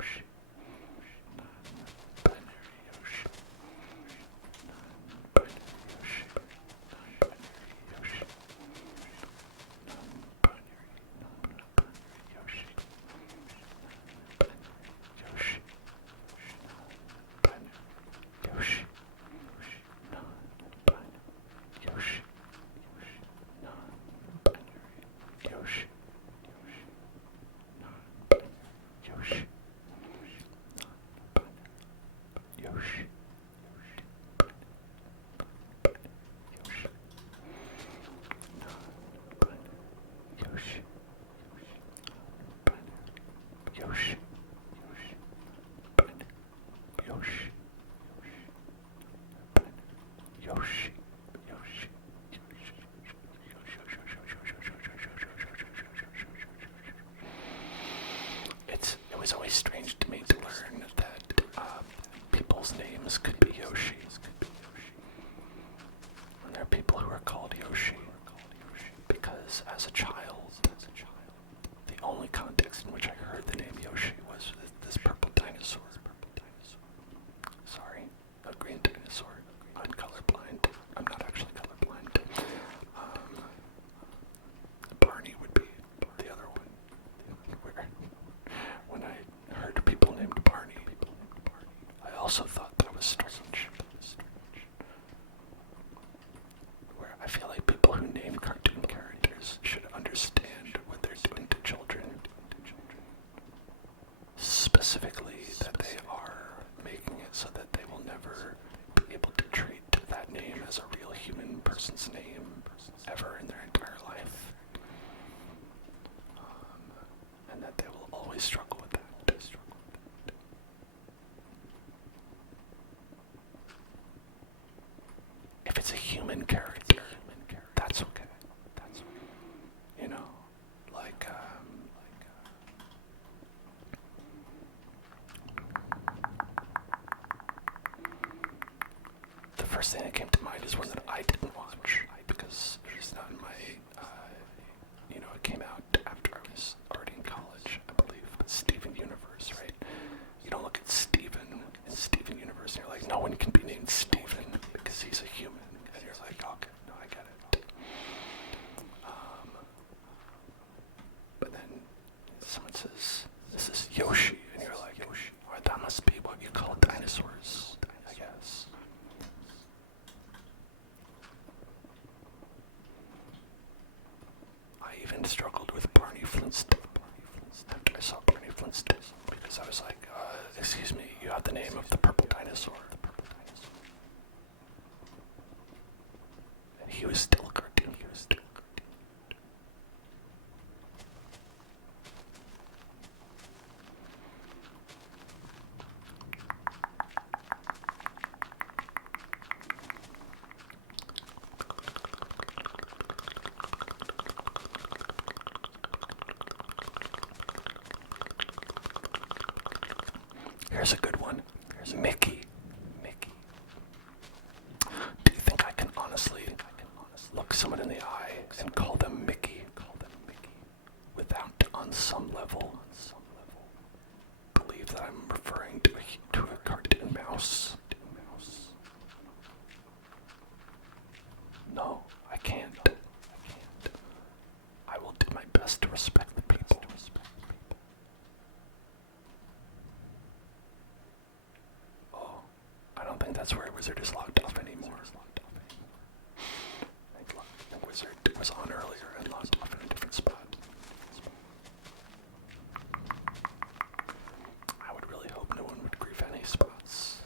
Yoshi. Yoshi. Non-binary Yoshi. Non-binary Yoshi. Non-binary Yoshi. Non-binary Yoshi. Non-binary Yoshi. Non-binary Yoshi. Yoshi. Yoshi. Yoshi. Yoshi. was always strange to me to learn that people's names could be Yoshi. And there are people who are called Yoshi because as a child, the only context in which I heard the name Yoshi was this purple dinosaur. Sorry, a green dinosaur. I'm colorblind. I'm not actually colorblind. Barney would be the other one. When I heard people named Barney, I also thought that was strange. Where I feel like people who name cartoon characters should understand what they're doing to children. Specifically, that they are making it so that they will never be able to treat that name as a real human person's name ever in their entire life. And that they will always struggle with that. If it's a human character, that's okay. You know, like the first thing that came to mind is one that I didn't watch because it's not in my, it came out after I was already in college, I believe. But Steven Universe, right? You don't look at Steven in Steven Universe and you're like, no one can be named Steven because he's a human. And you're like, okay, no, I get it. But then someone says, this is Yoshi, and you're like, Yoshi, or that must be what you call dinosaurs, I guess. I even struggled with Barney Flintstone after I saw Barney Flintstone because I was like, excuse me, you have the name of the purple dinosaur. And he was still a cartoon. Here's a good one. Here's Mickey. Do you think I can honestly look someone in the eye and call them Mickey without, on some level, believe that I'm referring to a cartoon mouse? No, I can't. I will do my best to respect the people. I don't think that's where Wizard is logged off anymore. I think Wizard was on earlier and logged off in a different spot. I would really hope no one would grief any spots.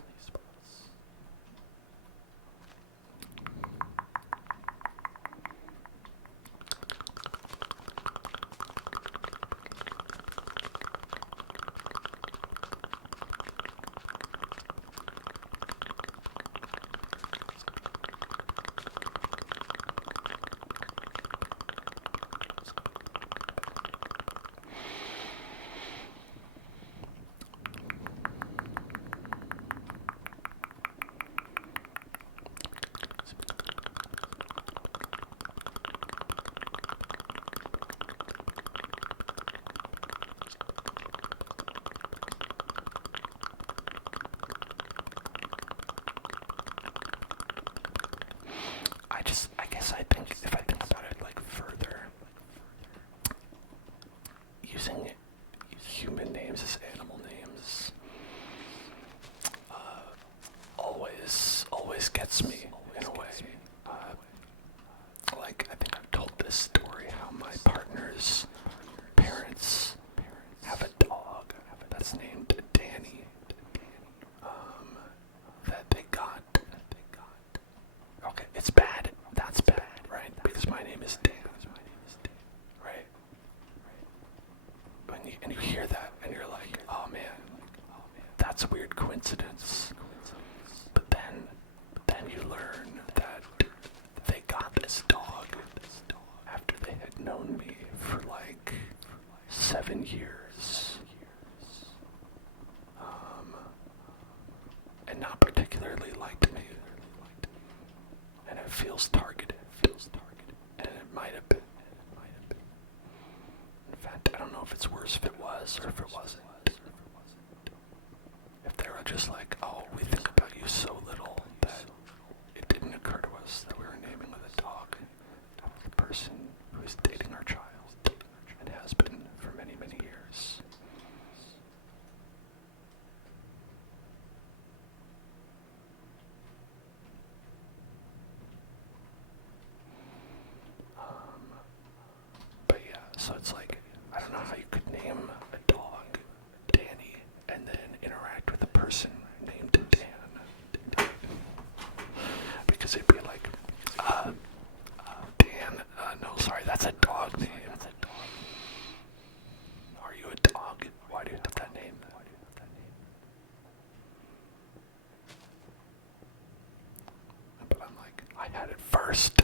I think if I think about it like further, using human names as animal names always gets me in a way. Like I think I've told this story how my partner's parents have a dog that's named Danny. That they got. Okay, it's bad. That's bad, right? Because my name is Dan. Right? And you hear that, and you're like, oh man, that's a weird coincidence. But then you learn that they got this dog after they had known me for like 7 years. was or if it wasn't. If they were just like, oh, we think about you so little that it didn't occur to us that we were naming with a dog after the person who is dating our child and has been for many, many years. But yeah, so it's like, I don't know how you could name a dog Danny and then interact with a person named Dan. Because it'd be like, Dan, no, sorry, that's a dog name. Are you a dog? Why do you have that name? But I'm like, I had it first.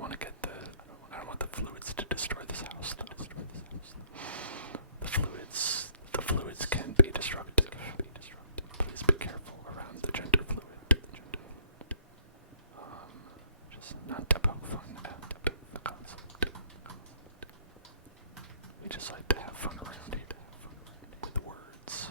don't want to get I don't want the fluids to destroy this house. The fluids can be destructive. Please be careful around the gender fluid. Just not to poke fun at the concept. We just like to have fun around here with words.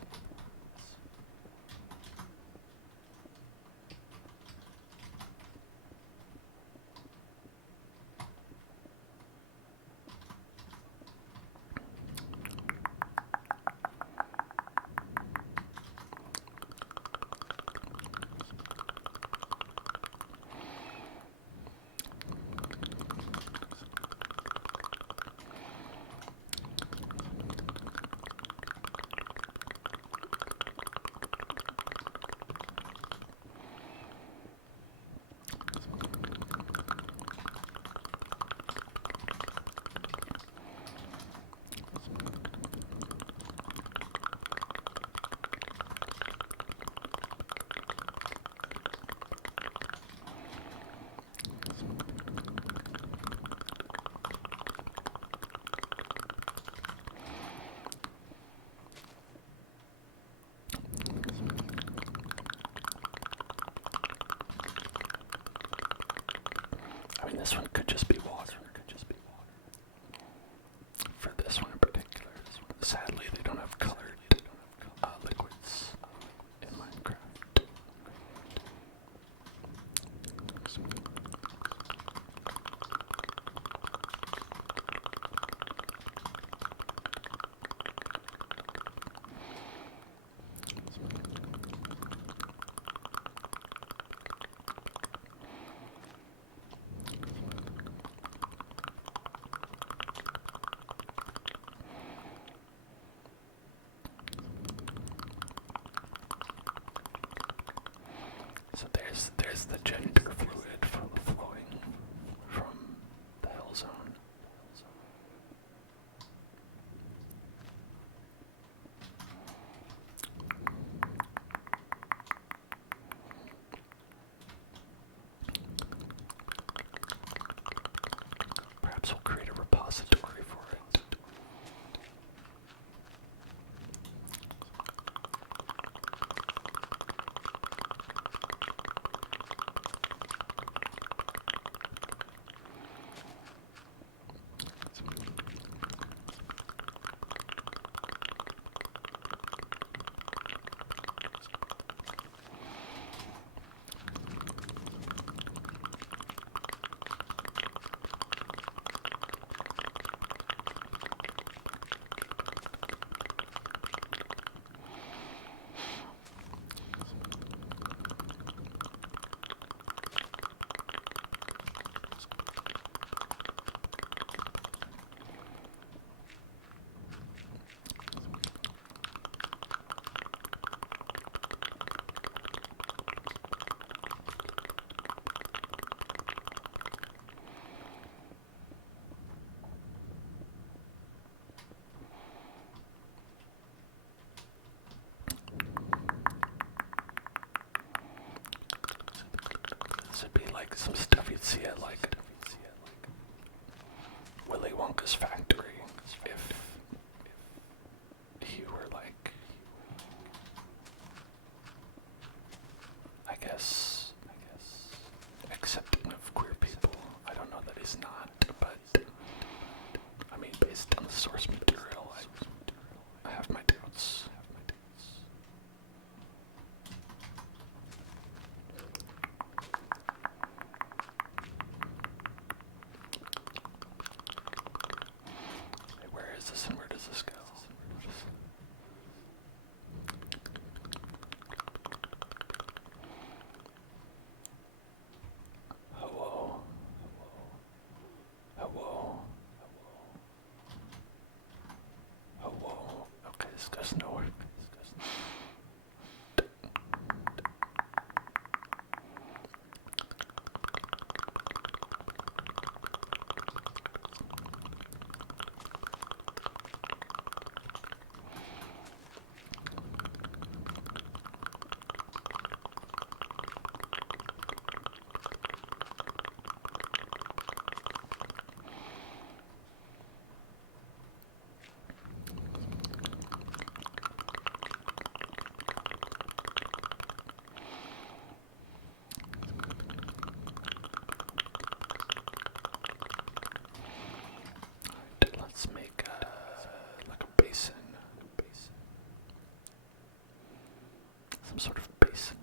I mean, this one could just be water. For this one in particular, sadly, they don't have colored liquids in Minecraft. So there's the gender fluid flowing from the hell zone. Perhaps we'll create a repository for it. This would be like some stuff you'd see at like Willy Wonka's factory if he were like, I guess accepting of queer people. I don't know that he's not, but I mean, based on the source material, I have my doubts. Where is this and where does this go? Hello. Okay, this goes nowhere. some sort of basin,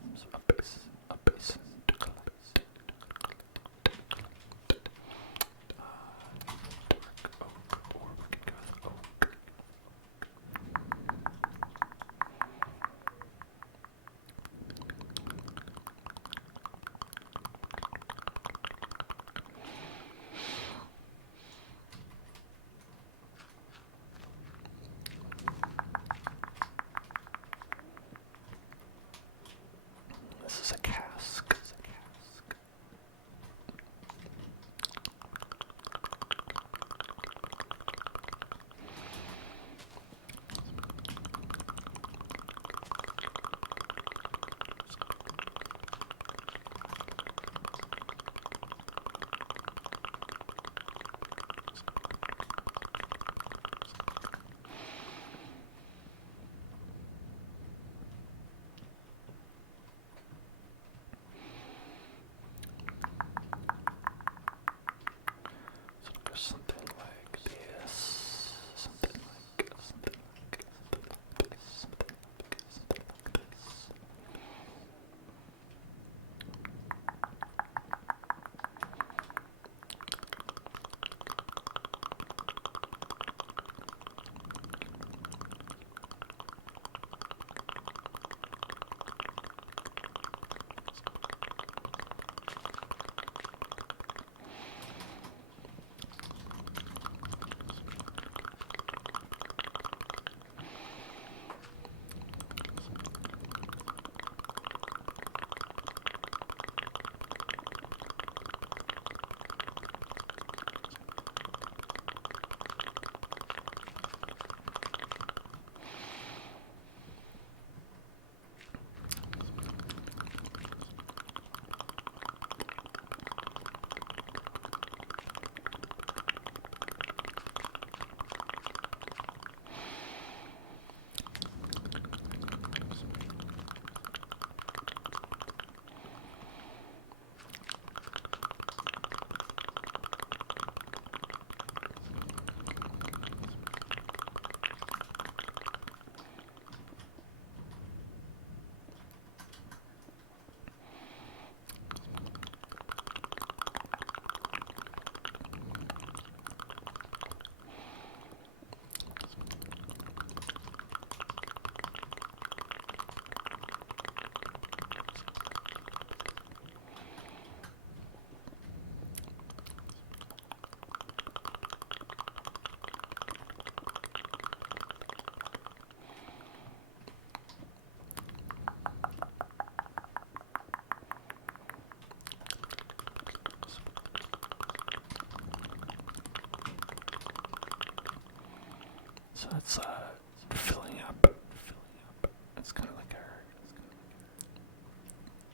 a basin to collect. Oak, or we could go with oak. This is a cask. Something like this, something like this. So it's filling up. It's kind of like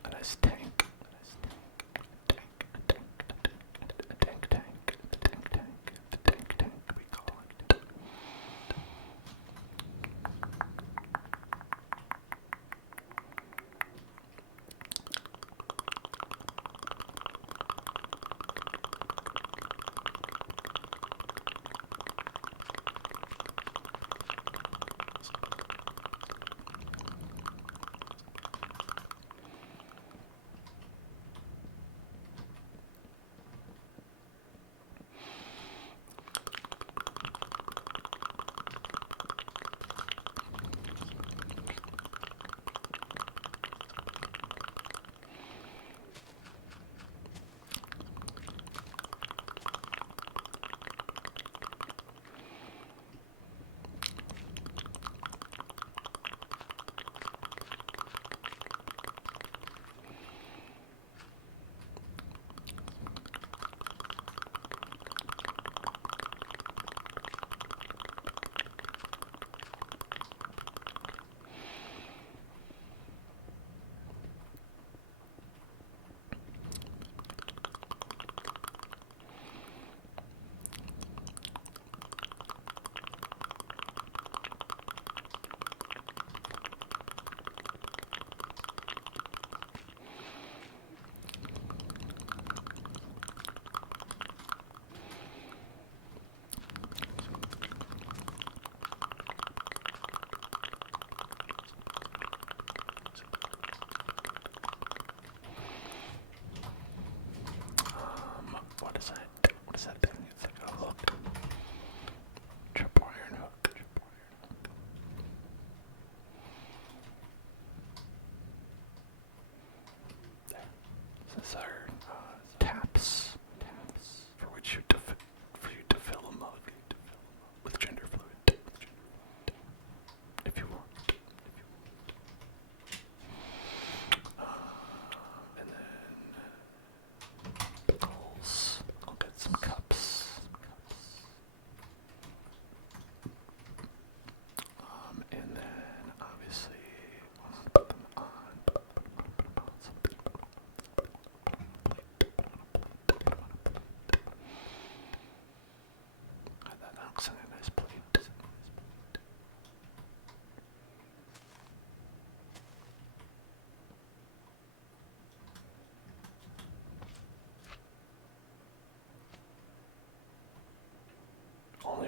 a nice tank. Tank, we call it.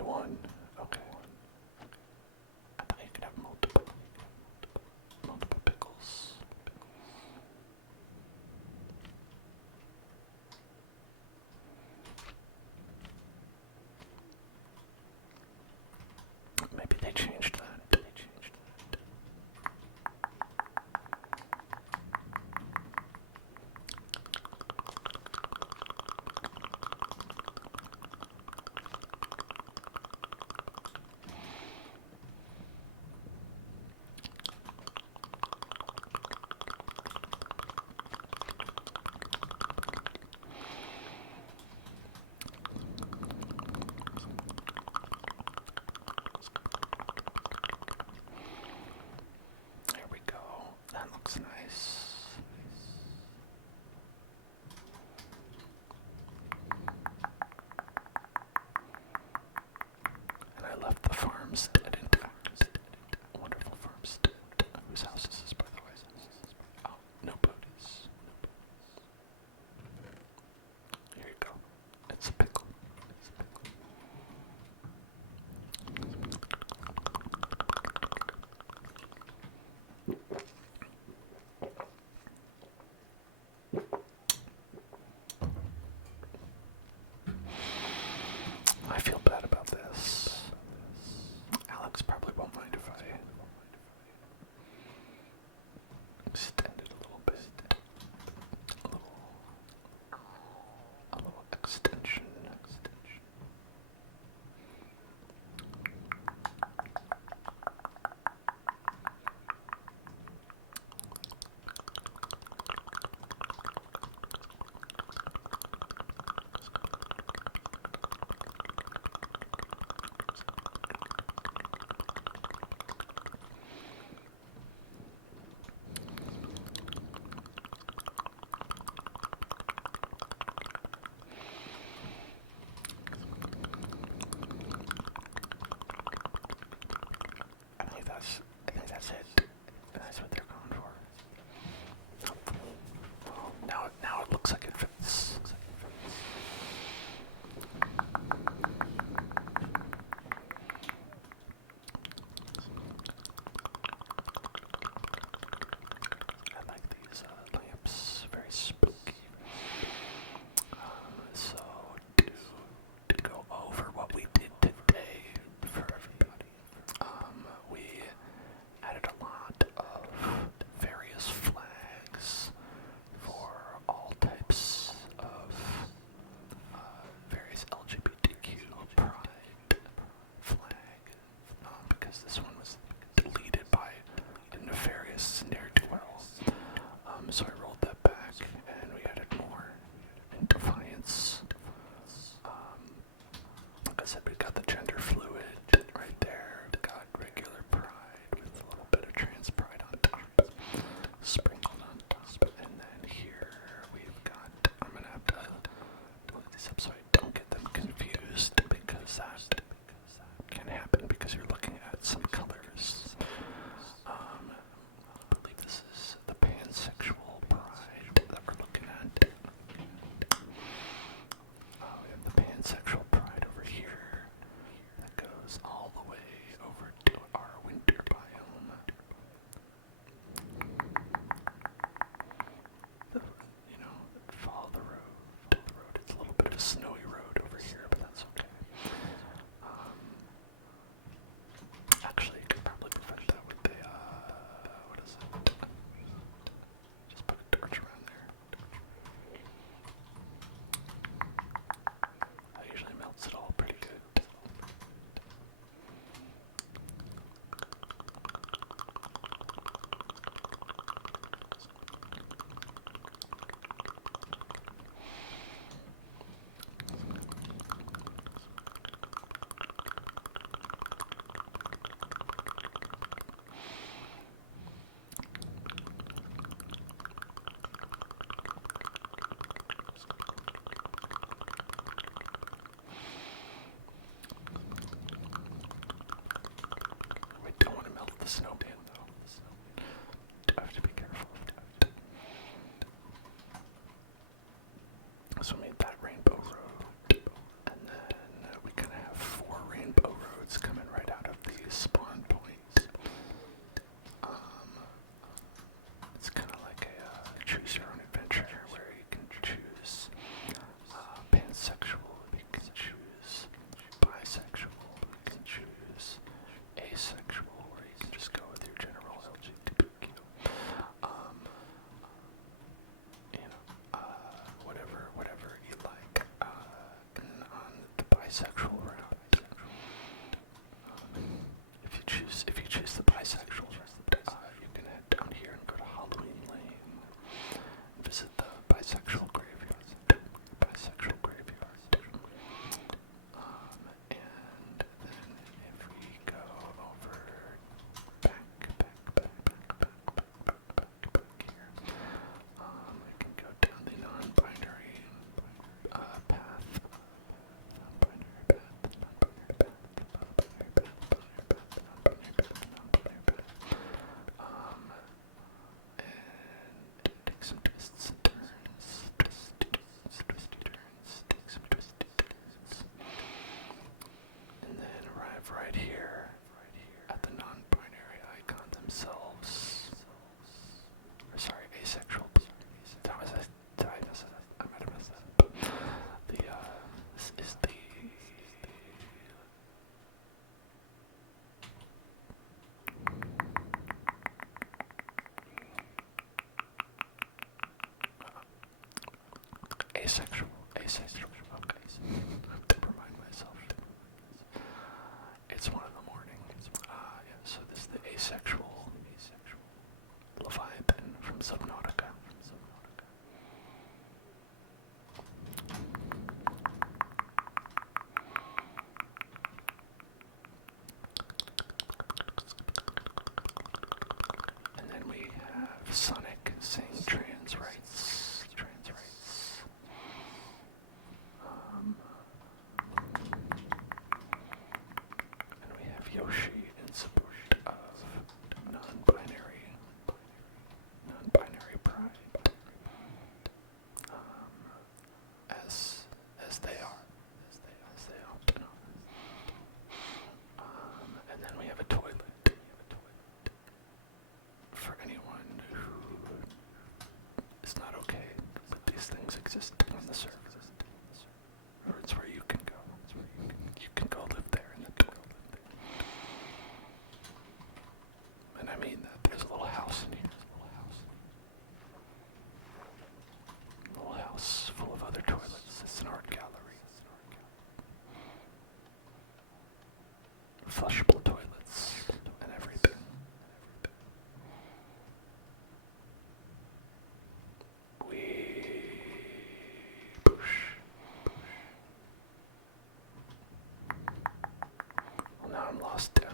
one. Okay. I thought you could have multiple pickles. Maybe they changed that. There we go. That looks nice. And I left the farmstead intact. Wonderful farmstead. Whose house is this, by the way? Oh, no booties. Here you go. It's a pickle. I feel bad about this. bisexual route. If you choose the bisexual route, you can head down here and go to Halloween Lane. Visit the bisexual graveyard. Bisexual graveyard. And then if we go over back here, we can go down the non-binary path. And take some twists and turns. Twisty turns. Take some twisty turns. And then arrive right here at the non-binary icon themselves. Or sorry, asexual. Did I mess that up? I might have messed that up. This is the asexual. Okay. To remind myself. It's 1 in the morning. Yeah, so this is the asexual Leviathan from Subnautica. And then we have Sonic saying trans rights. And we have Yoshi in support of non-binary pride. As they are. As they often are. And then we have a toilet. For anyone who is not okay that these things exist on the server. Or it's where you can go. You can go live there in the toilet. And I mean that. There's a little house in here. A little house full of other toilets. It's an art gallery. Flushable toilets and everything. We push. Well, now I'm lost down